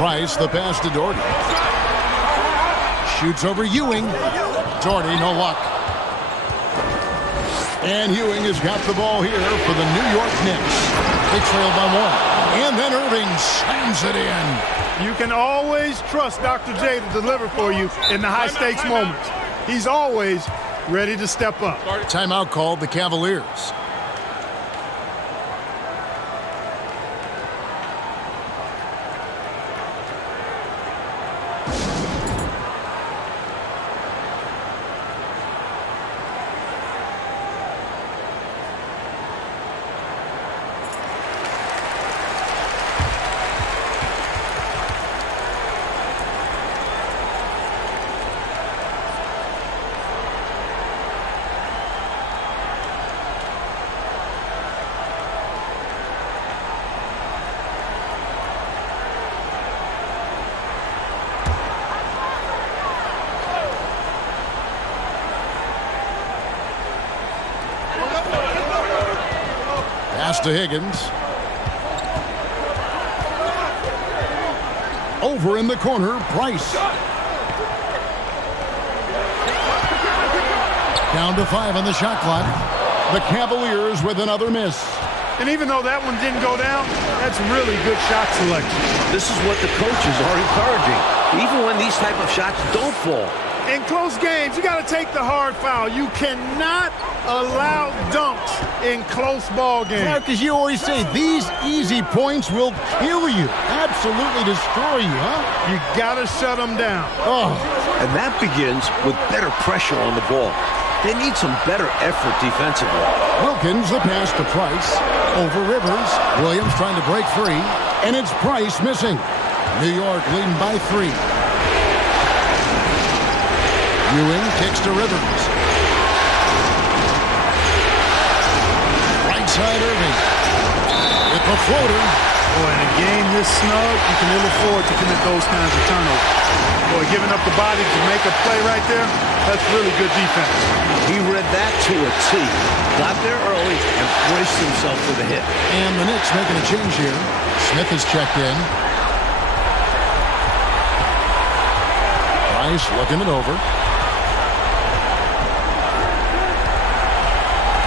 Price, the pass to Doherty. Shoots over Ewing. Doherty, no luck. And Ewing has got the ball here for the New York Knicks. They trail by 1. And then Irving slams it in. You can always trust Dr. J to deliver for you in the high-stakes moments. He's always ready to step up. Timeout called the Cavaliers. to Higgins. Over in the corner, Price. Down to 5 on the shot clock. The Cavaliers with another miss. And even though that one didn't go down, that's really good shot selection. This is what the coaches are encouraging, even when these type of shots don't fall. In close games, you got to take the hard foul. You cannot allow dunks in close ball games. Clark, as you always say, these easy points will kill you. Absolutely destroy you, huh? You got to shut them down. Oh. And that begins with better pressure on the ball. They need some better effort defensively. Wilkins, the pass to Price. Over Rivers. Williams trying to break free. And it's Price missing. New York leading by 3. Ewing kicks to Rivers. Right side Irving. With the floater. Boy, in a game this snug, you can ill afford to commit those kinds of turnovers. Boy, giving up the body to make a play right there, that's really good defense. He read that to a T. Got there early and braced himself for the hit. And the Knicks making a change here. Smith is checked in. Price looking it over.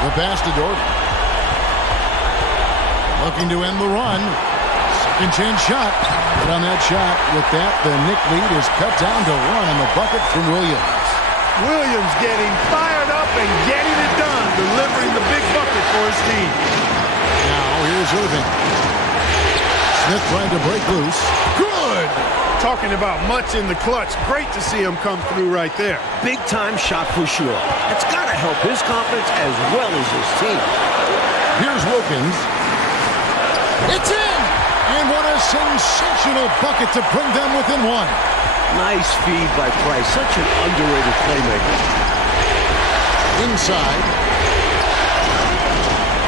The pass to Jordan. Looking to end the run. Second chance shot. But on that shot, with that, the Knick lead is cut down to 1 on the bucket from Williams. Williams getting fired up and getting it done, delivering the big bucket for his team. Now here's Irving. Smith trying to break loose. Good! Talking about much in the clutch. Great to see him come through right there. Big time shot for sure. It's got to help his confidence as well as his team. Here's Wilkins. It's in! And what a sensational bucket to bring them within 1. Nice feed by Price. Such an underrated playmaker. Inside.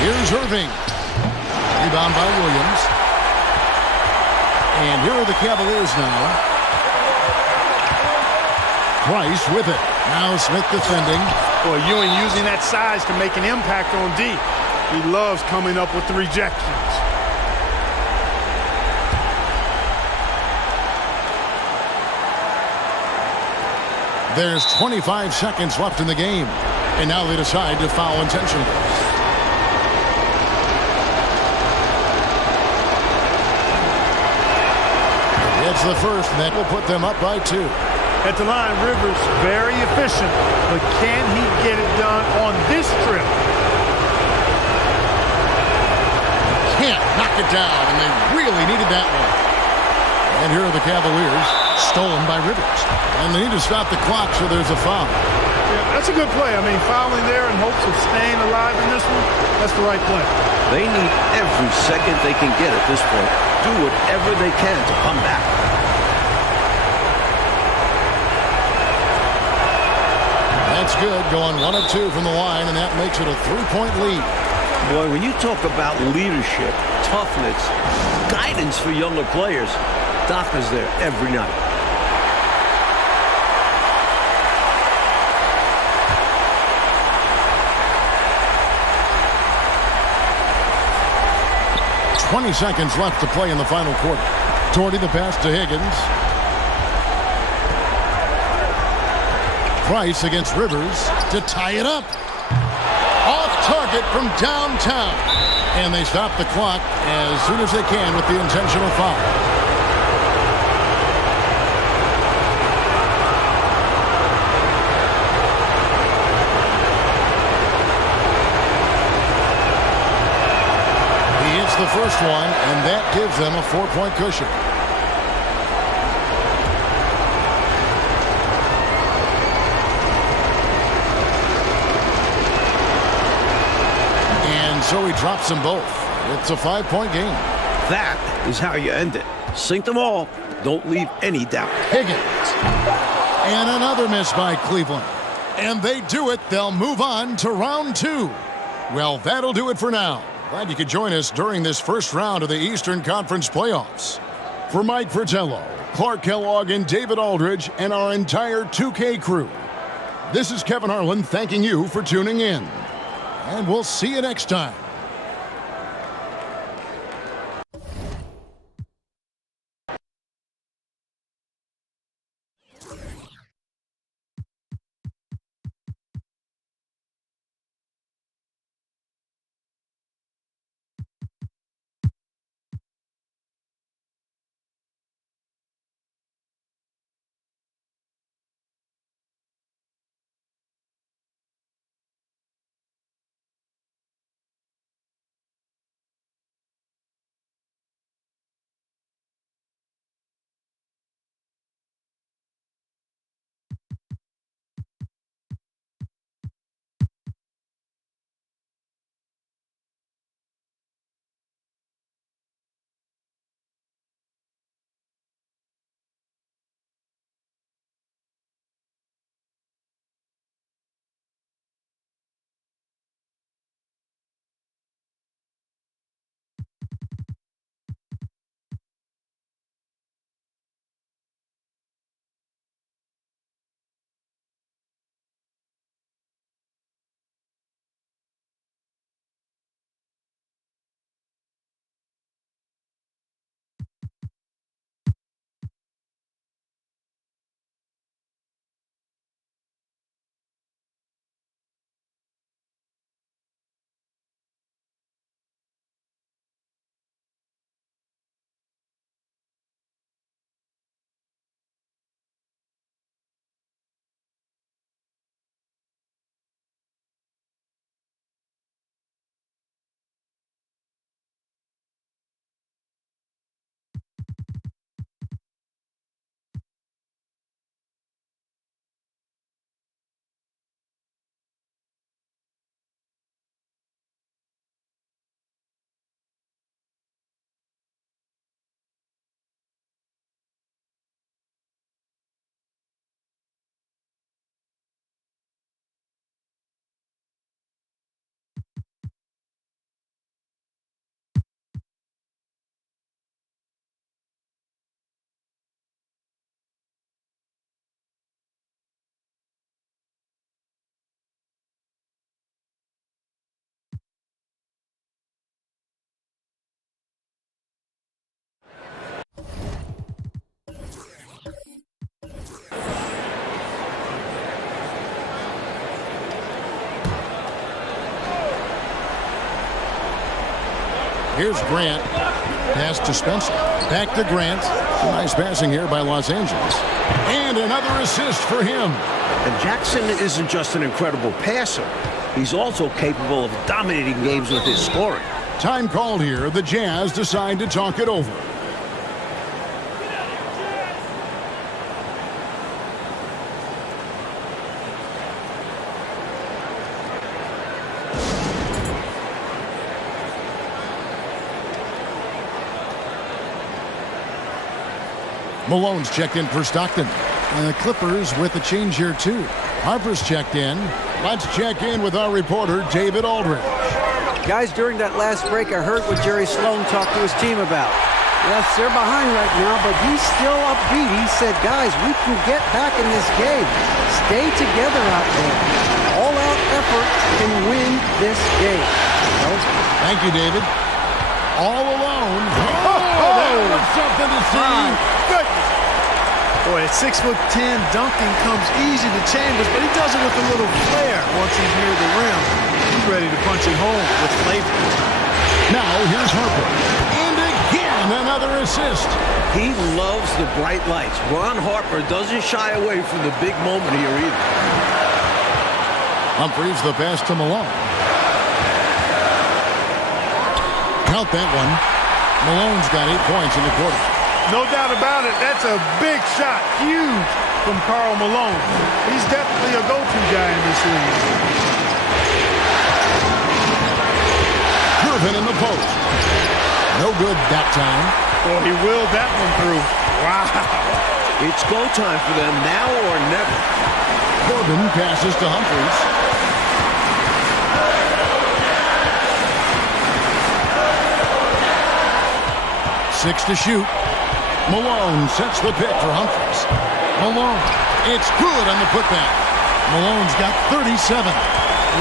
Here's Irving. Rebound by Williams. And here are the Cavaliers now. Price with it. Now Smith defending. Boy, Ewing using that size to make an impact on D. He loves coming up with the rejections. There's 25 seconds left in the game. And now they decide to foul intentionally. It's the first, and that will put them up by 2. At the line, Rivers very efficient, but can he get it done on this trip? Can't knock it down, and they really needed that one. And here are the Cavaliers, stolen by Rivers. And they need to stop the clock, so there's a foul. Yeah, that's a good play. I mean, fouling there in hopes of staying alive in this one, that's the right play. They need every second they can get at this point. Do whatever they can to come back. That's good, going 1 of 2 from the line, and that makes it a 3-point lead. Boy, when you talk about leadership, toughness, guidance for younger players, Doc is there every night. "20 seconds left to play in the final quarter. Torrey the pass to Higgins. Price against Rivers to tie it up. Off target from downtown. And they stop the clock as soon as they can with the intentional foul. He hits the first one, and that gives them a 4-point cushion. So he drops them both. It's a 5-point game. That is how you end it. Sink them all. Don't leave any doubt. Higgins. And another miss by Cleveland. And they do it. They'll move on to round 2. Well, that'll do it for now. Glad you could join us during this first round of the Eastern Conference playoffs. For Mike Fratello, Clark Kellogg, and David Aldridge, and our entire 2K crew, this is Kevin Harlan thanking you for tuning in. And we'll see you next time. Here's Grant. Pass to Spencer. Back to Grant. Nice passing here by Los Angeles. And another assist for him. And Jackson isn't just an incredible passer. He's also capable of dominating games with his scoring. Time called here. The Jazz decide to talk it over. Malone's checked in for Stockton. And the Clippers with the change here, too. Harper's checked in. Let's check in with our reporter, David Aldridge. Guys, during that last break, I heard what Jerry Sloan talked to his team about. Yes, they're behind right now, but he's still upbeat. He said, guys, we can get back in this game. Stay together out there. All-out effort can win this game. Thank you, David. All alone. Oh, that was something to see. Goodness. Boy, at 6'10", dunking comes easy to Chambers, but he does it with a little flair once he's near the rim. He's ready to punch it home with flavor. Now, here's Harper. And again, another assist. He loves the bright lights. Ron Harper doesn't shy away from the big moment here either. Humphries the pass to Malone. Count that one. Malone's got 8 points in the quarter. No doubt about it. That's a big shot. Huge from Karl Malone. He's definitely a go-to guy in this league. Irvin in the post. No good that time. Boy, he willed that one through. Wow. It's go time for them now or never. Corbin passes to Humphries. Six to shoot. Malone sets the pick for Humphries. Malone. It's good on the putback. Malone's got 37.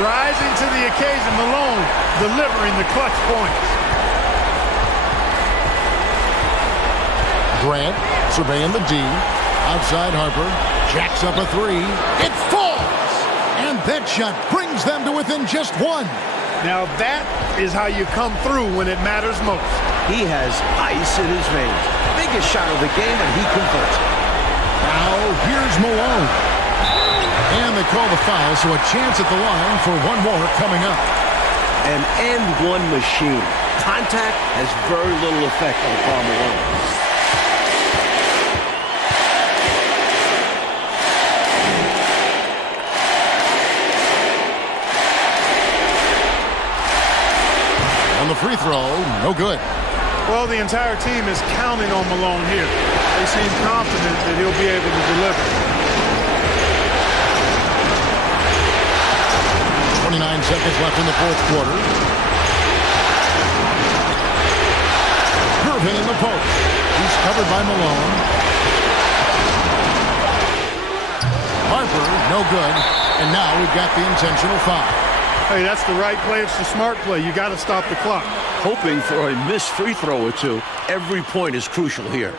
Rising to the occasion, Malone delivering the clutch points. Grant surveying the D. Outside Harper. Jacks up a three. It falls! And that shot brings them to within just one. Now that is how you come through when it matters most. He has ice in his veins. Biggest shot of the game, and he converts it. Now here's Malone. And they call the foul, so a chance at the line for one more coming up. An and-one machine. Contact has very little effect on Karl Malone. On the free throw, no good. Well, the entire team is counting on Malone here. They seem confident that he'll be able to deliver. 29 seconds left in the fourth quarter. Irvin in the post. He's covered by Malone. Harper, no good. And now we've got the intentional foul. Hey, that's the right play. It's the smart play. You got to stop the clock. Hoping for a missed free throw or two. Every point is crucial here.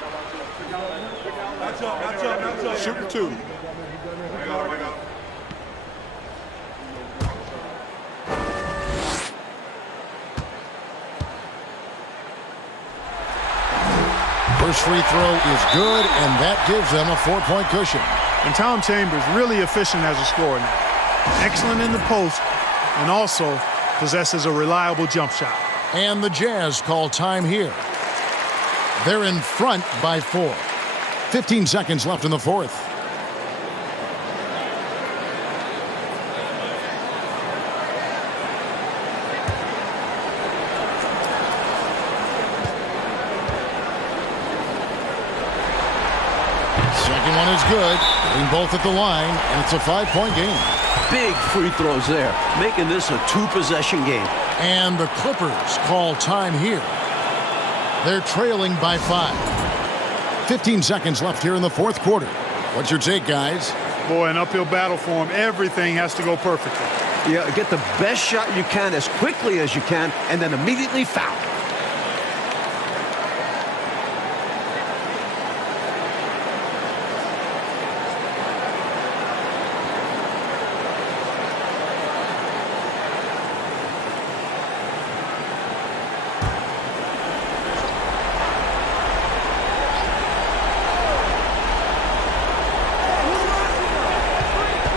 Shooting two. First free throw is good, and that gives them a 4-point cushion. And Tom Chambers really efficient as a scorer now. Excellent in the post, and also possesses a reliable jump shot. And the Jazz call time here. They're in front by 4. 15 seconds left in the fourth. Second one is good. Hitting both at the line, and it's a 5-point game. Big free throws there, making this a 2-possession game. And the Clippers call time here. They're trailing by 5. 15 seconds left here in the fourth quarter. What's your take, guys? Boy, an uphill battle for him. Everything has to go perfectly. Yeah, get the best shot you can as quickly as you can, and then immediately foul.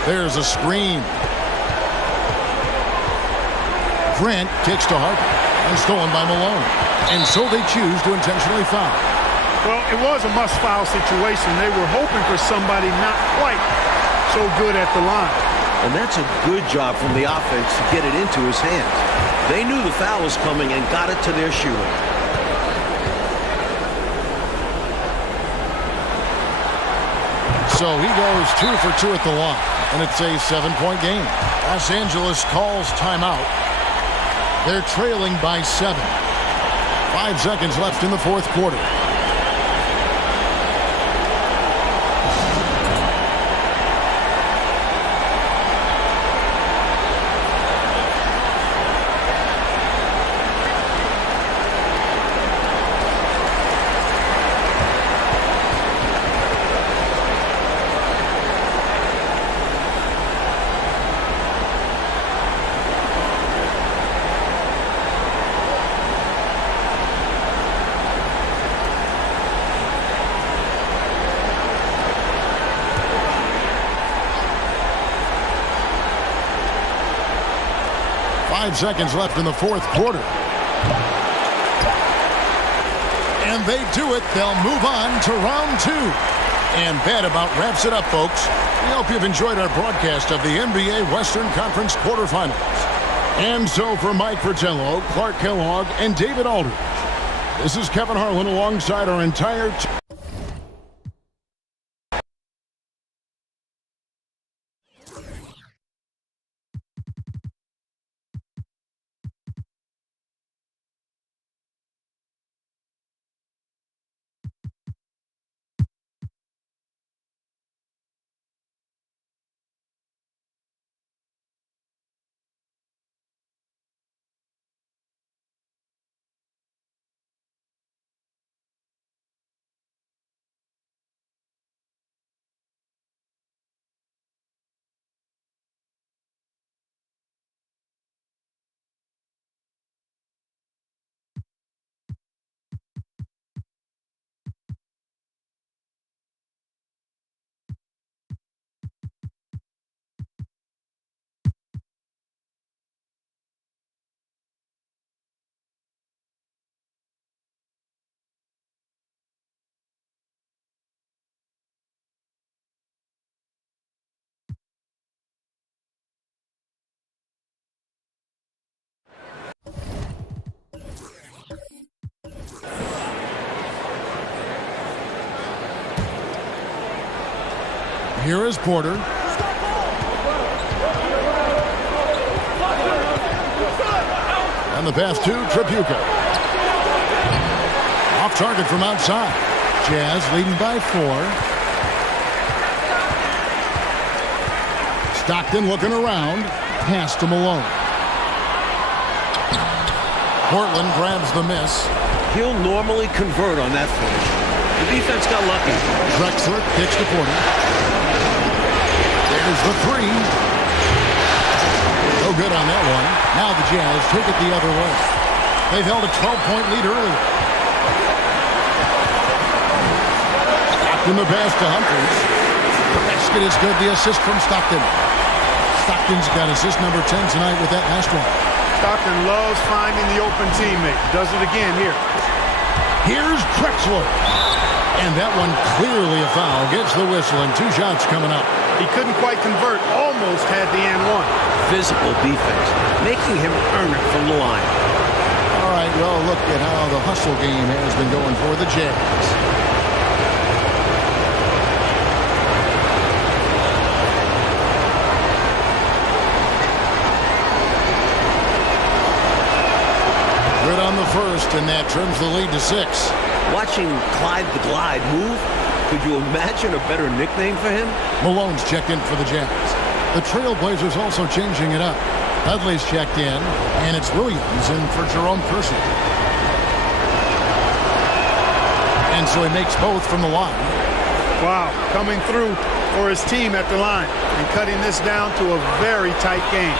There's a screen. Grant kicks to Harper and stolen by Malone. And so they choose to intentionally foul. Well, it was a must-foul situation. They were hoping for somebody not quite so good at the line. And that's a good job from the offense to get it into his hands. They knew the foul was coming and got it to their shooter. So he goes 2 for 2 at the line, and it's a 7-point game. Los Angeles calls timeout. They're trailing by 7. 5 seconds left in the fourth quarter. Seconds left in the fourth quarter. And they do it. They'll move on to round 2. And that about wraps it up, folks. We hope you've enjoyed our broadcast of the NBA Western Conference quarterfinals. And so for Mike Fratello, Clark Kellogg, and David Aldridge, this is Kevin Harlan alongside our entire team. Here is Porter. And the pass to Tripucka. Off target from outside. Jazz leading by 4. Stockton looking around. Pass to Malone. Portland grabs the miss. He'll normally convert on that finish. The defense got lucky. Drexler kicks to Porter. There's the 3. No good on that one. Now the Jazz take it the other way. They've held a 12-point lead earlier. Stockton the pass to Humphries. The basket is good. The assist from Stockton. Stockton's got assist number 10 tonight with that last one. Stockton loves finding the open teammate. Does it again here. Here's Drexler. And that one clearly a foul. Gets the whistle and 2 shots coming up. He couldn't quite convert. Almost had the and one. Physical defense, making him earn it from the line. All right, well, look at how the hustle game has been going for the Jazz. Good on the first, and that trims the lead to 6. Watching Clyde the Glide move, could you imagine a better nickname for him? Malone's checked in for the Jazz. The Trailblazers also changing it up. Dudley's checked in, and it's Williams in for Jerome Kersey. And so he makes both from the line. Wow, coming through for his team at the line and cutting this down to a very tight game.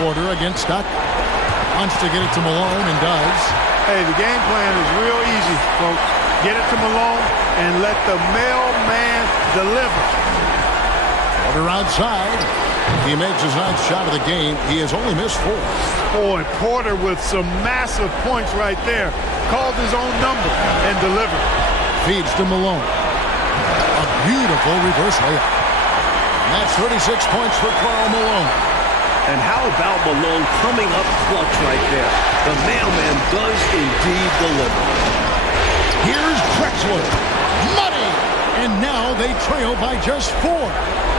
Porter against Stockton. Wants to get it to Malone and does. Hey, the game plan is real easy, folks. Get it to Malone and let the mailman deliver. Porter outside. He makes his ninth shot of the game. He has only missed 4. Boy, Porter with some massive points right there. Called his own number and delivered. Feeds to Malone. A beautiful reverse layup. And that's 36 points for Karl Malone. And how about Malone coming up clutch right there? The mailman does indeed deliver. Here's Drexler. Money! And now they trail by just 4.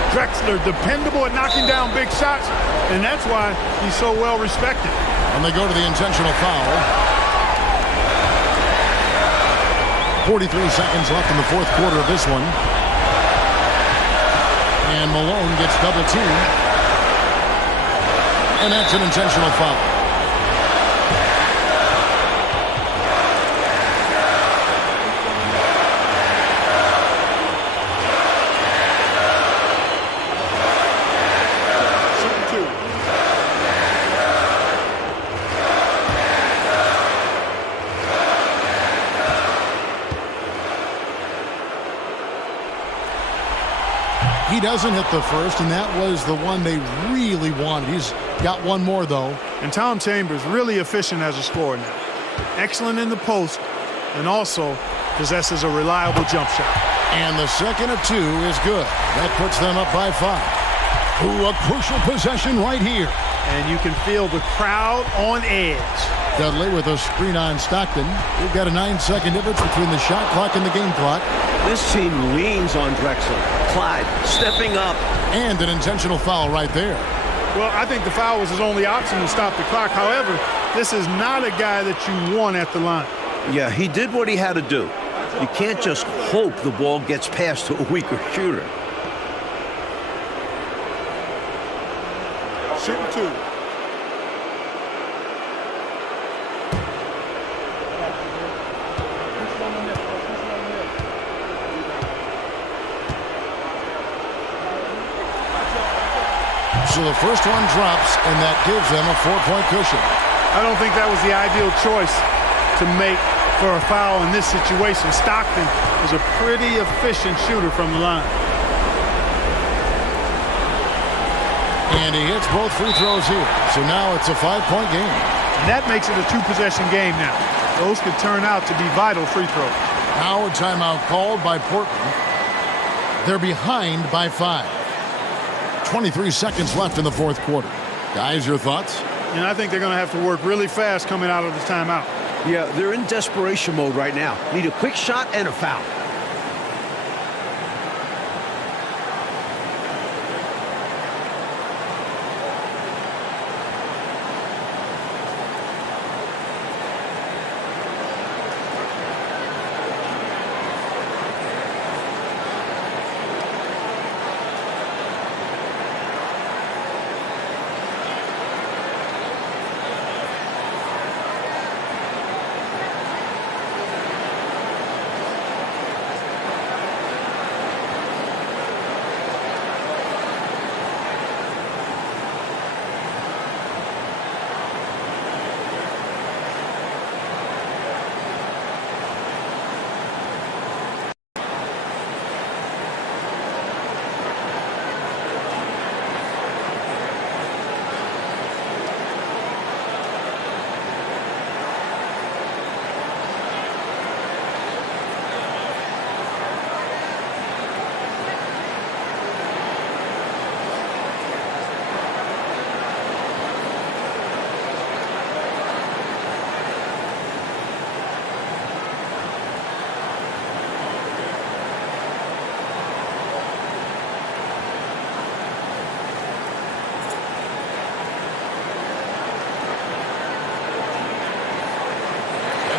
Drexler, dependable at knocking down big shots, and that's why he's so well respected. And they go to the intentional foul. 43 seconds left in the fourth quarter of this one. And Malone gets double teamed. And that's an intentional foul. He doesn't hit the first, and that was the one they really wanted. He's got one more, though. And Tom Chambers really efficient as a scorer now. Excellent in the post, and also possesses a reliable jump shot. And the second of 2 is good. That puts them up by 5. Ooh, a crucial possession right here. And you can feel the crowd on edge. Dudley with a screen on Stockton. We've got a 9-second difference between the shot clock and the game clock. This team leans on Drexler. Clyde stepping up. And an intentional foul right there. Well, I think the foul was his only option to stop the clock. However, this is not a guy that you want at the line. Yeah, he did what he had to do. You can't just hope the ball gets past to a weaker shooter. Shooting 2. So the first one drops, and that gives them a 4-point cushion. I don't think that was the ideal choice to make for a foul in this situation. Stockton is a pretty efficient shooter from the line. And he hits both free throws here. So now it's a 5-point game. And that makes it a 2-possession game now. Those could turn out to be vital free throws. Now a timeout called by Portland. They're behind by 5. 23 seconds left in the fourth quarter. Guys, your thoughts? And I think they're going to have to work really fast coming out of the timeout. Yeah, they're in desperation mode right now. Need a quick shot and a foul.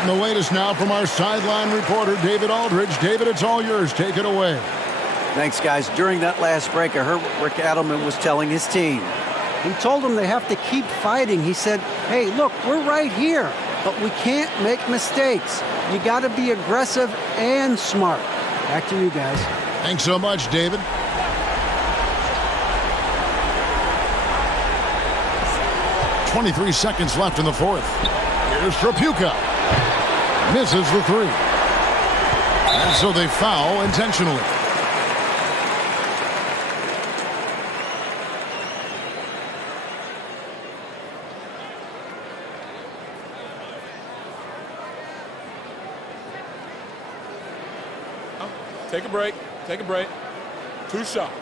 The latest now from our sideline reporter, David Aldridge. David, it's all yours. Take it away. Thanks, guys. During that last break, I heard what Rick Adelman was telling his team. He told them they have to keep fighting. He said, hey, look, we're right here, but we can't make mistakes. You got to be aggressive and smart. Back to you guys. Thanks so much, David. .23 seconds left in the fourth. Here's Trapuka. Misses the 3. And so they foul intentionally. Take a break. Take a break. 2 shots.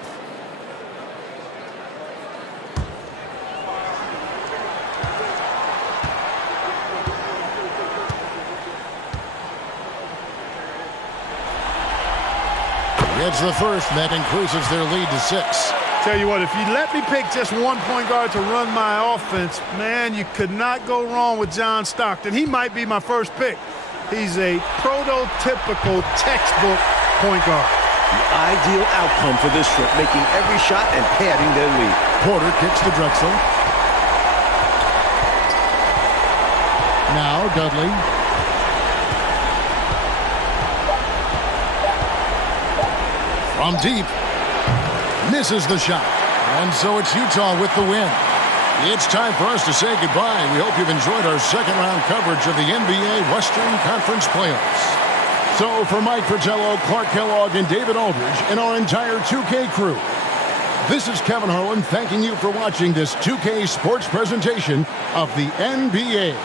It's the first, and that increases their lead to 6. Tell you what, if you let me pick just one point guard to run my offense, man, you could not go wrong with John Stockton. He might be my first pick. He's a prototypical textbook point guard. The ideal outcome for this trip, making every shot and padding their lead. Porter kicks to Drexel. Now Dudley. From deep. Misses the shot. And so it's Utah with the win. It's time for us to say goodbye. We hope you've enjoyed our second-round coverage of the NBA Western Conference Playoffs. So for Mike Fratello, Clark Kellogg, and David Aldridge, and our entire 2K crew, this is Kevin Harlan thanking you for watching this 2K Sports presentation of the NBA.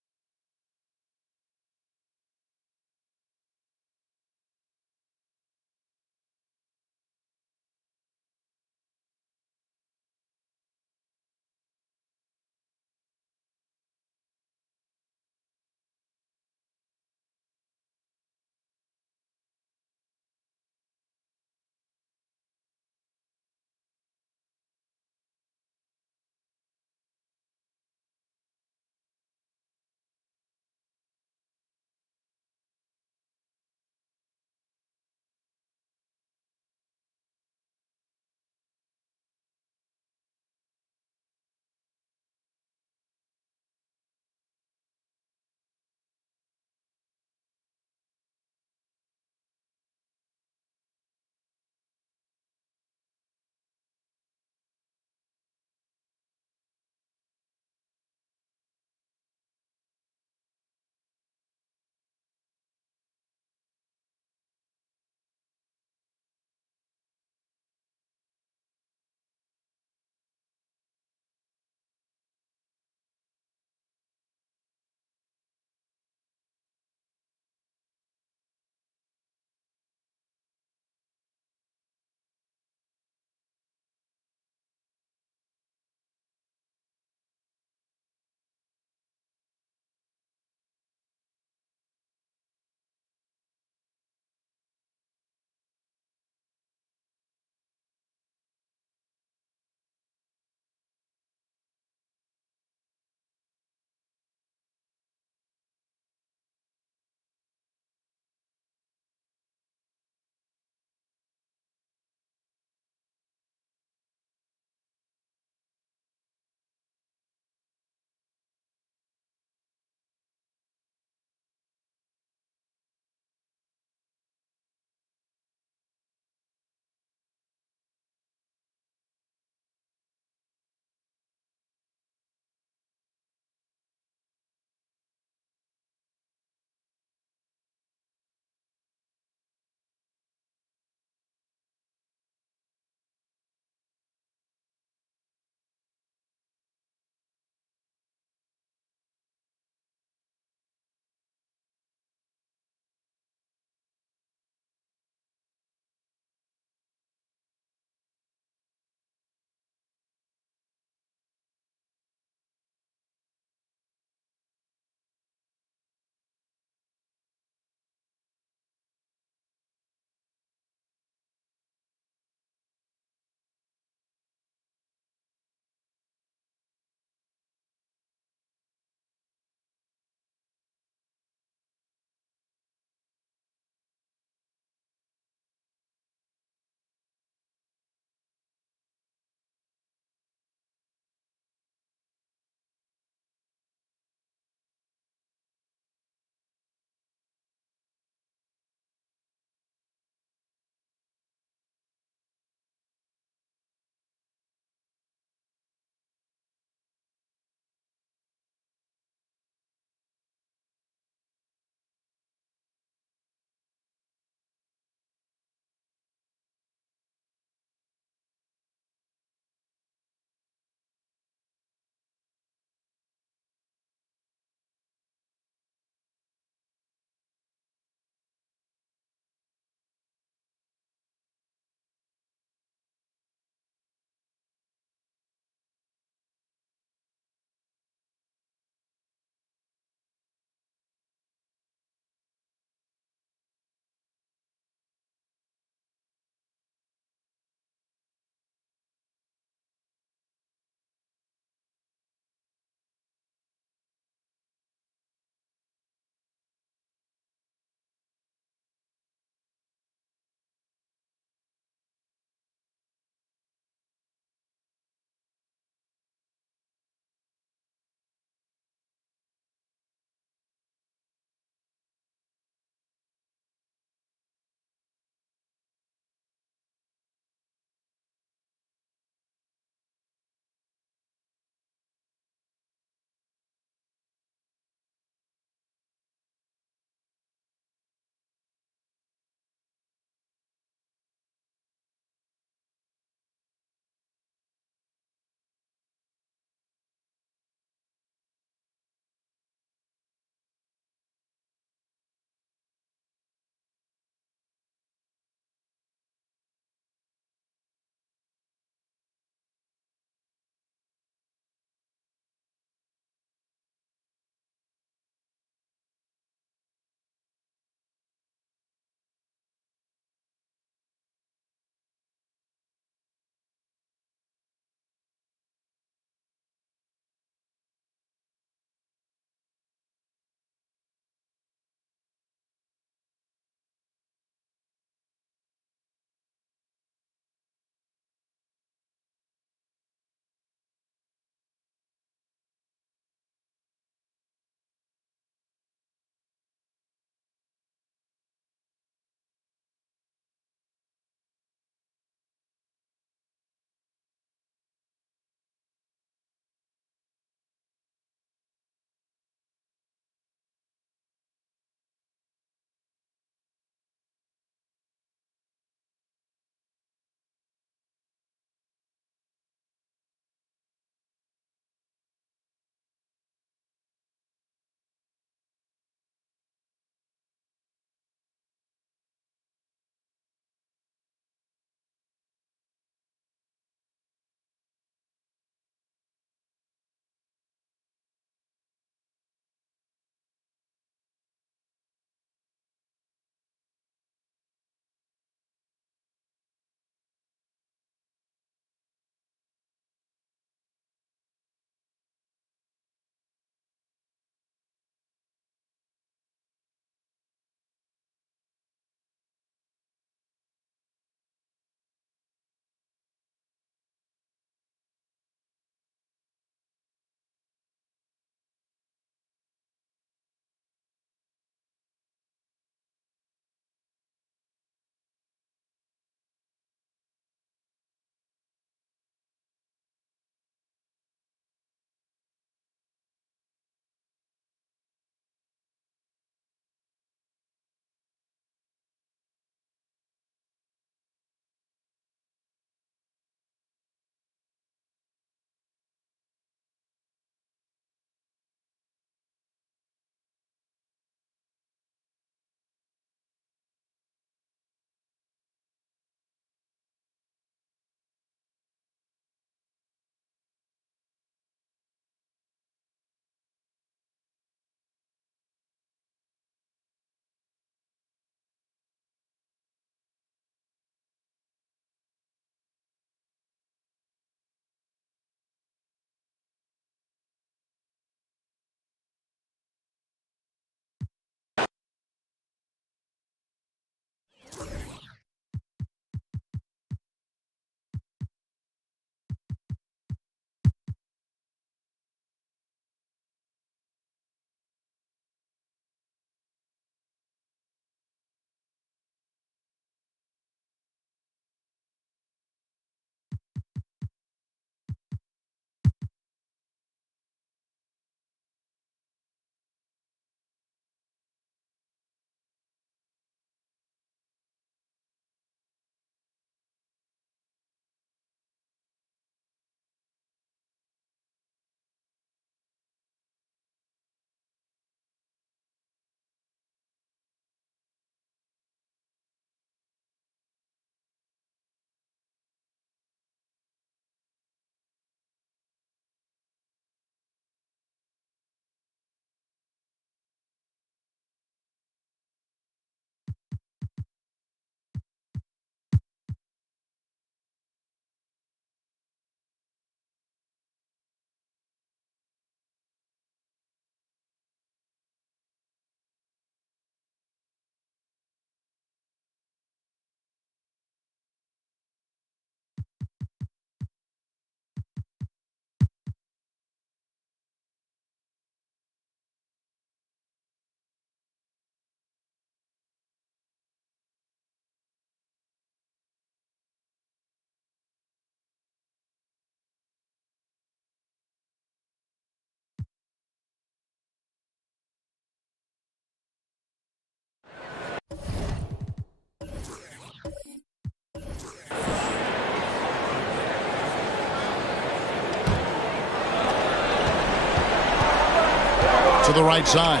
to the right side.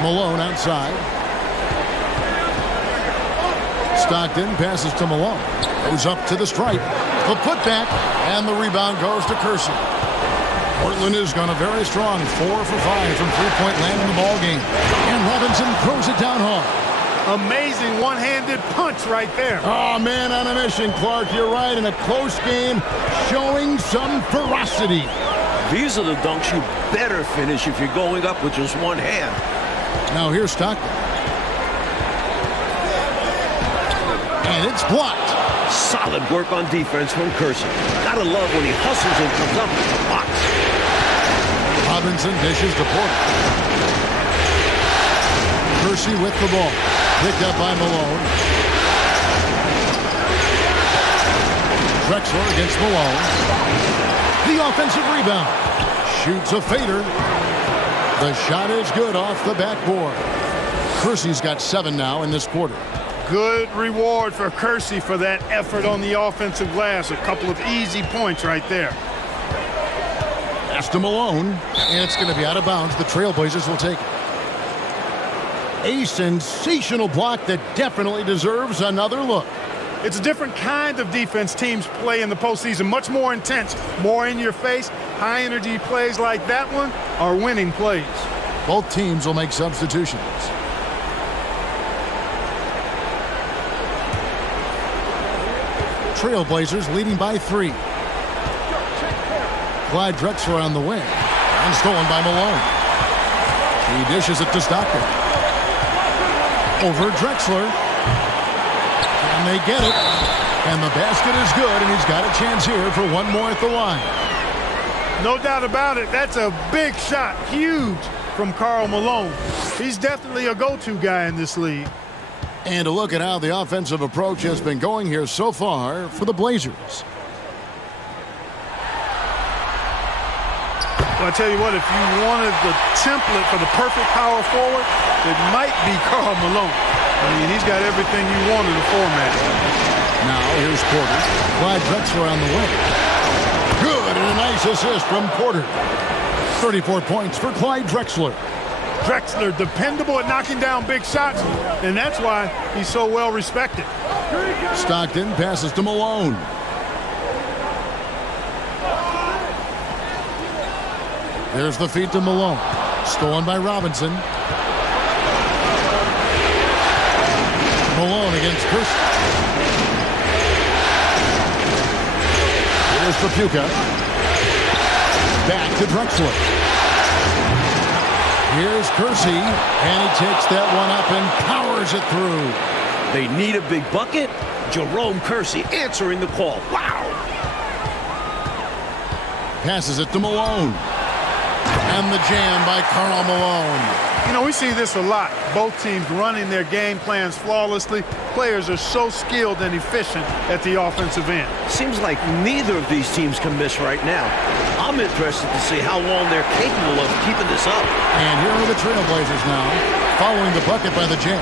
Malone outside. Stockton passes to Malone. Goes up to the stripe. The putback, and the rebound goes to Kersey. Portland has gone a very strong 4 for 5 from three-point land in the ball game. And Robinson throws it down hard. Amazing one-handed punch right there. Oh, man on a mission, Clark. You're right. In a close game, showing some ferocity. These are the dunks you better finish if you're going up with just one hand. Now here's Stockton. And it's blocked. Solid work on defense from Kersey. Gotta love when he hustles and comes up with the box. Robinson dishes to Porter. Kersey with the ball. Picked up by Malone. Drexler against Malone. The offensive rebound. Shoots a fader. The shot is good off the backboard. Kersey's got 7 now in this quarter. Good reward for Kersey for that effort on the offensive glass. A couple of easy points right there. Pass to Malone, and it's going to be out of bounds. The Trailblazers will take it. A sensational block that definitely deserves another look. It's a different kind of defense teams play in the postseason. Much more intense, more in your face. High-energy plays like that one are winning plays. Both teams will make substitutions. Trailblazers leading by 3. Clyde Drexler on the wing. And stolen by Malone. He dishes it to Stockton. Over Drexler. And they get it. And the basket is good, and he's got a chance here for one more at the line. No doubt about it. That's a big shot. Huge from Karl Malone. He's definitely a go-to guy in this league. And a look at how the offensive approach has been going here so far for the Blazers. Well, I tell you what, if you wanted the template for the perfect power forward, it might be Karl Malone. I mean, he's got everything you want in the format. Now here's Porter. Clyde Drexler on the wing. Good, and a nice assist from Porter. 34 points for Clyde Drexler. Drexler dependable at knocking down big shots, and that's why he's so well respected. Stockton passes to Malone. There's the feed to Malone. Stolen by Robinson. Malone against Kersey. Here's Pt.2. Back to Drexler. Here's Kersey, and he takes that one up and powers it through. They need a big bucket. Jerome Kersey answering the call. Wow! Passes it to Malone. And the jam by Karl Malone. You know, we see this a lot. Both teams running their game plans flawlessly. Players are so skilled and efficient at the offensive end. Seems like neither of these teams can miss right now. I'm interested to see how long they're capable of keeping this up. And here are the Trailblazers now, following the bucket by the Jazz.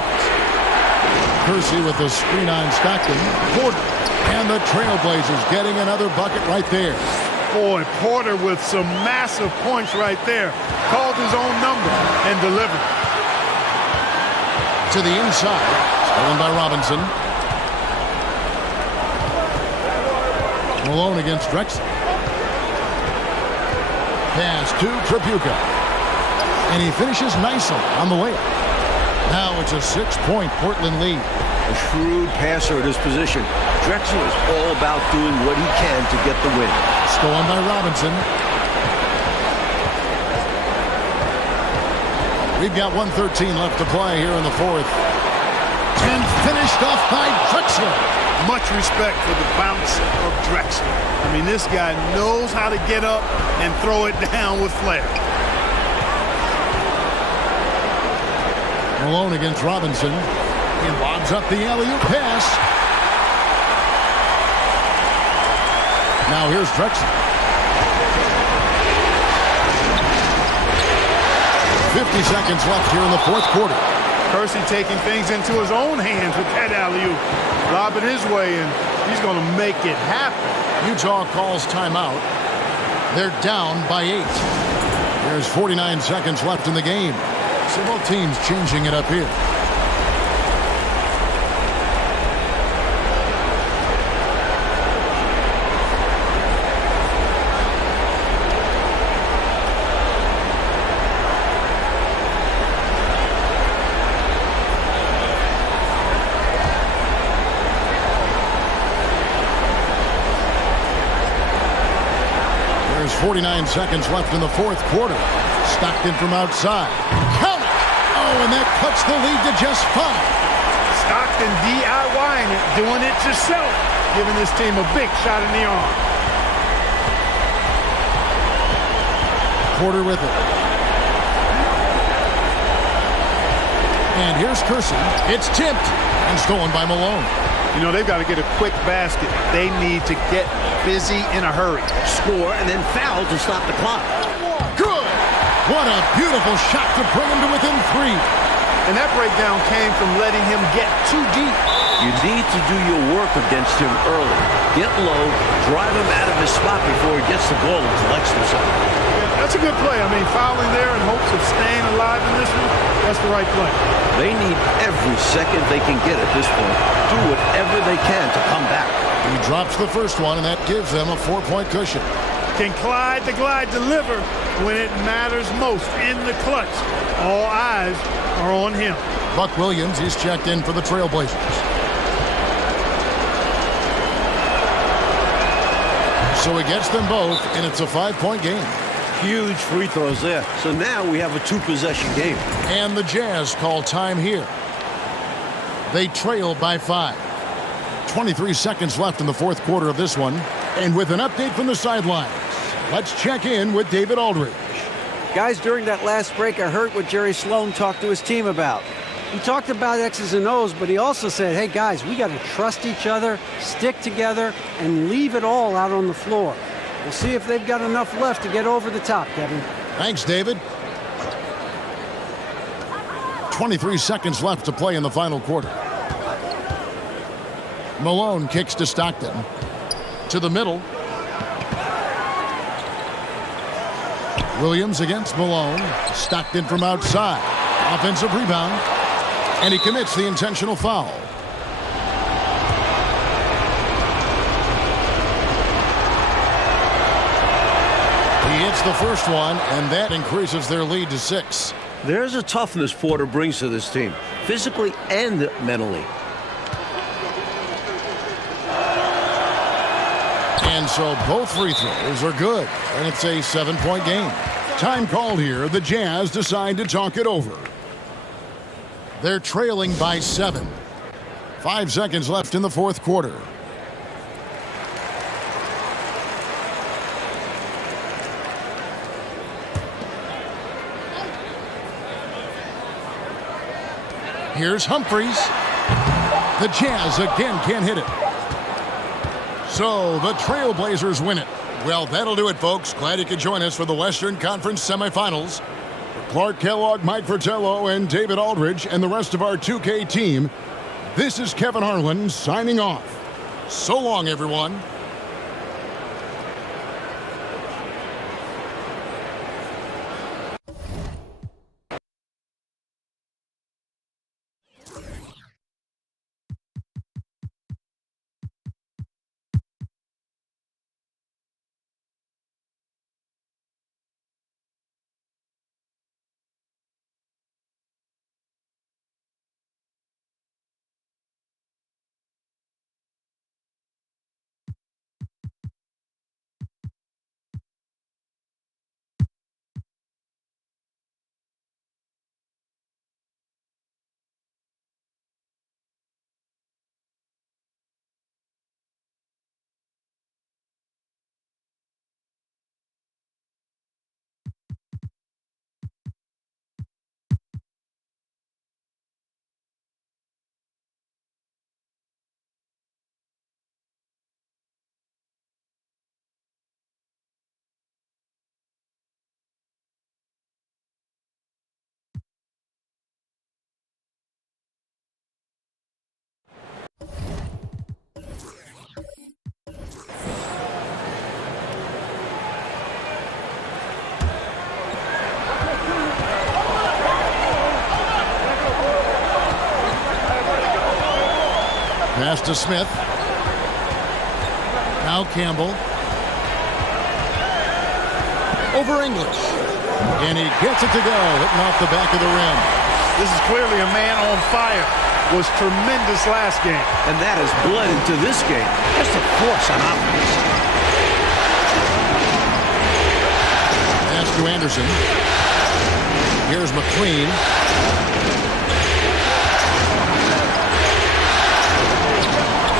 Kersey with the screen on Stockton. Porter. And the Trailblazers getting another bucket right there. Boy, Porter with some massive points right there. Called his own number and delivered. To the inside. Stolen by Robinson. Malone against Drexler. Pass to Pt.2. And he finishes nicely on the layup. Now it's a 6-point Portland lead. A shrewd passer at his position. Drexler is all about doing what he can to get the win. Stolen by Robinson. We've got 1:13 left to play here in the fourth. And finished off by Drexler. Much respect for the bounce of Drexler. I mean, this guy knows how to get up and throw it down with flair. Malone against Robinson. He lobs up the alley-oop pass. Now here's Drexler. 50 seconds left here in the fourth quarter. Kersey taking things into his own hands with that alley-oop. Lob it his way, and he's going to make it happen. Utah calls timeout. They're down by 8. There's 49 seconds left in the game. So both teams changing it up here. There's 49 seconds left in the fourth quarter. Stockton from outside. Count it! Oh, and that cuts the lead to just 5. Stockton DIYing it, doing it yourself, giving this team a big shot in the arm. Porter with it. And here's Kersey. It's tipped and stolen by Malone. You know, they've got to get a quick basket. They need to get busy in a hurry. Score and then foul to stop the clock. Good! What a beautiful shot to bring him to within 3. And that breakdown came from letting him get too deep. You need to do your work against him early. Get low, drive him out of his spot before he gets the ball and collects himself. Yeah, that's a good play. I mean, fouling there in hopes of staying alive in this one, that's the right play. They need every second they can get at this point. Do whatever they can to come back. He drops the first one, and that gives them a 4-point cushion. Can Clyde the Glide deliver when it matters most in the clutch? All eyes are on him. Buck Williams, he's checked in for the Trailblazers. So he gets them both, and it's a 5-point game. Huge free throws there. So now we have a 2-possession game. And the Jazz call time here. They trail by 5. 23 seconds left in the fourth quarter of this one. And with an update from the sidelines, let's check in with David Aldridge. Guys, during that last break, I heard what Jerry Sloan talked to his team about. He talked about X's and O's, but he also said, hey, guys, we got to trust each other, stick together, and leave it all out on the floor. We'll see if they've got enough left to get over the top, Kevin. Thanks, David. 23 seconds left to play in the final quarter. Malone kicks to Stockton. To the middle. Williams against Malone. Stockton from outside. Offensive rebound. And he commits the intentional foul. He hits the first one, and that increases their lead to 6. There's a toughness Porter brings to this team, physically and mentally. And so both free throws are good, and it's a 7-point game. Time called here. The Jazz decide to talk it over. They're trailing by 7. 5 seconds left in the fourth quarter. Here's Humphries. The Jazz again can't hit it. So the Trailblazers win it. Well, that'll do it, folks. Glad you could join us for the Western Conference semifinals. For Clark Kellogg, Mike Fratello, and David Aldridge, and the rest of our 2K team, this is Kevin Harlan signing off. So long, everyone. to Smith. Now Campbell. Over English. And he gets it to go, hitting off the back of the rim. This is clearly a man on fire. Was tremendous last game. And that has bled into this game. Just a force on offense. Pass to Anderson. Here's McLean.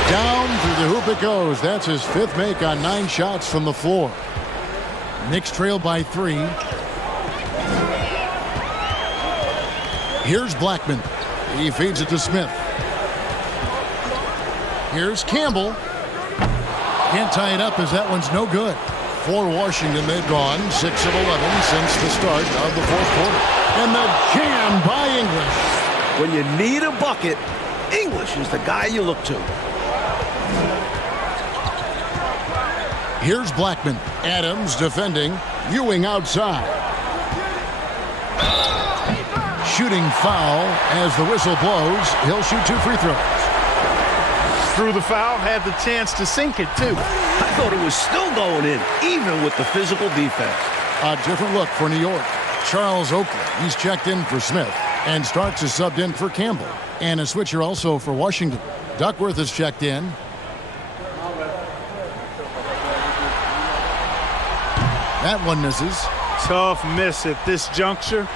Down through the hoop it goes. That's his 5th make on 9 shots from the floor. Knicks trail by 3. Here's Blackman. He feeds it to Smith. Here's Campbell. Can't tie it up as that one's no good. For Washington, they've gone 6 of 11 since the start of the 4th quarter. And the jam by English. When you need a bucket, English is the guy you look to. Here's Blackman. Adams defending. Ewing outside. Shooting foul as the whistle blows. He'll shoot 2 free throws. Through the foul, had the chance to sink it, too. I thought it was still going in, even with the physical defense. A different look for New York. Charles Oakley, he's checked in for Smith. And Starks is subbed in for Campbell. And a switcher also for Washington. Duckworth is checked in. That one misses. Tough miss at this juncture.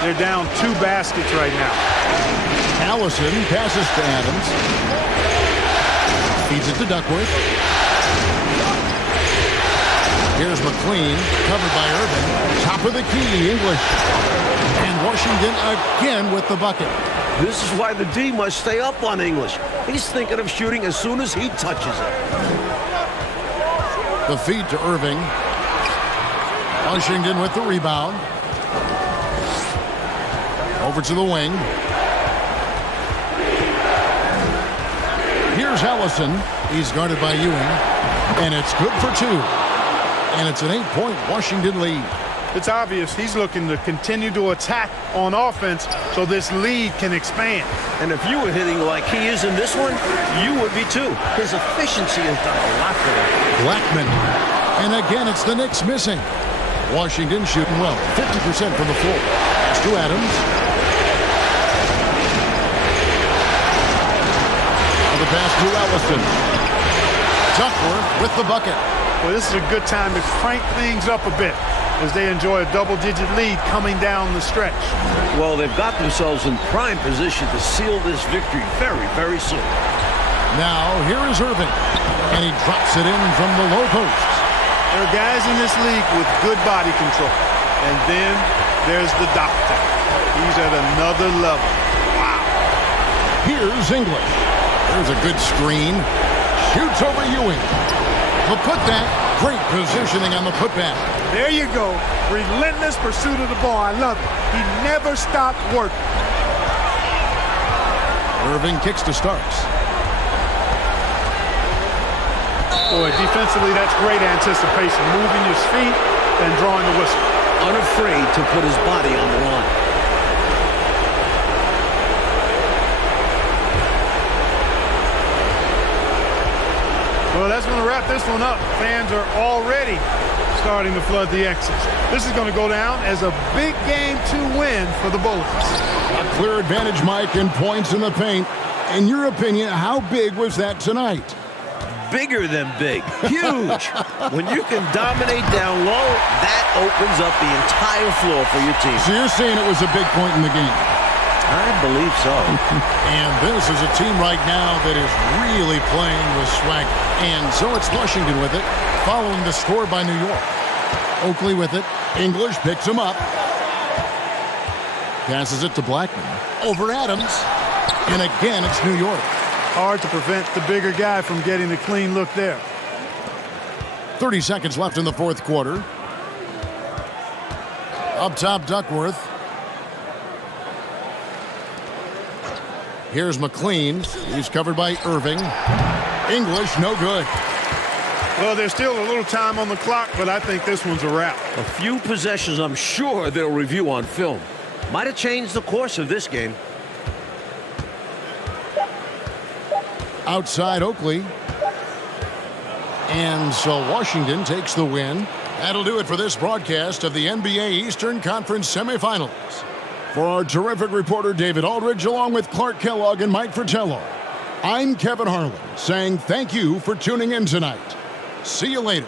They're down 2 baskets right now. Allison passes to Adams. Feeds it to Duckworth. Here's McLean, covered by Irving. Top of the key, English. And Washington again with the bucket. This is why the D must stay up on English. He's thinking of shooting as soon as he touches it. The feed to Irving. Washington with the rebound. Over to the wing. Here's Allison. He's guarded by Ewing. And it's good for 2. And it's an 8-point Washington lead. It's obvious he's looking to continue to attack on offense so this lead can expand. And if you were hitting like he is in this one, you would be too. His efficiency has done a lot for them. Blackman. And again, it's the Knicks missing. Washington shooting well. 50% from the floor. Pass to Adams. The pass to Allison. Duckworth with the bucket. Well, this is a good time to crank things up a bit as they enjoy a double-digit lead coming down the stretch. Well, they've got themselves in prime position to seal this victory very, very soon. Now, here is Irving. And he drops it in from the low post. There are guys in this league with good body control. And then there's the doctor. He's at another level. Wow. Here's English. There's a good screen. Shoots over Ewing. The putback. Great positioning on the putback. There you go. Relentless pursuit of the ball. I love it. He never stopped working. Irving kicks to Starks. Boy, defensively, that's great anticipation. Moving his feet and drawing the whistle. Unafraid to put his body on the line. Well, that's going to wrap this one up. Fans are already starting to flood the exits. This is going to go down as a big game to win for the Bullets. A clear advantage, Mike, in points in the paint. In your opinion, how big was that tonight? Bigger than big. Huge. When you can dominate down low, that opens up the entire floor for your team. So you're saying it was a big point in the game? I believe so. And this is a team right now that is really playing with swag. And so it's Washington with it, following the score by New York. Oakley with it. English picks him up. Passes it to Blackman. Over Adams. And again, it's New York. Hard to prevent the bigger guy from getting the clean look there. 30 seconds left in the 4th quarter. Up top, Duckworth. Here's McLean. He's covered by Irving. English, no good. Well, there's still a little time on the clock, but I think this one's a wrap. A few possessions I'm sure they'll review on film. Might have changed the course of this game. Outside Oakley. And so Washington takes the win. That'll do it for this broadcast of the NBA Eastern Conference semifinals. For our terrific reporter David Aldridge, along with Clark Kellogg and Mike Fratello, I'm Kevin Harlan saying thank you for tuning in tonight. See you later.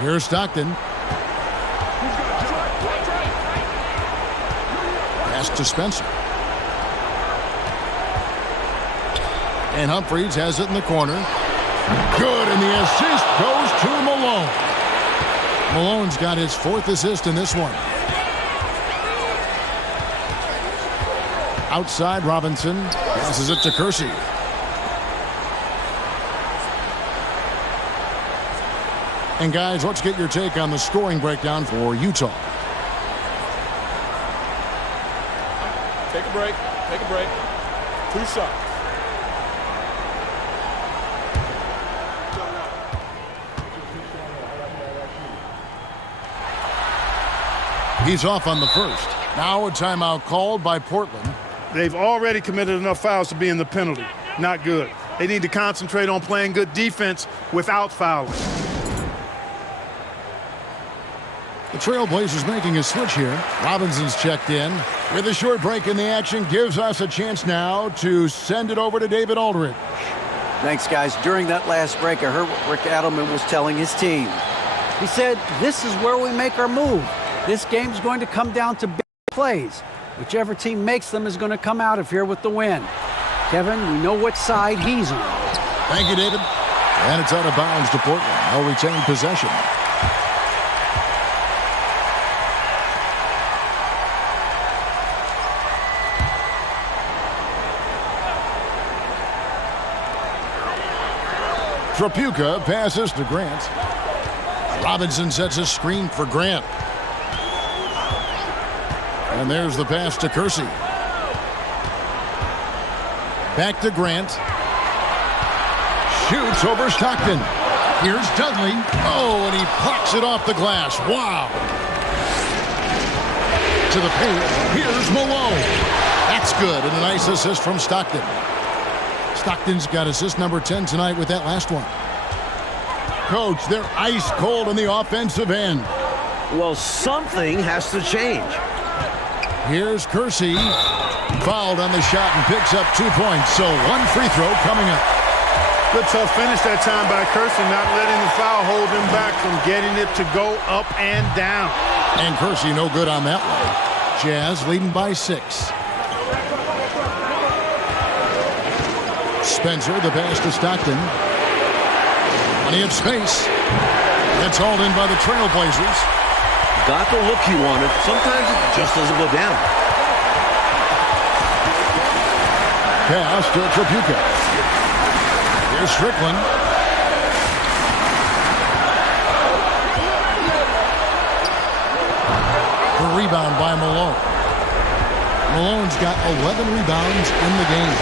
Here's Stockton. Pass to Spencer. And Humphries has it in the corner. Good, and the assist goes to Malone. Malone's got his 4th assist in this one. Outside, Robinson passes it to Kersey. And guys, let's get your take on the scoring breakdown for Utah. Take a break. Take a break. 2 shots. He's off on the first. Now a timeout called by Portland. They've already committed enough fouls to be in the penalty. Not good. They need to concentrate on playing good defense without fouling. The Trailblazers making a switch here. Robinson's checked in. With a short break in the action, gives us a chance now to send it over to David Aldridge. Thanks, guys. During that last break, I heard what Rick Adelman was telling his team. He said, this is where we make our move. This game's going to come down to big plays. Whichever team makes them is going to come out of here with the win. Kevin, we know what side he's on. Thank you, David. And it's out of bounds to Portland. They'll retain possession. Trapuka passes to Grant. Robinson sets a screen for Grant. And there's the pass to Kersey. Back to Grant. Shoots over Stockton. Here's Dudley. Oh, and he plucks it off the glass. Wow. To the paint. Here's Malone. That's good. And a nice assist from Stockton. Stockton's got assist number 10 tonight with that last one. Coach, they're ice cold on the offensive end. Well, something has to change. Here's Kersey. Fouled on the shot and picks up 2 points. So 1 free throw coming up. Good tough finish that time by Kersey, not letting the foul hold him back from getting it to go up and down. And Kersey no good on that one. Jazz leading by 6. Spencer, the pass to Stockton. Plenty of space. That's hauled in by the Trailblazers. Got the look he wanted. Sometimes it just doesn't go down. Pass to Trapuka. Here's Strickland. The rebound by Malone. Malone's got 11 rebounds in the game.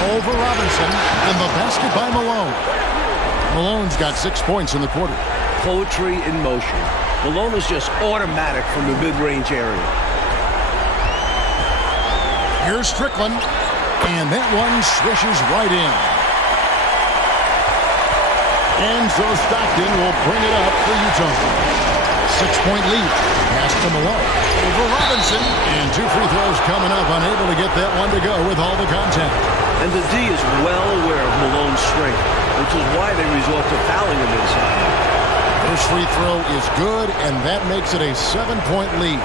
Over Robinson, and the basket by Malone. Malone's got 6 points in the quarter. Poetry in motion. Malone is just automatic from the mid-range area. Here's Strickland, and that one swishes right in. And so Stockton will bring it up for Utah. 6-point lead. Pass to Malone. Over Robinson, and 2 free throws coming up, unable to get that one to go with all the contact. And the D is well aware of Malone's strength, which is why they resort to fouling him inside. First free throw is good, and that makes it a 7-point lead.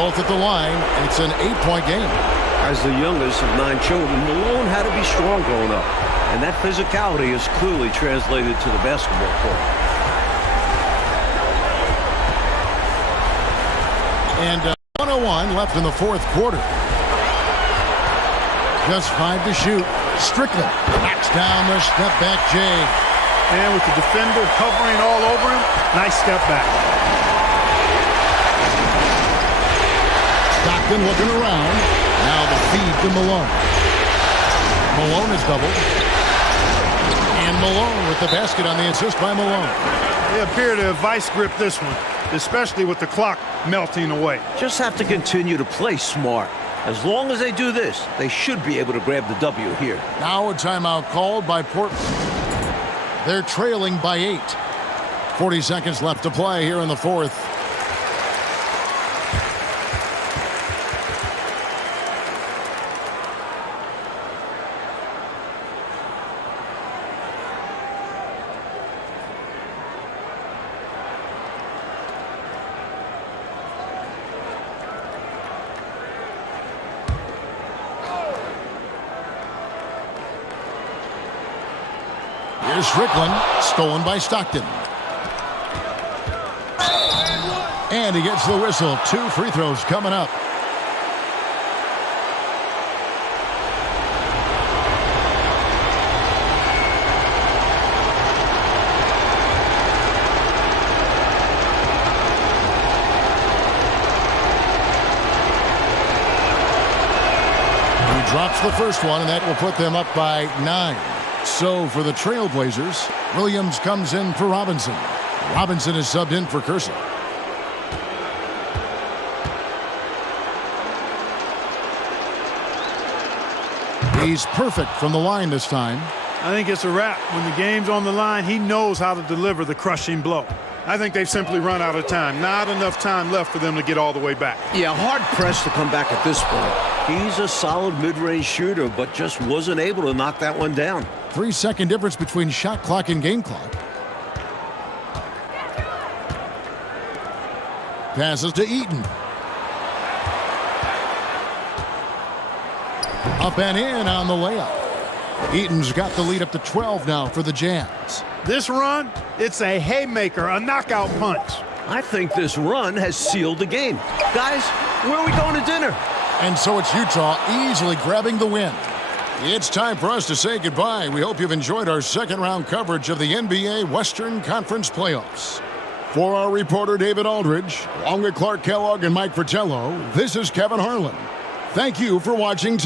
both at the line. It's an 8-point game. As the youngest of 9 children, Malone had to be strong growing up. And that physicality is clearly translated to the basketball court. And 101 left in the fourth quarter. Just 5 to shoot. Strickland knocks down the step-back J. And with the defender hovering all over him, nice step back. Stockton looking around. Now the feed to Malone. Malone is doubled. And Malone with the basket on the assist by Malone. They appear to have vice grip this one, especially with the clock melting away. Just have to continue to play smart. As long as they do this, they should be able to grab the W here. Now a timeout called by Portland. They're trailing by 8. 40 seconds left to play here in the fourth. Here's Strickland, stolen by Stockton. And he gets the whistle. 2 free throws coming up. He drops the first one, and that will put them up by 9. So for the Trailblazers, Williams comes in for Robinson. Robinson is subbed in for Kersey. He's perfect from the line this time. I think it's a wrap. When the game's on the line, he knows how to deliver the crushing blow. I think they've simply run out of time. Not enough time left for them to get all the way back. Yeah, hard-pressed to come back at this point. He's a solid mid-range shooter, but just wasn't able to knock that one down. 3-second difference between shot clock and game clock. Passes to Eaton. Up and in on the layup. Eaton's got the lead up to 12 now for the Jazz. This run, it's a haymaker, a knockout punch. I think this run has sealed the game. Guys, where are we going to dinner? And so it's Utah easily grabbing the win. It's time for us to say goodbye. We hope you've enjoyed our second-round coverage of the NBA Western Conference Playoffs. For our reporter David Aldridge, along with Clark Kellogg and Mike Fratello, this is Kevin Harlan. Thank you for watching.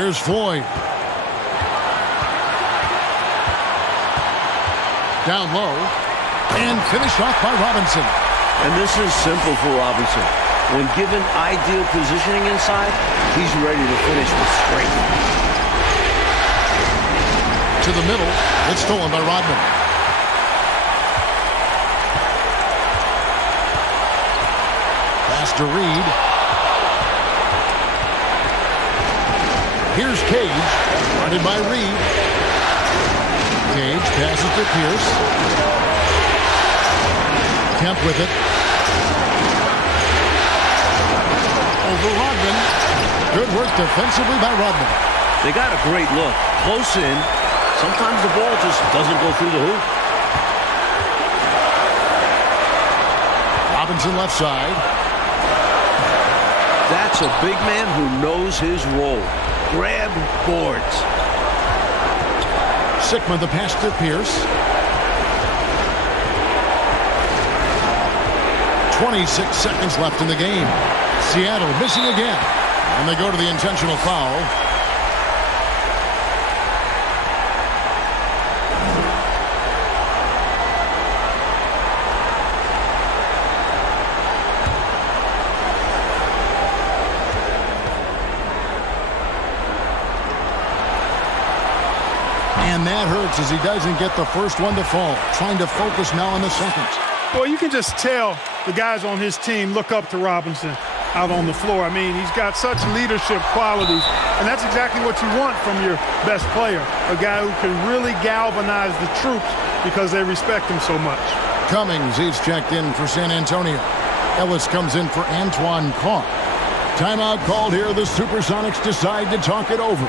Here's Floyd. Down low. And finished off by Robinson. And this is simple for Robinson. When given ideal positioning inside, he's ready to finish with strength. To the middle. It's stolen by Rodman. Pass to Reed. Here's Cage. Guarded by Reed. Cage passes to Pierce. Kemp with it. Over Rodman. Good work defensively by Rodman. They got a great look. Close in. Sometimes the ball just doesn't go through the hoop. Robinson left side. That's a big man who knows his role. Grab boards. Sickman the pass to Pierce. 26 seconds left in the game. Seattle missing again. And they go to the intentional foul. And that hurts as he doesn't get the first one to fall. Trying to focus now on the second. Well, you can just tell the guys on his team look up to Robinson out on the floor. I mean, he's got such leadership qualities, and that's exactly what you want from your best player, a guy who can really galvanize the troops because they respect him so much. Cummings, he's checked in for San Antonio. Ellis comes in for Antoine Carr. Timeout called here. The Supersonics decide to talk it over.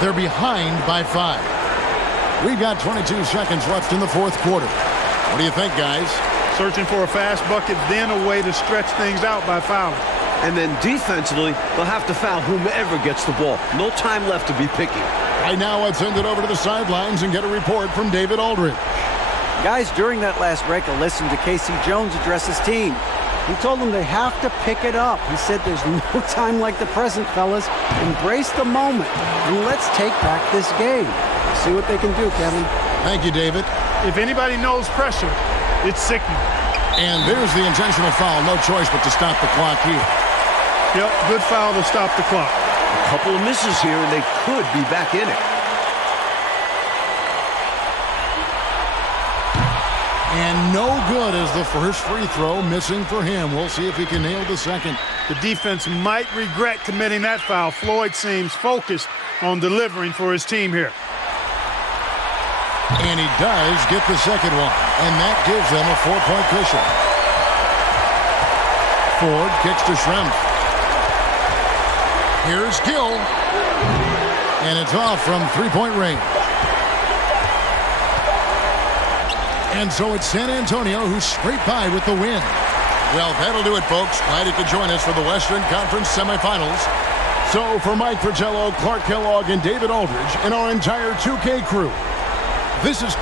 They're behind by 5. We've got 22 seconds left in the fourth quarter. What do you think, guys? Searching for a fast bucket, then a way to stretch things out by fouling. And then defensively, they'll have to foul whomever gets the ball. No time left to be picky. Right now, let's send it over to the sidelines and get a report from David Aldridge. Guys, during that last break, I listened to Casey Jones address his team. He told them they have to pick it up. He said there's no time like the present, fellas. Embrace the moment, and let's take back this game. See what they can do, Kevin. Thank you, David. If anybody knows pressure, it's sickening. And there's the intentional foul. No choice but to stop the clock here. Yep, good foul to stop the clock. A couple of misses here, and they could be back in it. And no good as the first free throw missing for him. We'll see if he can nail the second. The defense might regret committing that foul. Floyd seems focused on delivering for his team here. And he does get the second one. And that gives them a 4-point cushion. Ford kicks to Schrempf. Here's Gill. And it's off from three-point range. And so it's San Antonio who's scraped by with the win. Well, that'll do it, folks. Glad you could join us for the Western Conference semifinals. So for Mike Fratello, Clark Kellogg, and David Aldridge, and our entire 2K crew, this is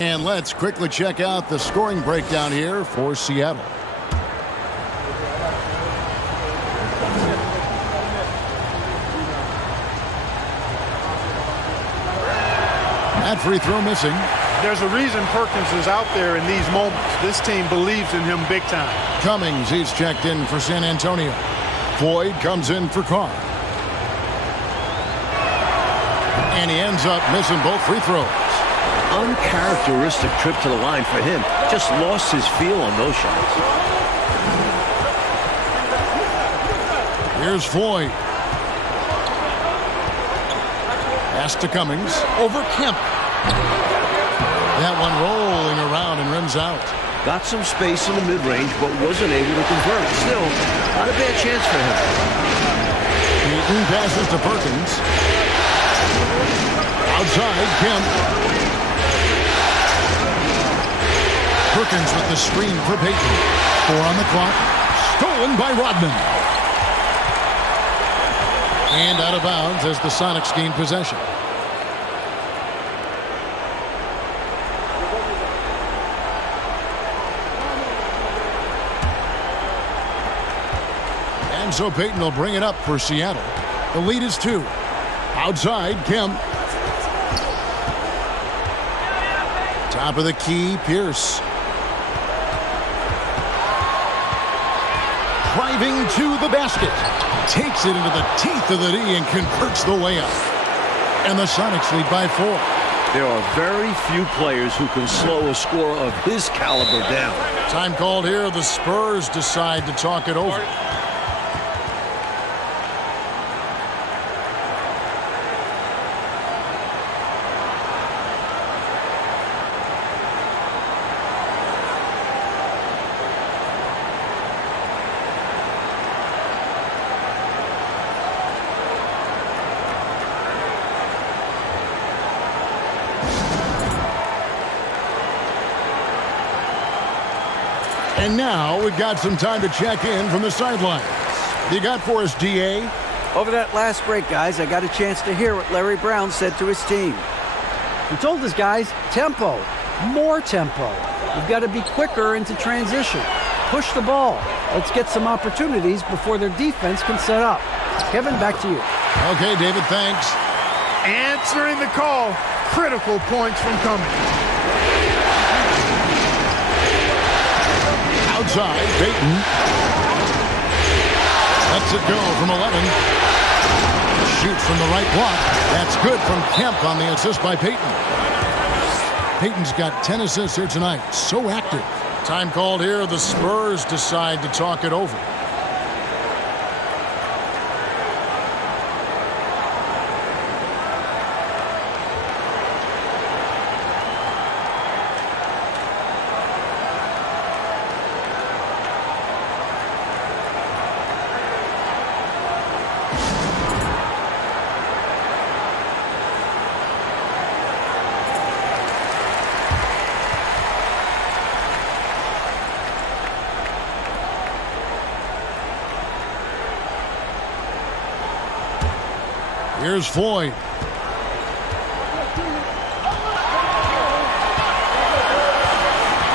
And let's quickly check out the scoring breakdown here for Seattle. That free throw missing. There's a reason Perkins is out there in these moments. This team believes in him big time. Cummings, he's checked in for San Antonio. Floyd comes in for Carr. And he ends up missing both free throws. Uncharacteristic trip to the line for him. Just lost his feel on those shots. Here's Floyd. Pass to Cummings. Over Kemp. That one rolling around and rims out. Got some space in the mid-range, but wasn't able to convert. Still, not a bad chance for him. Payton passes to Perkins. Outside, Kemp. Perkins with the screen for Payton. 4 on the clock. Stolen by Rodman. And out of bounds as the Sonics gain possession. And so Payton will bring it up for Seattle. The lead is 2. Outside, Kemp. Top of the key, Pierce. Driving to the basket. Takes it into the teeth of the D and converts the layup. And the Sonics lead by 4. There are very few players who can slow a scorer of his caliber down. Time called here. The Spurs decide to talk it over. And now we've got some time to check in from the sidelines. You got for us, DA? Over that last break, guys, I got a chance to hear what Larry Brown said to his team. He told his guys, tempo, more tempo. You've got to be quicker into transition. Push the ball. Let's get some opportunities before their defense can set up. Kevin, back to you. Okay, David, thanks. Answering the call. Critical points from Cummings. Outside, Payton. Lets it go from 11. Shoots from the right block. That's good from Kemp on the assist by Payton. Payton's got 10 assists here tonight. So active. Time called here. The Spurs decide to talk it over. Here's Floyd.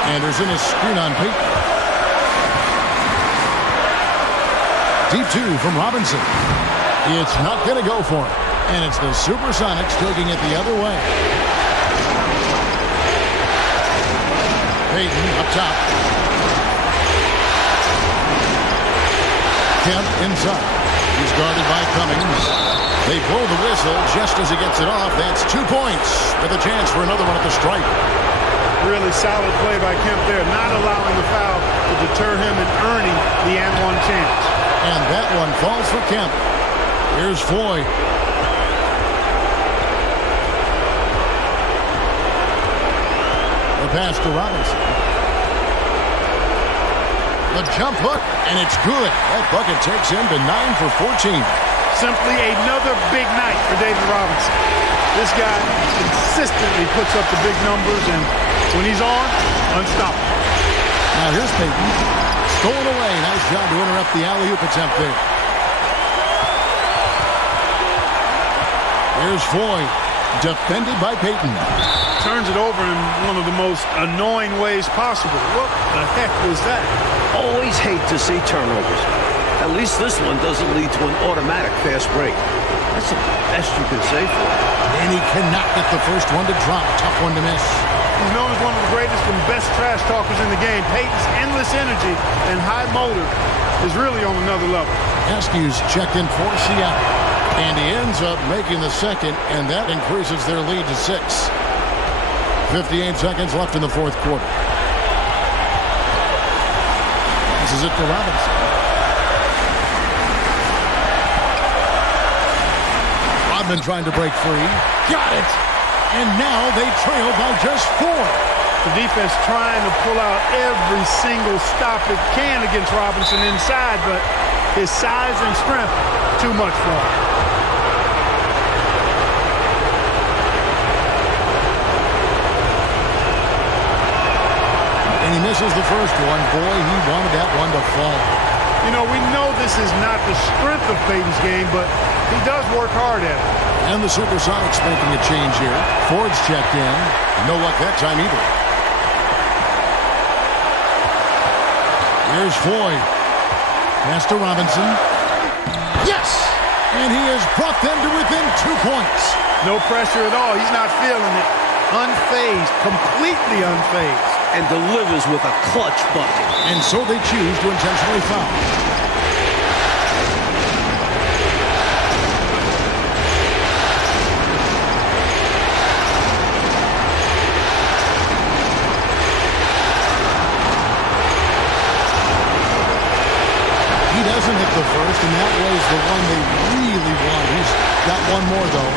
Anderson is screen on Payton. Deep 2 from Robinson. It's not going to go for him. And it's the Supersonics taking it the other way. Payton up top. Kemp inside. He's guarded by Cummings. They blow the whistle just as he gets it off. That's 2 points with a chance for another one at the stripe. Really solid play by Kemp there, not allowing the foul to deter him and earning the and one chance. And that one falls for Kemp. Here's Floyd. The pass to Robinson. The jump hook, and it's good. That bucket takes him to 9 for 14. Simply another big night for David Robinson. This guy consistently puts up the big numbers, and when he's on, unstoppable. Now here's Payton. Stolen away. Nice job to interrupt the alley-oop attempt there. Here's Floyd. Defended by Payton. turns it over in one of the most annoying ways possible. What the heck was that? Always hate to see turnovers. At least this one doesn't lead to an automatic fast break. That's the best you can say for it. And he cannot get the first one to drop. Tough one to miss. He's known as one of the greatest and best trash talkers in the game. Peyton's endless energy and high motor is really on another level. Askews checked in for Seattle. And he ends up making the second, and that increases their lead to 6. 58 seconds left in the fourth quarter. This is it to Robinson. Rodman trying to break free. Got it! And now they trail by just 4. The defense trying to pull out every single stop it can against Robinson inside, but his size and strength, too much for him. And he misses the first one. Boy, he wanted that one to fall. You know, we know this is not the strength of Peyton's game, but he does work hard at it. And the Supersonics making a change here. Ford's checked in. No luck that time either. Here's Floyd. Pass to Robinson. Yes! And he has brought them to within 2 points. No pressure at all. He's not feeling it. Unfazed. Completely unfazed. And delivers with a clutch bucket. And so they choose to intentionally foul. He doesn't hit the first, and that was the one they really want. He's got one more, though.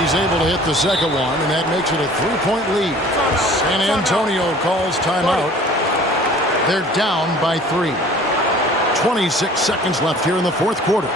He's able to hit the second one, and that makes it a 3-point lead. San Antonio calls timeout. They're down by 3. 26 seconds left here in the fourth quarter.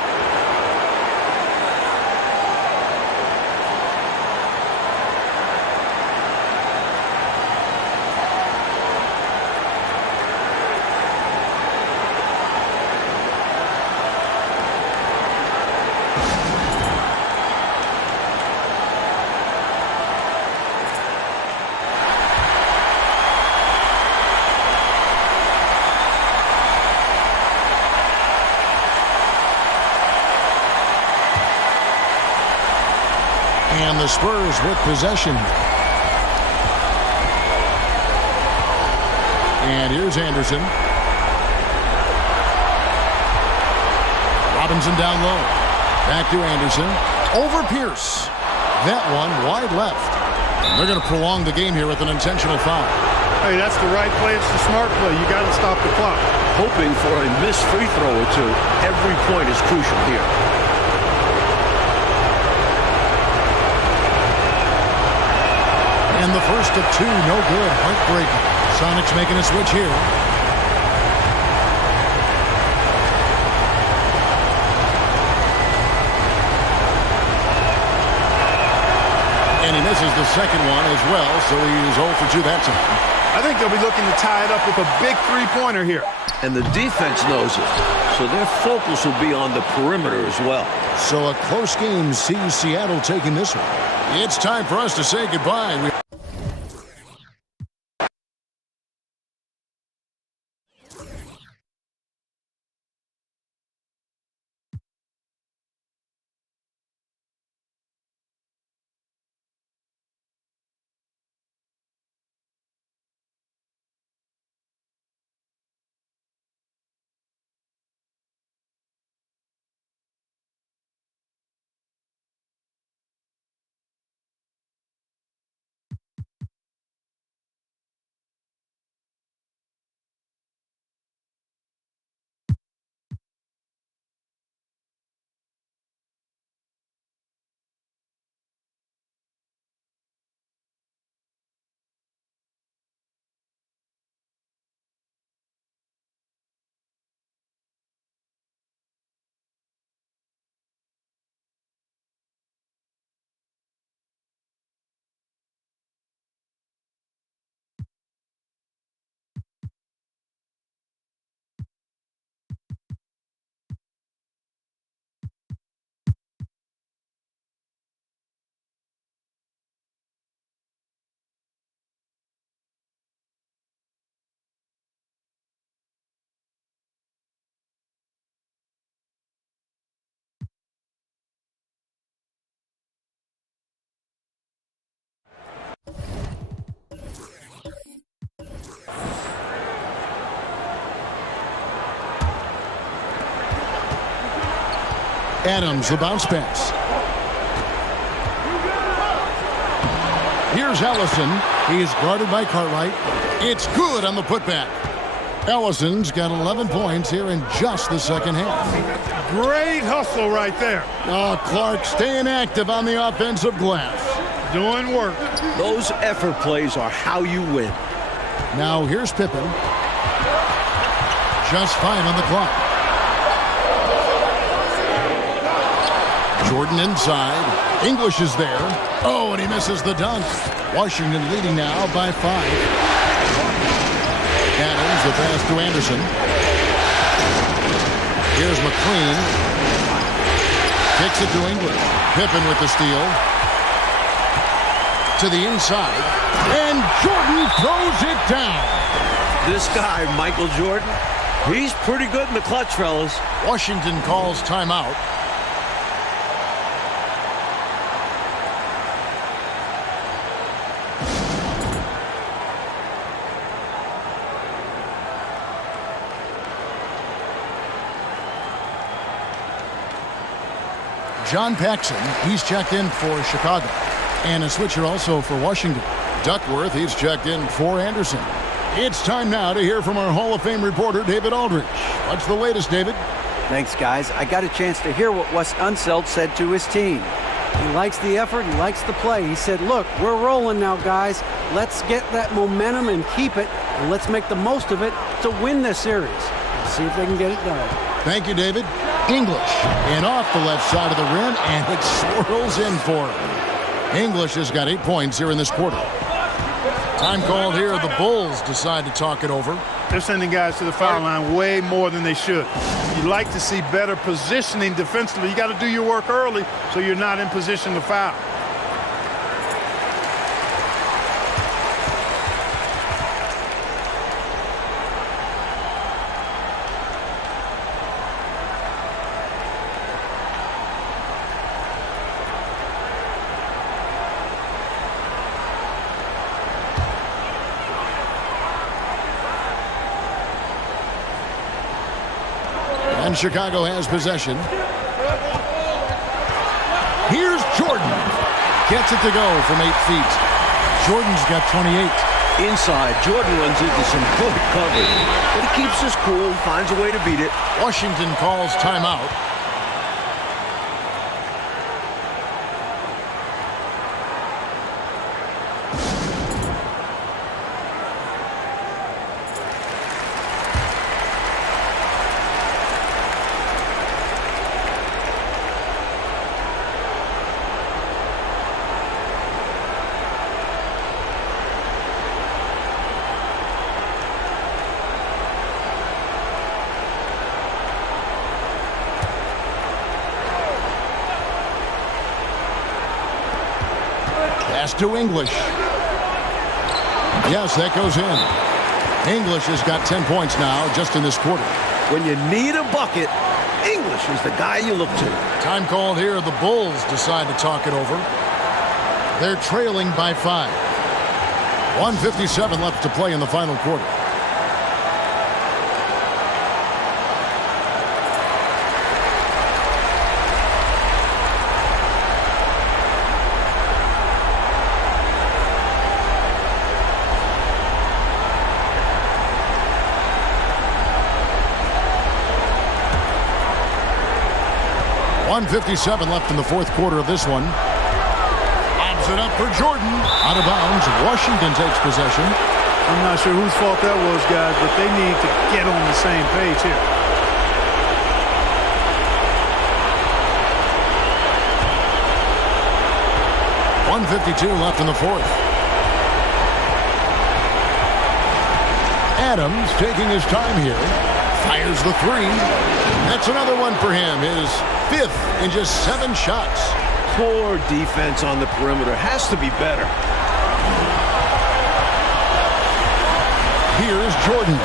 And the Spurs with possession. And here's Anderson. Robinson down low. Back to Anderson. Over Pierce. That one wide left. And they're going to prolong the game here with an intentional foul. Hey, that's the right play. It's the smart play. You got to stop the clock. Hoping for a missed free throw or two. Every point is crucial here. And the first of 2, no good. Heartbreaking. Sonics making a switch here. And he misses the second one as well, so he's 0 for 2 that time. I think they'll be looking to tie it up with a big three-pointer here. And the defense knows it, so their focus will be on the perimeter as well. So a close game sees Seattle taking this one. It's time for us to say goodbye. Adams, the bounce pass. Here's Ellison. He's guarded by Cartwright. It's good on the putback. Ellison's got 11 points here in just the second half. Great hustle right there. Oh, Clark staying active on the offensive glass. Doing work. Those effort plays are how you win. Now here's Pippen. Just 5 on the clock. Jordan inside. English is there. Oh, and he misses the dunk. Washington leading now by 5. Adams, the pass to Anderson. Here's McLean. Kicks it to English. Pippen with the steal. To the inside. And Jordan throws it down. This guy, Michael Jordan, he's pretty good in the clutch, fellas. Washington calls timeout. John Paxson, he's checked in for Chicago. And a switcher also for Washington. Duckworth, he's checked in for Anderson. It's time now to hear from our Hall of Fame reporter, David Aldrich. What's the latest, David? Thanks, guys. I got a chance to hear what Wes Unseld said to his team. He likes the effort. He likes the play. He said, look, we're rolling now, guys. Let's get that momentum and keep it, and let's make the most of it to win this series. Let's see if they can get it done. Thank you, David. English, and off the left side of the rim, and it swirls in for him. English has got 8 points here in this quarter. Time called here. The Bulls decide to talk it over. They're sending guys to the foul line way more than they should. You'd like to see better positioning defensively. You got to do your work early so you're not in position to foul. And Chicago has possession. Here's Jordan. Gets it to go from 8 feet. Jordan's got 28. Inside, Jordan runs into some good coverage, but he keeps his cool, finds a way to beat it. Washington calls timeout. Pass to English. Yes, that goes in. English has got 10 points now just in this quarter. When you need a bucket, English is the guy you look to. Time called here. The Bulls decide to talk it over. They're trailing by 5. 1:57 left to play in the final quarter. .157 left in the fourth quarter of this one. Lobs it up for Jordan. Out of bounds. Washington takes possession. I'm not sure whose fault that was, guys, but they need to get on the same page here. .152 left in the fourth. Adams taking his time here. Fires the three. That's another one for him. His 5th in just 7 shots. Poor defense on the perimeter. Has to be better. Here's Jordan.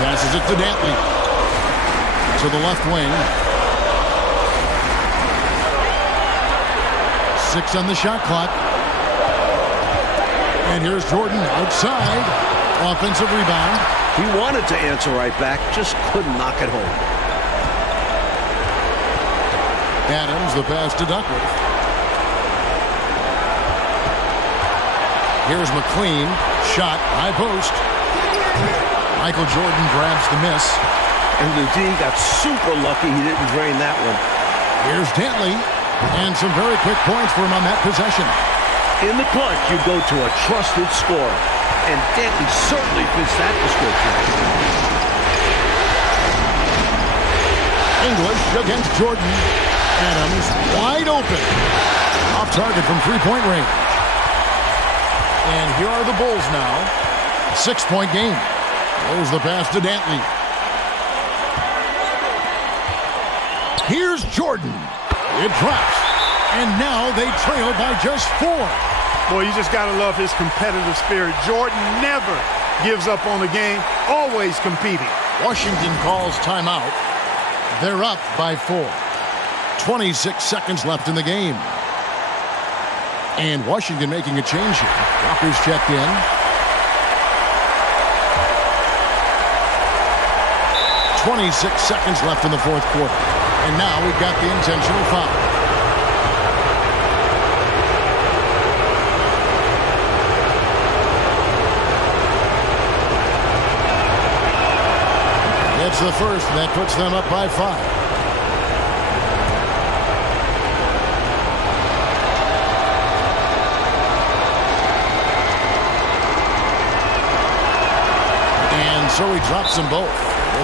Passes it to Dantley. To the left wing. 6 on the shot clock. And here's Jordan outside. Offensive rebound. He wanted to answer right back, just couldn't knock it home. Adams, the pass to Duckworth. Here's McLean. Shot. High post. Michael Jordan grabs the miss. And the D got super lucky he didn't drain that one. Here's Dantley. And some very quick points for him on that possession. In the clutch, you go to a trusted scorer. And Dantley certainly fits that description. English against Jordan. Adams wide open. Off target from three-point range. And here are the Bulls now. 6-point game. There's the pass to Dantley. Here's Jordan. It drops. And now they trail by just 4. Boy, you just got to love his competitive spirit. Jordan never gives up on the game, always competing. Washington calls timeout. They're up by 4. 26 seconds left in the game. And Washington making a change here. Walker's checked in. .26 seconds left in the fourth quarter. And now we've got the intentional foul. It's the first, and that puts them up by 5. And so he drops them both.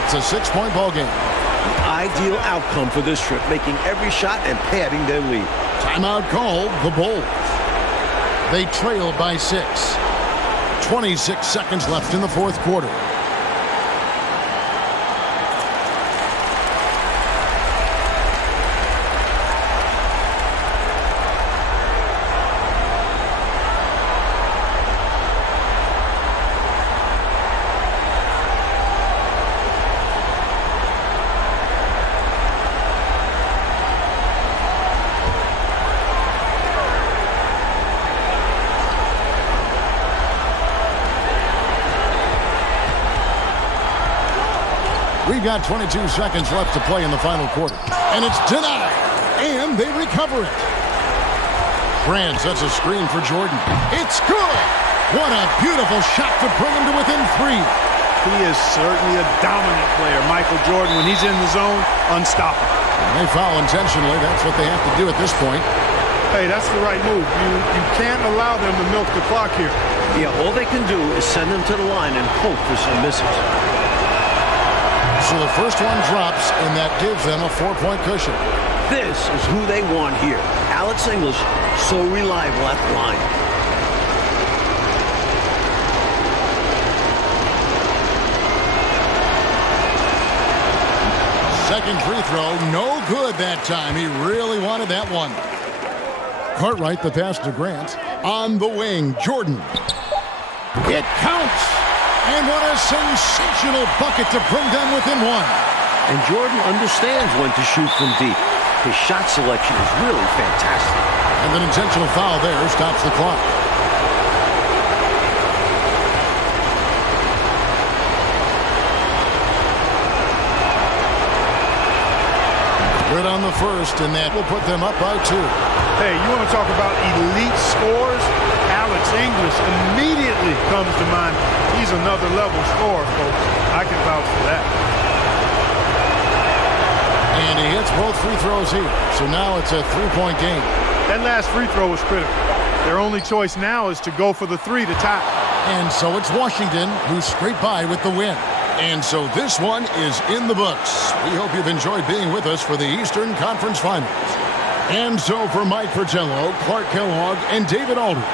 It's a 6-point ball game. The ideal outcome for this trip, making every shot and padding their lead. Timeout called, the Bulls. They trail by 6. 26 seconds left in the fourth quarter. We've got 22 seconds left to play in the final quarter. And it's denied. And they recover it. Brand sets a screen for Jordan. It's good. What a beautiful shot to bring him to within 3. He is certainly a dominant player. Michael Jordan, when he's in the zone, unstoppable. When they foul intentionally, that's what they have to do at this point. Hey, that's the right move. You can't allow them to milk the clock here. Yeah, all they can do is send them to the line and hope for some misses. So the first one drops, and that gives them a 4-point cushion. This is who they want here. Alex English, so reliable at the line. Second free throw, no good that time. He really wanted that one. Cartwright, the pass to Grant. On the wing, Jordan. It counts! And what a sensational bucket to bring them within 1. And Jordan understands when to shoot from deep. His shot selection is really fantastic. And an intentional foul there stops the clock. Good on the first, and that will put them up by 2. Hey, you want to talk about elite scores? Alex English immediately comes to mind. He's another level scorer, folks. I can vouch for that. And he hits both free throws here. So now it's a 3-point game. That last free throw was critical. Their only choice now is to go for the 3 to tie. And so it's Washington who scraped by with the win. And so this one is in the books. We hope you've enjoyed being with us for the Eastern Conference Finals. And so for Mike Fratello, Clark Kellogg, and David Aldridge,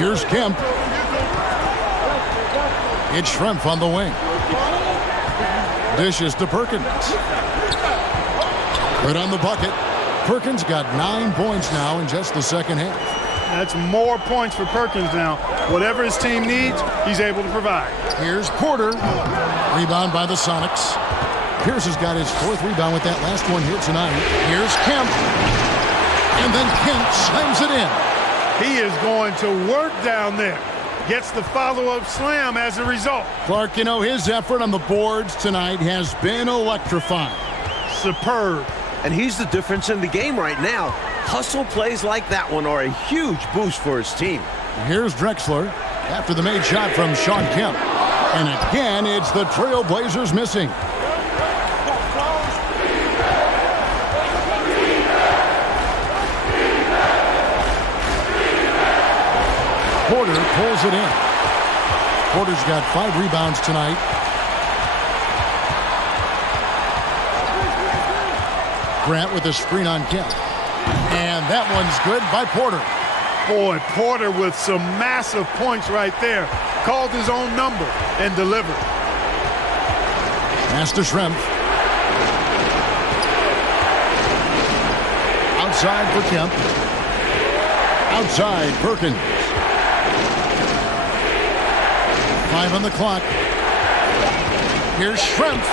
Here's Kemp. It's Schrempf on the wing. Dishes to Perkins. Right on the bucket. Perkins got 9 points now in just the second half. That's more points for Perkins now. Whatever his team needs, he's able to provide. Here's Porter. Rebound by the Sonics. Pierce has got his 4th rebound with that last one here tonight. Here's Kemp. And then Kemp slams it in. He is going to work down there. Gets the follow-up slam as a result. Clark, you know, his effort on the boards tonight has been electrifying. Superb. And he's the difference in the game right now. Hustle plays like that one are a huge boost for his team. Here's Drexler after the made shot from Shawn Kemp. And again, it's the Trailblazers missing. Porter pulls it in. Porter's got 5 rebounds tonight. Grant with a screen on Kemp. And that one's good by Porter. Boy, Porter with some massive points right there. Called his own number and delivered. Pass to Schrempf. Outside for Kemp. Outside, Perkins. 5 on the clock. Here's Schrempf.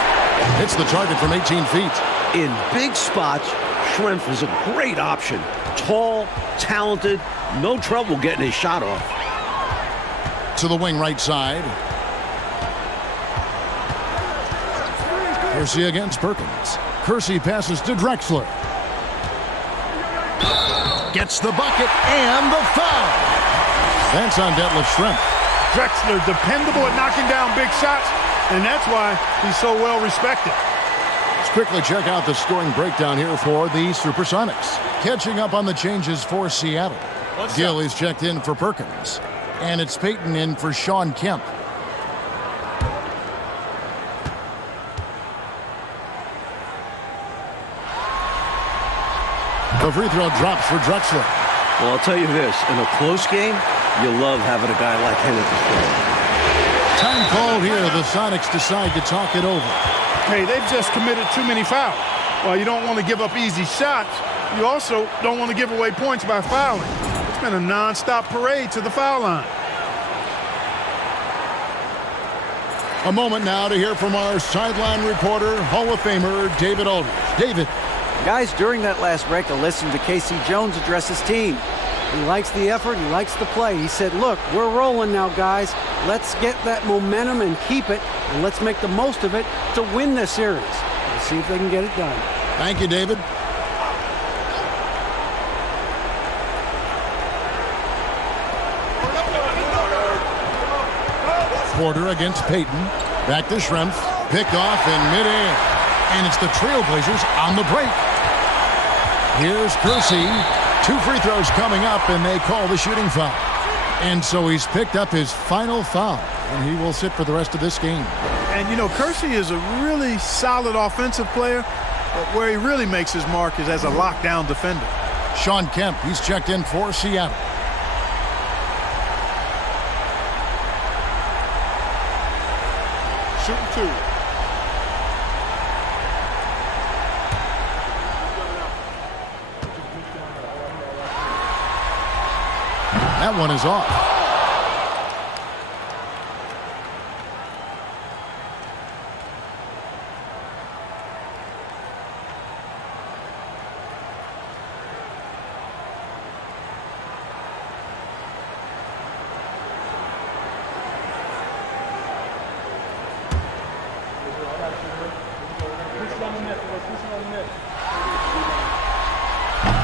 Hits the target from 18 feet. In big spots, Schrempf is a great option. Tall, talented, no trouble getting his shot off. To the wing right side. Kersey against Perkins. Kersey passes to Drexler. Gets the bucket and the foul. That's on Detlef Schrempf. Drexler dependable at knocking down big shots, and that's why he's so well respected. Let's quickly check out the scoring breakdown here for the Supersonics. Catching up on the changes for Seattle. Gill is checked in for Perkins. And it's Payton in for Shawn Kemp. The free throw drops for Drexler. Well, I'll tell you this, in a close game, you love having a guy like him at the score. Time called here. The Sonics decide to talk it over. Hey, they've just committed too many fouls. While you don't want to give up easy shots, you also don't want to give away points by fouling. It's been a non-stop parade to the foul line. A moment now to hear from our sideline reporter, Hall of Famer David Aldridge. David. Guys, during that last break, I listened to Casey Jones address his team. He likes the effort. He likes the play. He said, look, we're rolling now, guys. Let's get that momentum and keep it, and let's make the most of it to win this series. Let's see if they can get it done. Thank you, David. Porter against Payton. Back to Schrempf. Picked off in midair. And it's the Trailblazers on the break. Here's Kersey. 2 free throws coming up, and they call the shooting foul. And so he's picked up his final foul, and he will sit for the rest of this game. And, you know, Kersey is a really solid offensive player, but where he really makes his mark is as a lockdown defender. Shawn Kemp, he's checked in for Seattle. Shooting 2. That one is off.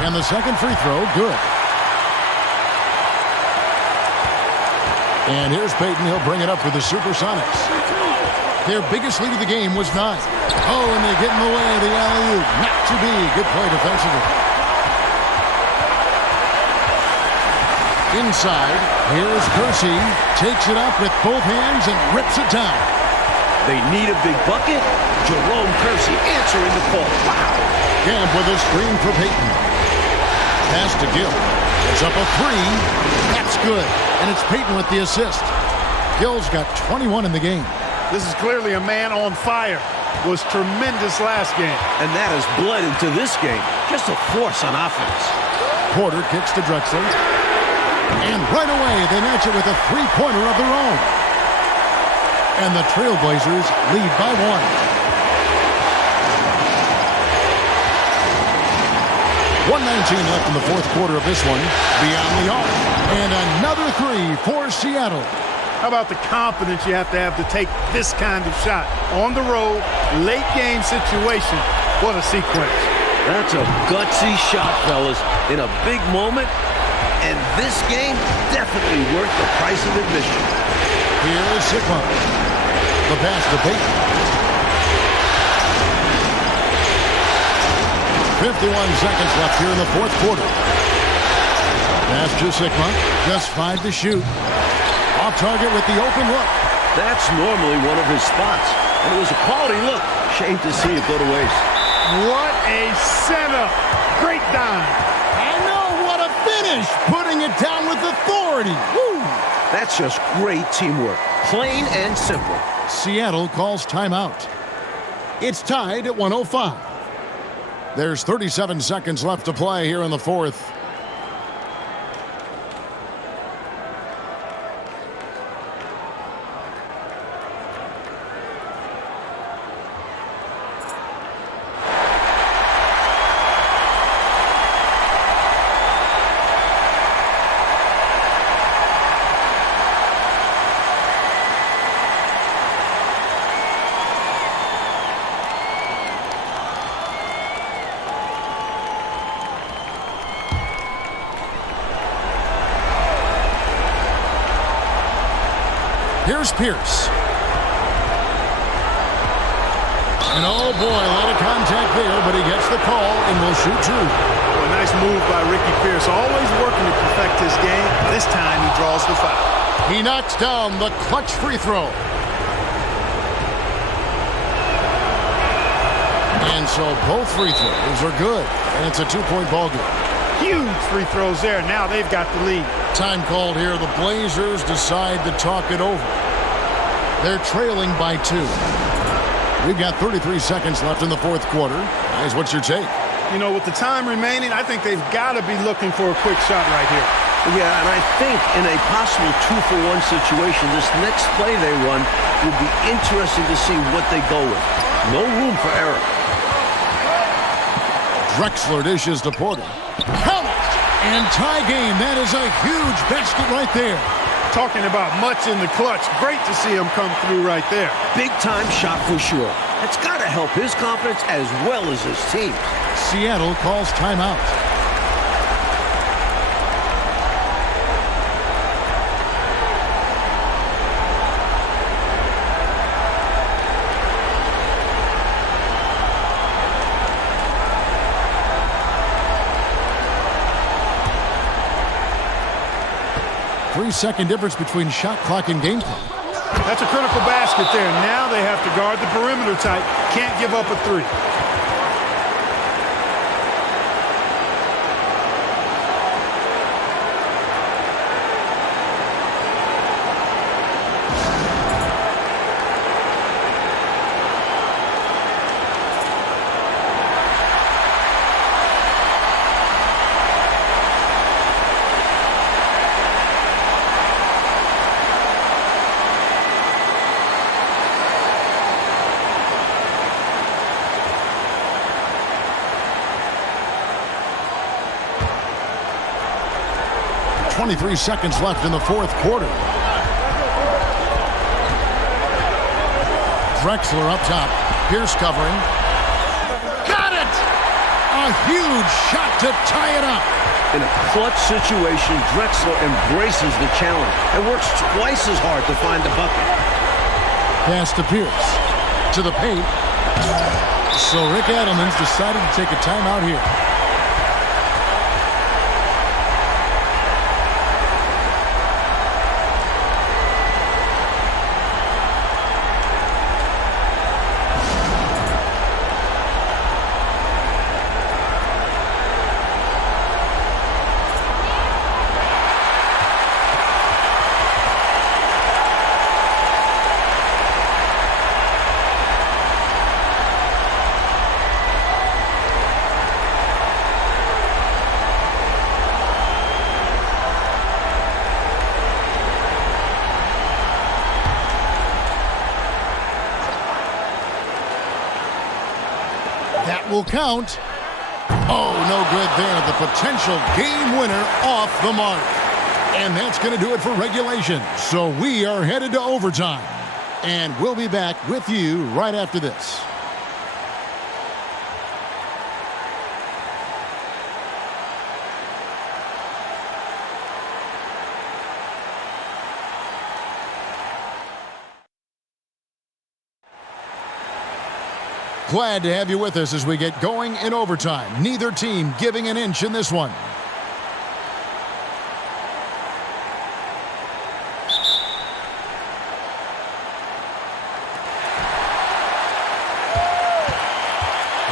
And the second free throw, good. And here's Payton. He'll bring it up for the Supersonics. Their biggest lead of the game was 9. Oh, and they get in the way of the alley-oop. Not to be. Good play defensively. Inside, here's Kersey. Takes it up with both hands and rips it down. They need a big bucket. Jerome Kersey answering the call. Wow. Camp with a screen for Payton. Pass to Gill. It's up a 3. That's good. And it's Peyton with the assist. Gill's got 21 in the game. This is clearly a man on fire. Was tremendous last game. And that has bled into this game. Just a force on offense. Porter kicks to Drexler. And right away, they match it with a three-pointer of their own. And the Trailblazers lead by 1. 1:19 left in the fourth quarter of this one. Beyond the arc. And another three for Seattle. How about the confidence you have to take this kind of shot? On the road, late game situation. What a sequence. That's a gutsy shot, fellas, in a big moment. And this game definitely worth the price of admission. Here is Sigma. The pass to Peyton. 51 seconds left here in the fourth quarter. Pass to Sigma. Just 5 to shoot. Off target with the open look. That's normally one of his spots. And it was a quality look. Shame to see it go to waste. What a setup. Great dime. I know, what a finish. Putting it down with authority. Woo! That's just great teamwork. Plain and simple. Seattle calls timeout. It's tied at 105. There's 37 seconds left to play here in the fourth. Here's Pierce. And oh boy, a lot of contact there, but he gets the call and will shoot true. Well, a nice move by Ricky Pierce. Always working to perfect his game. This time he draws the foul. He knocks down the clutch free throw. And so both free throws are good. And it's a two-point ball game. Huge free throws there. Now they've got the lead. Time called here. The Blazers decide to talk it over. They're trailing by 2. We've got 33 seconds left in the fourth quarter. Guys, what's your take? You know, with the time remaining, I think they've got to be looking for a quick shot right here. Yeah, and I think in a possible 2-for-1 situation, this next play they run will be interesting to see what they go with. No room for error. Drexler dishes to Porter. Count it! And tie game. That is a huge basket right there. Talking about much in the clutch. Great to see him come through right there. Big-time shot for sure. That's got to help his confidence as well as his team. Seattle calls timeout. Three-second difference between shot clock and game clock. That's a critical basket there. Now they have to guard the perimeter tight. Can't give up a three. .23 seconds left in the fourth quarter. Drexler up top. Pierce covering. Got it! A huge shot to tie it up. In a clutch situation, Drexler embraces the challenge and works twice as hard to find the bucket. Pass to Pierce. To the paint. So Rick Adelman's decided to take a timeout here. That will count. Oh, no good there. The potential game winner off the mark. And that's going to do it for regulation. So we are headed to overtime. And we'll be back with you right after this. Glad to have you with us as we get going in overtime. Neither team giving an inch in this one.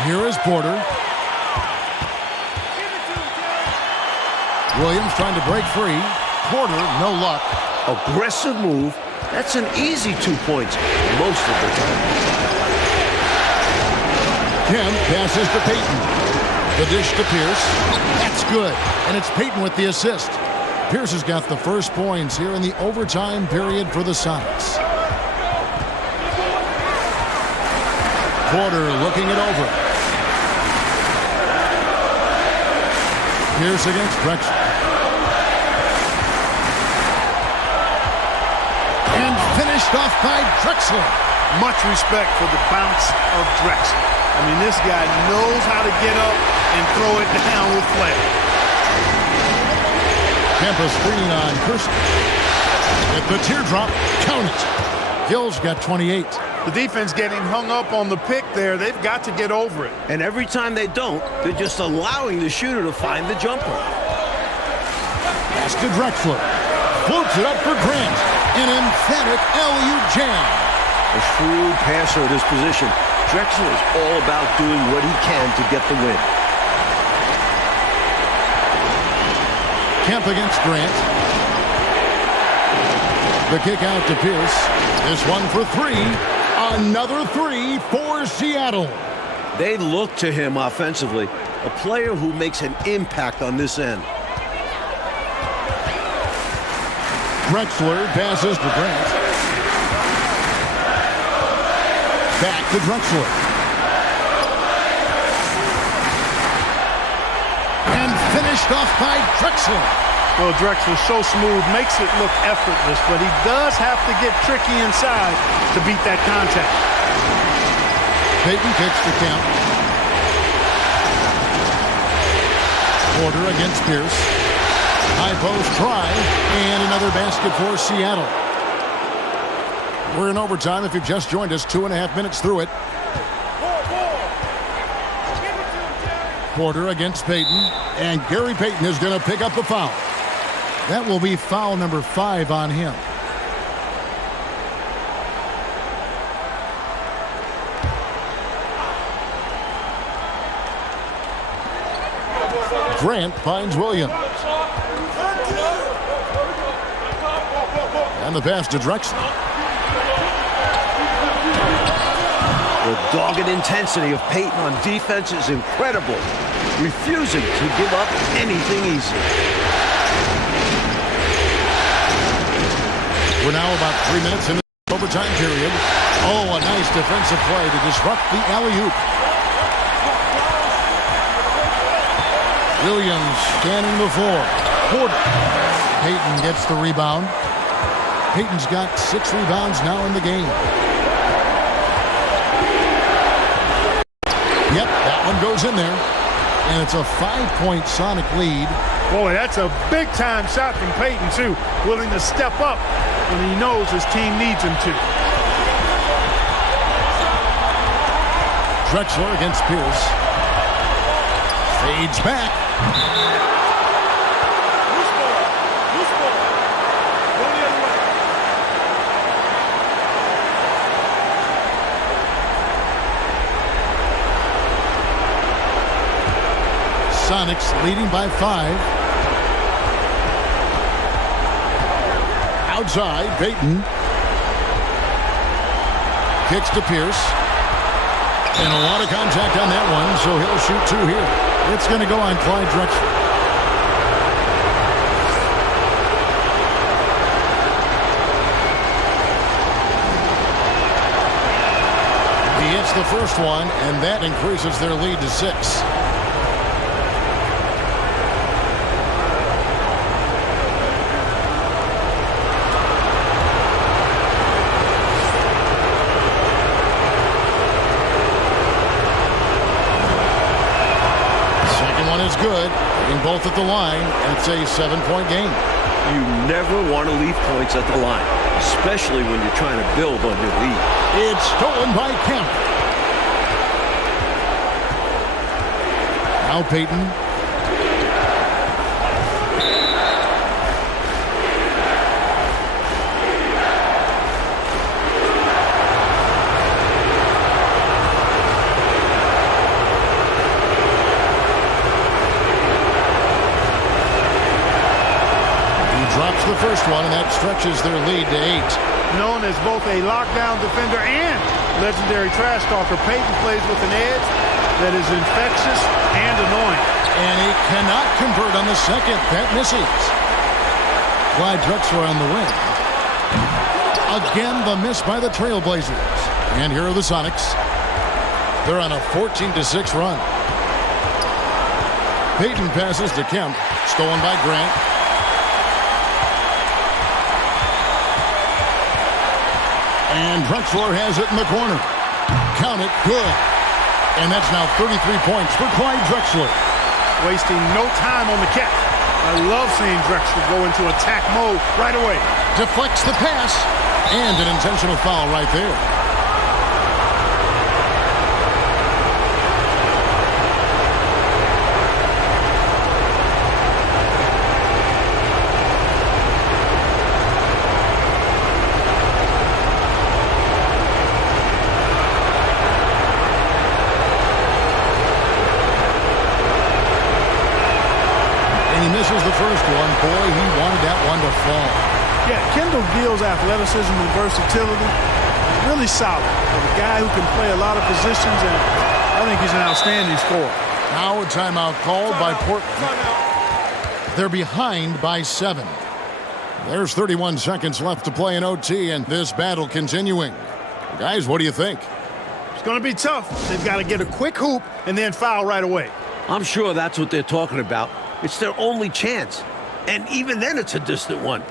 Here is Porter. Williams trying to break free. Porter, no luck. Aggressive move. That's an easy 2 points most of the time. Kemp passes to Peyton. The dish to Pierce. That's good. And it's Peyton with the assist. Pierce has got the first points here in the overtime period for the Sonics. Porter looking it over. Pierce against Drexler. And finished off by Drexler. Much respect for the bounce of Drexler. I mean, this guy knows how to get up and throw it down with flair. Tampa screen on Kirsten. At the teardrop, count it. Gill's got 28. The defense getting hung up on the pick there. They've got to get over it. And every time they don't, they're just allowing the shooter to find the jumper. Pass to Drexler. Floats it up for Grant. An emphatic alley-oop jam. A shrewd passer at his position. Drexler is all about doing what he can to get the win. Kemp against Grant. The kick out to Pierce. This one for three. Another three for Seattle. They look to him offensively. A player who makes an impact on this end. Drexler passes to Grant. Back to Drexler. And finished off by Drexler. Well, Drexler's so smooth, makes it look effortless, but he does have to get tricky inside to beat that contact. Peyton kicks the count. Porter against Pierce. High post try, and another basket for Seattle. We're in overtime. If you've just joined us, 2.5 minutes through it. Porter against Peyton, and Gary Payton is going to pick up the foul. That will be foul number 5 on him. Grant finds Williams. And the pass to Drexler. The dogged intensity of Peyton on defense is incredible, refusing to give up anything easy. We're now about 3 minutes into the overtime period. Oh, a nice defensive play to disrupt the alley-oop. Williams scanning the floor. Porter. Peyton gets the rebound. Peyton's got 6 rebounds now in the game. Yep, that one goes in there. And it's a 5-point Sonic lead. Boy, that's a big-time shot from Peyton, too. Willing to step up when he knows his team needs him to. Drexler against Pierce. Fades back. Loose ball. Loose ball. Go the other way. Sonics leading by 5. Outside, Peyton. Kicks to Pierce. And a lot of contact on that one, so he'll shoot 2 here. It's going to go on Clyde Drexler. The Makes the first one, and that increases their lead to 6. Second one is good. Hitting both at the line, and it's a 7-point game. You never want to leave points at the line, especially when you're trying to build on your lead. It's stolen by Kemp. Now Peyton. Drops the first one, and that stretches their lead to 8. Known as both a lockdown defender and legendary trash talker, Peyton plays with an edge that is infectious and annoying. And he cannot convert on the second. That misses. Clyde Drexler on the wing. Again, the miss by the Trailblazers. And here are the Sonics. They're on a 14-6 run. Peyton passes to Kemp. Stolen by Grant. And Drexler has it in the corner. Count it, good. And that's now 33 points for Clyde Drexler. Wasting no time on the catch. I love seeing Drexler go into attack mode right away. Deflects the pass. And an intentional foul right there. The first one, boy, he wanted that one to fall. Yeah, Kendall Gill's athleticism and versatility is really solid. A guy who can play a lot of positions, and I think he's an outstanding scorer. Now a timeout called by Portland. They're behind by 7. There's 31 seconds left to play in OT, and this battle continuing. Guys, what do you think? It's going to be tough. They've got to get a quick hoop and then foul right away. I'm sure that's what they're talking about. It's their only chance. And even then, it's a distant one.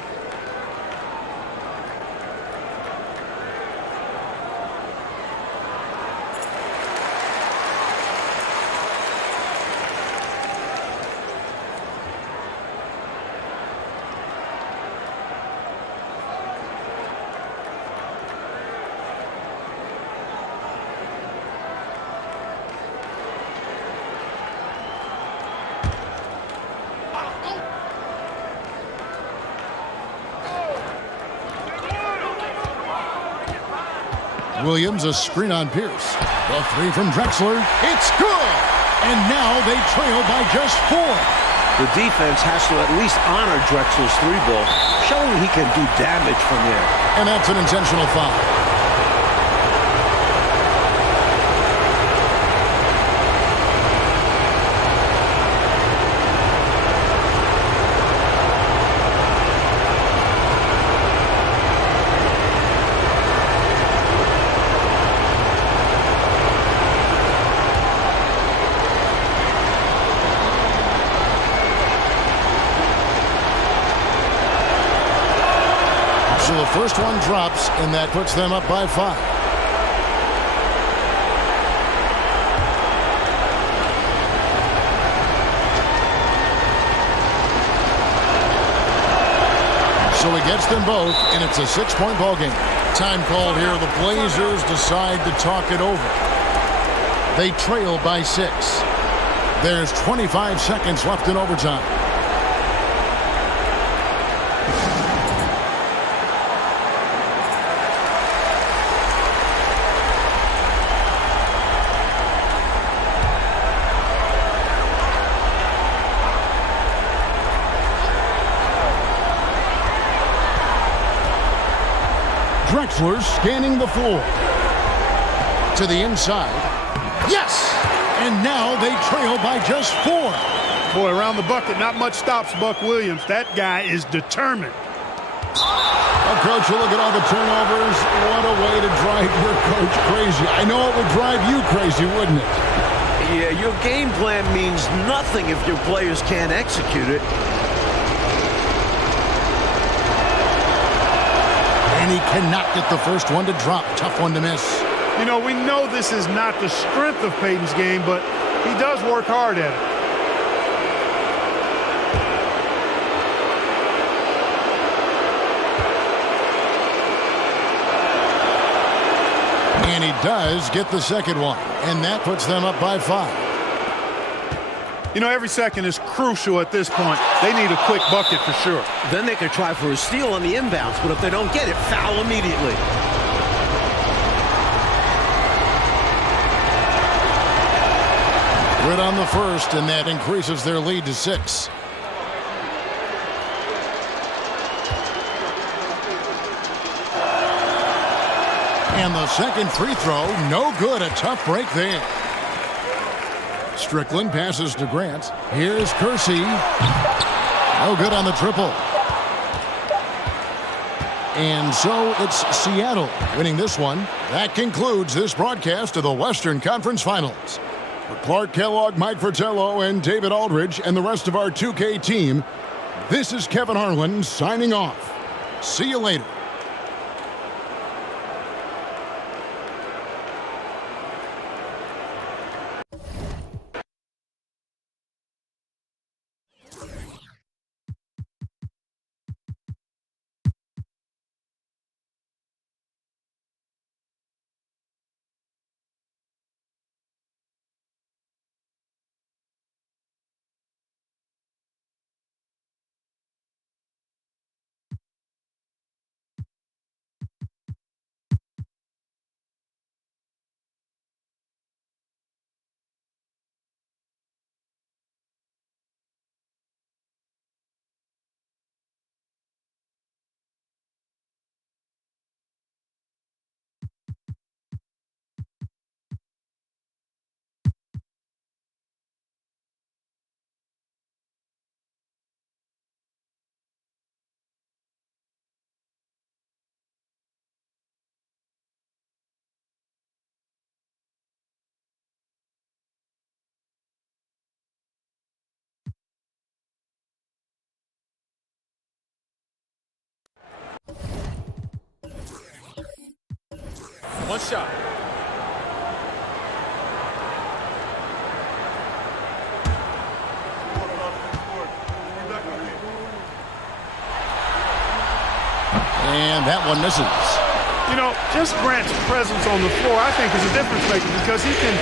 Williams, a screen on Pierce. The three from Drexler. It's good! And now they trail by just 4. The defense has to at least honor Drexler's 3-ball, showing he can do damage from there. And that's an intentional foul. So the first one drops, and that puts them up by 5. So he gets them both, and it's a 6-point ball game. Time called here. The Blazers decide to talk it over. They trail by 6. There's 25 seconds left in overtime. Drexler scanning the floor. To the inside. Yes! And now they trail by just 4. Boy, around the bucket, not much stops Buck Williams. That guy is determined. Well, Coach, you look at all the turnovers. What a way to drive drive your coach crazy. I know it would drive you crazy, wouldn't it? Yeah, your game plan means nothing if your players can't execute it. And he cannot get the first one to drop. Tough one to miss. You know, we know this is not the strength of Peyton's game, but he does work hard at it. And he does get the second one, and that puts them up by 5. You know, every second is crucial at this point. They need a quick bucket for sure. Then they could try for a steal on the inbounds, but if they don't get it, foul immediately. Good on the first, and that increases their lead to 6. And the second free throw, no good. A tough break there. Strickland passes to Grant. Here's Kersey. No good on the triple. And so it's Seattle winning this one. That concludes this broadcast of the Western Conference Finals. For Clark Kellogg, Mike Fratello, and David Aldridge, and the rest of our 2K team, this is Kevin Harlan signing off. See you later. One shot. And that one misses. You know, just Grant's presence on the floor, I think, is a difference maker because he can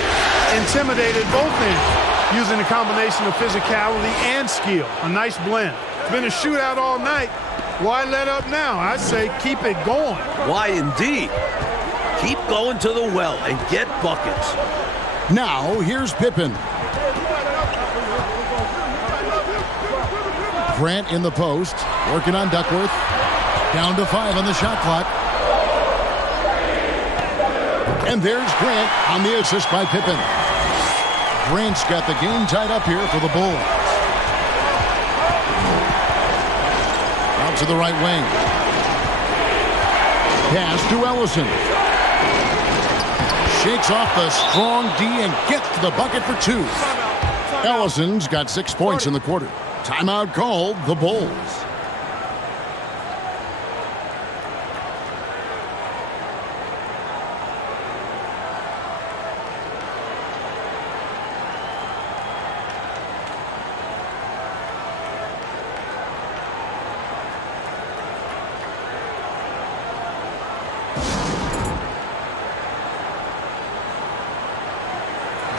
intimidate at both ends using a combination of physicality and skill. A nice blend. It's been a shootout all night. Why let up now? I say keep it going. Why indeed? Keep going to the well and get buckets. Now, here's Pippen. Grant in the post, working on Duckworth. Down to 5 on the shot clock. And there's Grant on the assist by Pippen. Grant's got the game tied up here for the Bulls. Out to the right wing. Pass to Ellison. Shakes off the strong D and gets to the bucket for 2. Ellison's got 6 points in the quarter. Timeout called, the Bulls.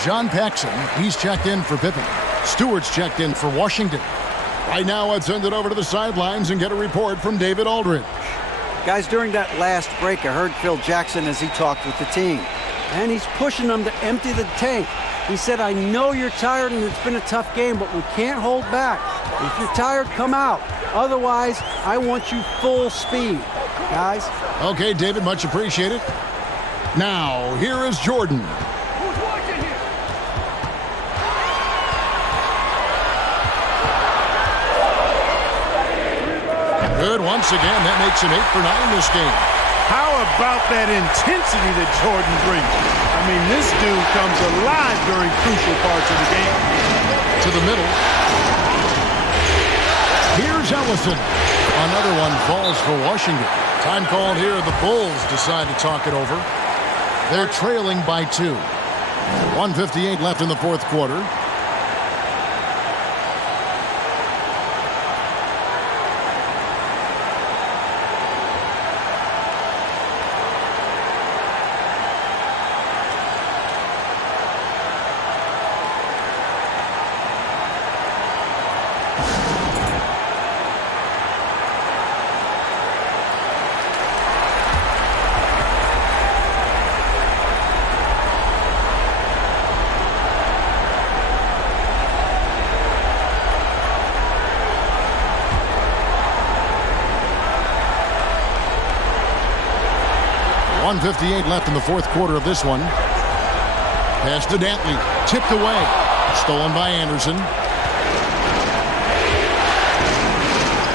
John Paxson, he's checked in for Pippen. Stewart's checked in for Washington. Right now, let's send it over to the sidelines and get a report from David Aldridge. Guys, during that last break, I heard Phil Jackson as he talked with the team. And he's pushing them to empty the tank. He said, I know you're tired and it's been a tough game, but we can't hold back. If you're tired, come out. Otherwise, I want you full speed, guys. Okay, David, much appreciated. Now, here is Jordan. Good once again. That makes him 8 for 9 this game. How about that intensity that Jordan brings? I mean, this dude comes alive during crucial parts of the game. To the middle. Here's Ellison. Another one falls for Washington. Time called here. The Bulls decide to talk it over. They're trailing by 2. 1:58 left in the fourth quarter. .158 left in the fourth quarter of this one. Pass to Dantley. Tipped away. Stolen by Anderson.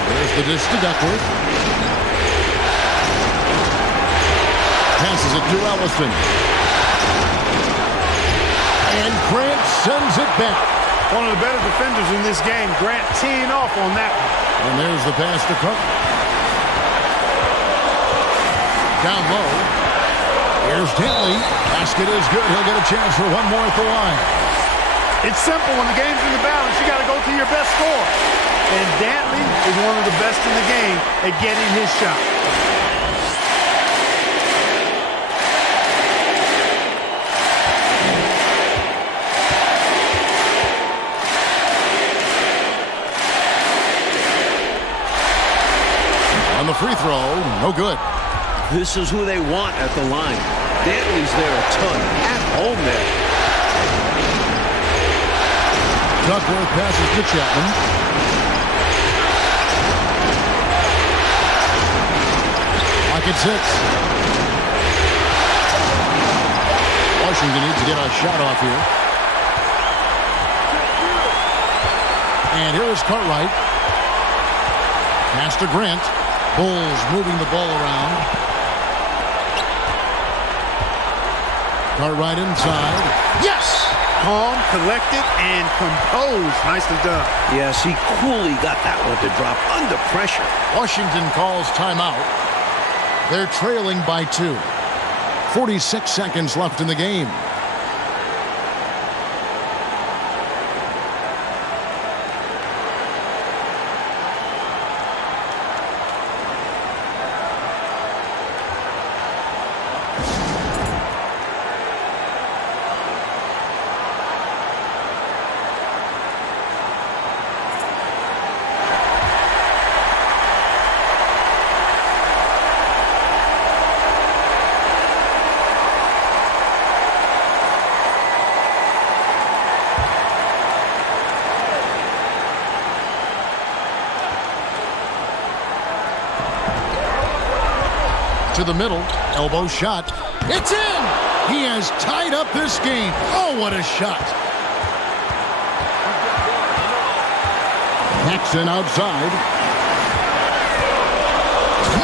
There's the dish to Duckworth. Passes it to Ellison. And Grant sends it back. One of the better defenders in this game. Grant teeing off on that one. And there's the pass to Cook. Down low. Here's Dantley. Basket is good. He'll get a chance for one more at the line. It's simple. When the game's in the balance, you got to go to your best scorer. And Dantley is one of the best in the game at getting his shot. On the free throw, no good. This is who they want at the line. Dantley's there a ton. At home there. Duckworth passes to Chapman. Lock at 6. Washington needs to get a shot off here. And here is Cartwright. Pass to Grant. Bulls moving the ball around. Cartwright inside. Yes! Calm, collected, and composed. Nicely done. Yes, he coolly got that one to drop under pressure. Washington calls timeout. They're trailing by 2. 46 seconds left in the game. To the middle, elbow shot. It's in! He has tied up this game. Oh, what a shot. Paxson outside.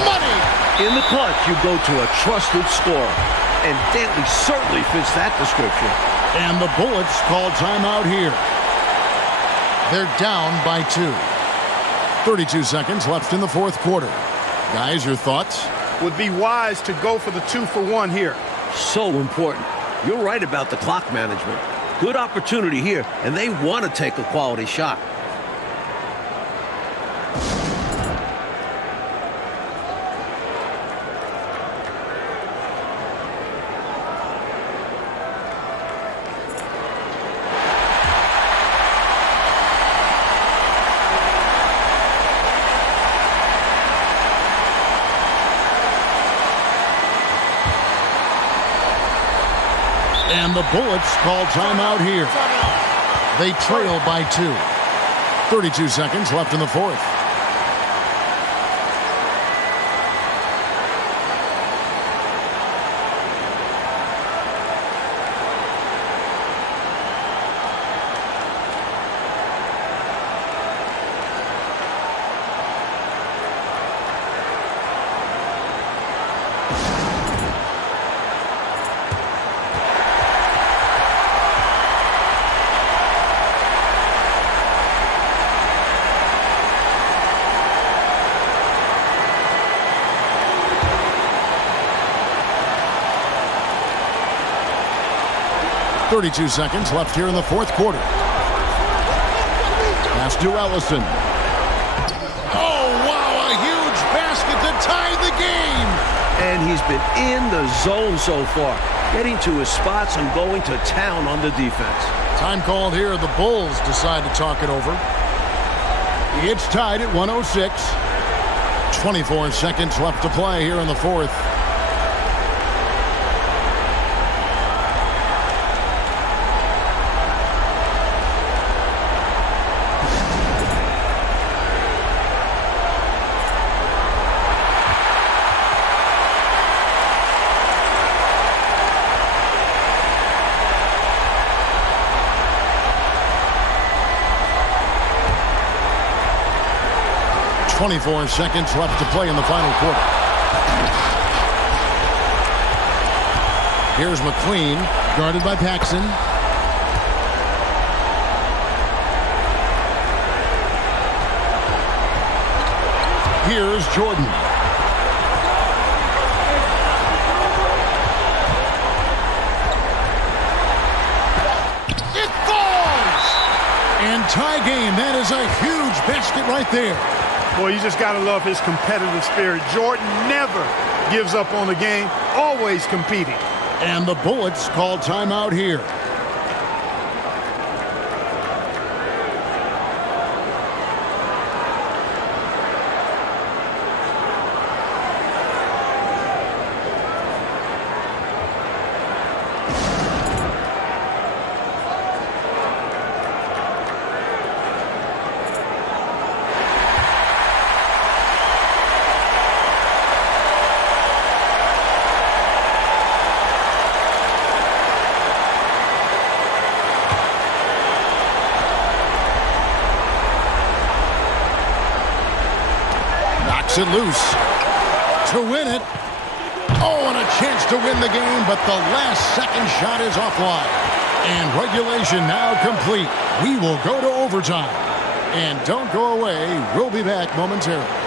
Money! In the clutch, you go to a trusted scorer. And Dantley certainly fits that description. And the Bullets call timeout here. They're down by 2. 32 seconds left in the fourth quarter. Guys, your thoughts? Would be wise to go for the 2-for-1 here. So important. You're right about the clock management. Good opportunity here, and they want to take a quality shot. And the Bullets call timeout here. They trail by 2. 32 seconds left in the fourth. 32 seconds left here in the fourth quarter. Pass to Ellison. Oh, wow, a huge basket to tie the game. And he's been in the zone so far, getting to his spots and going to town on the defense. Time called here. The Bulls decide to talk it over. It's tied at 106. 24 seconds left to play here in the fourth. .24 seconds left to play in the final quarter. Here's McLean, guarded by Paxson. Here's Jordan. It falls! And tie game. That is a huge basket right there. Boy, you just got to love his competitive spirit. Jordan never gives up on the game, always competing. And the Bullets call timeout here. It loose to win it. Oh, and a chance to win the game, but the last second shot is offline. And regulation now complete. We will go to overtime. And don't go away. We'll be back momentarily.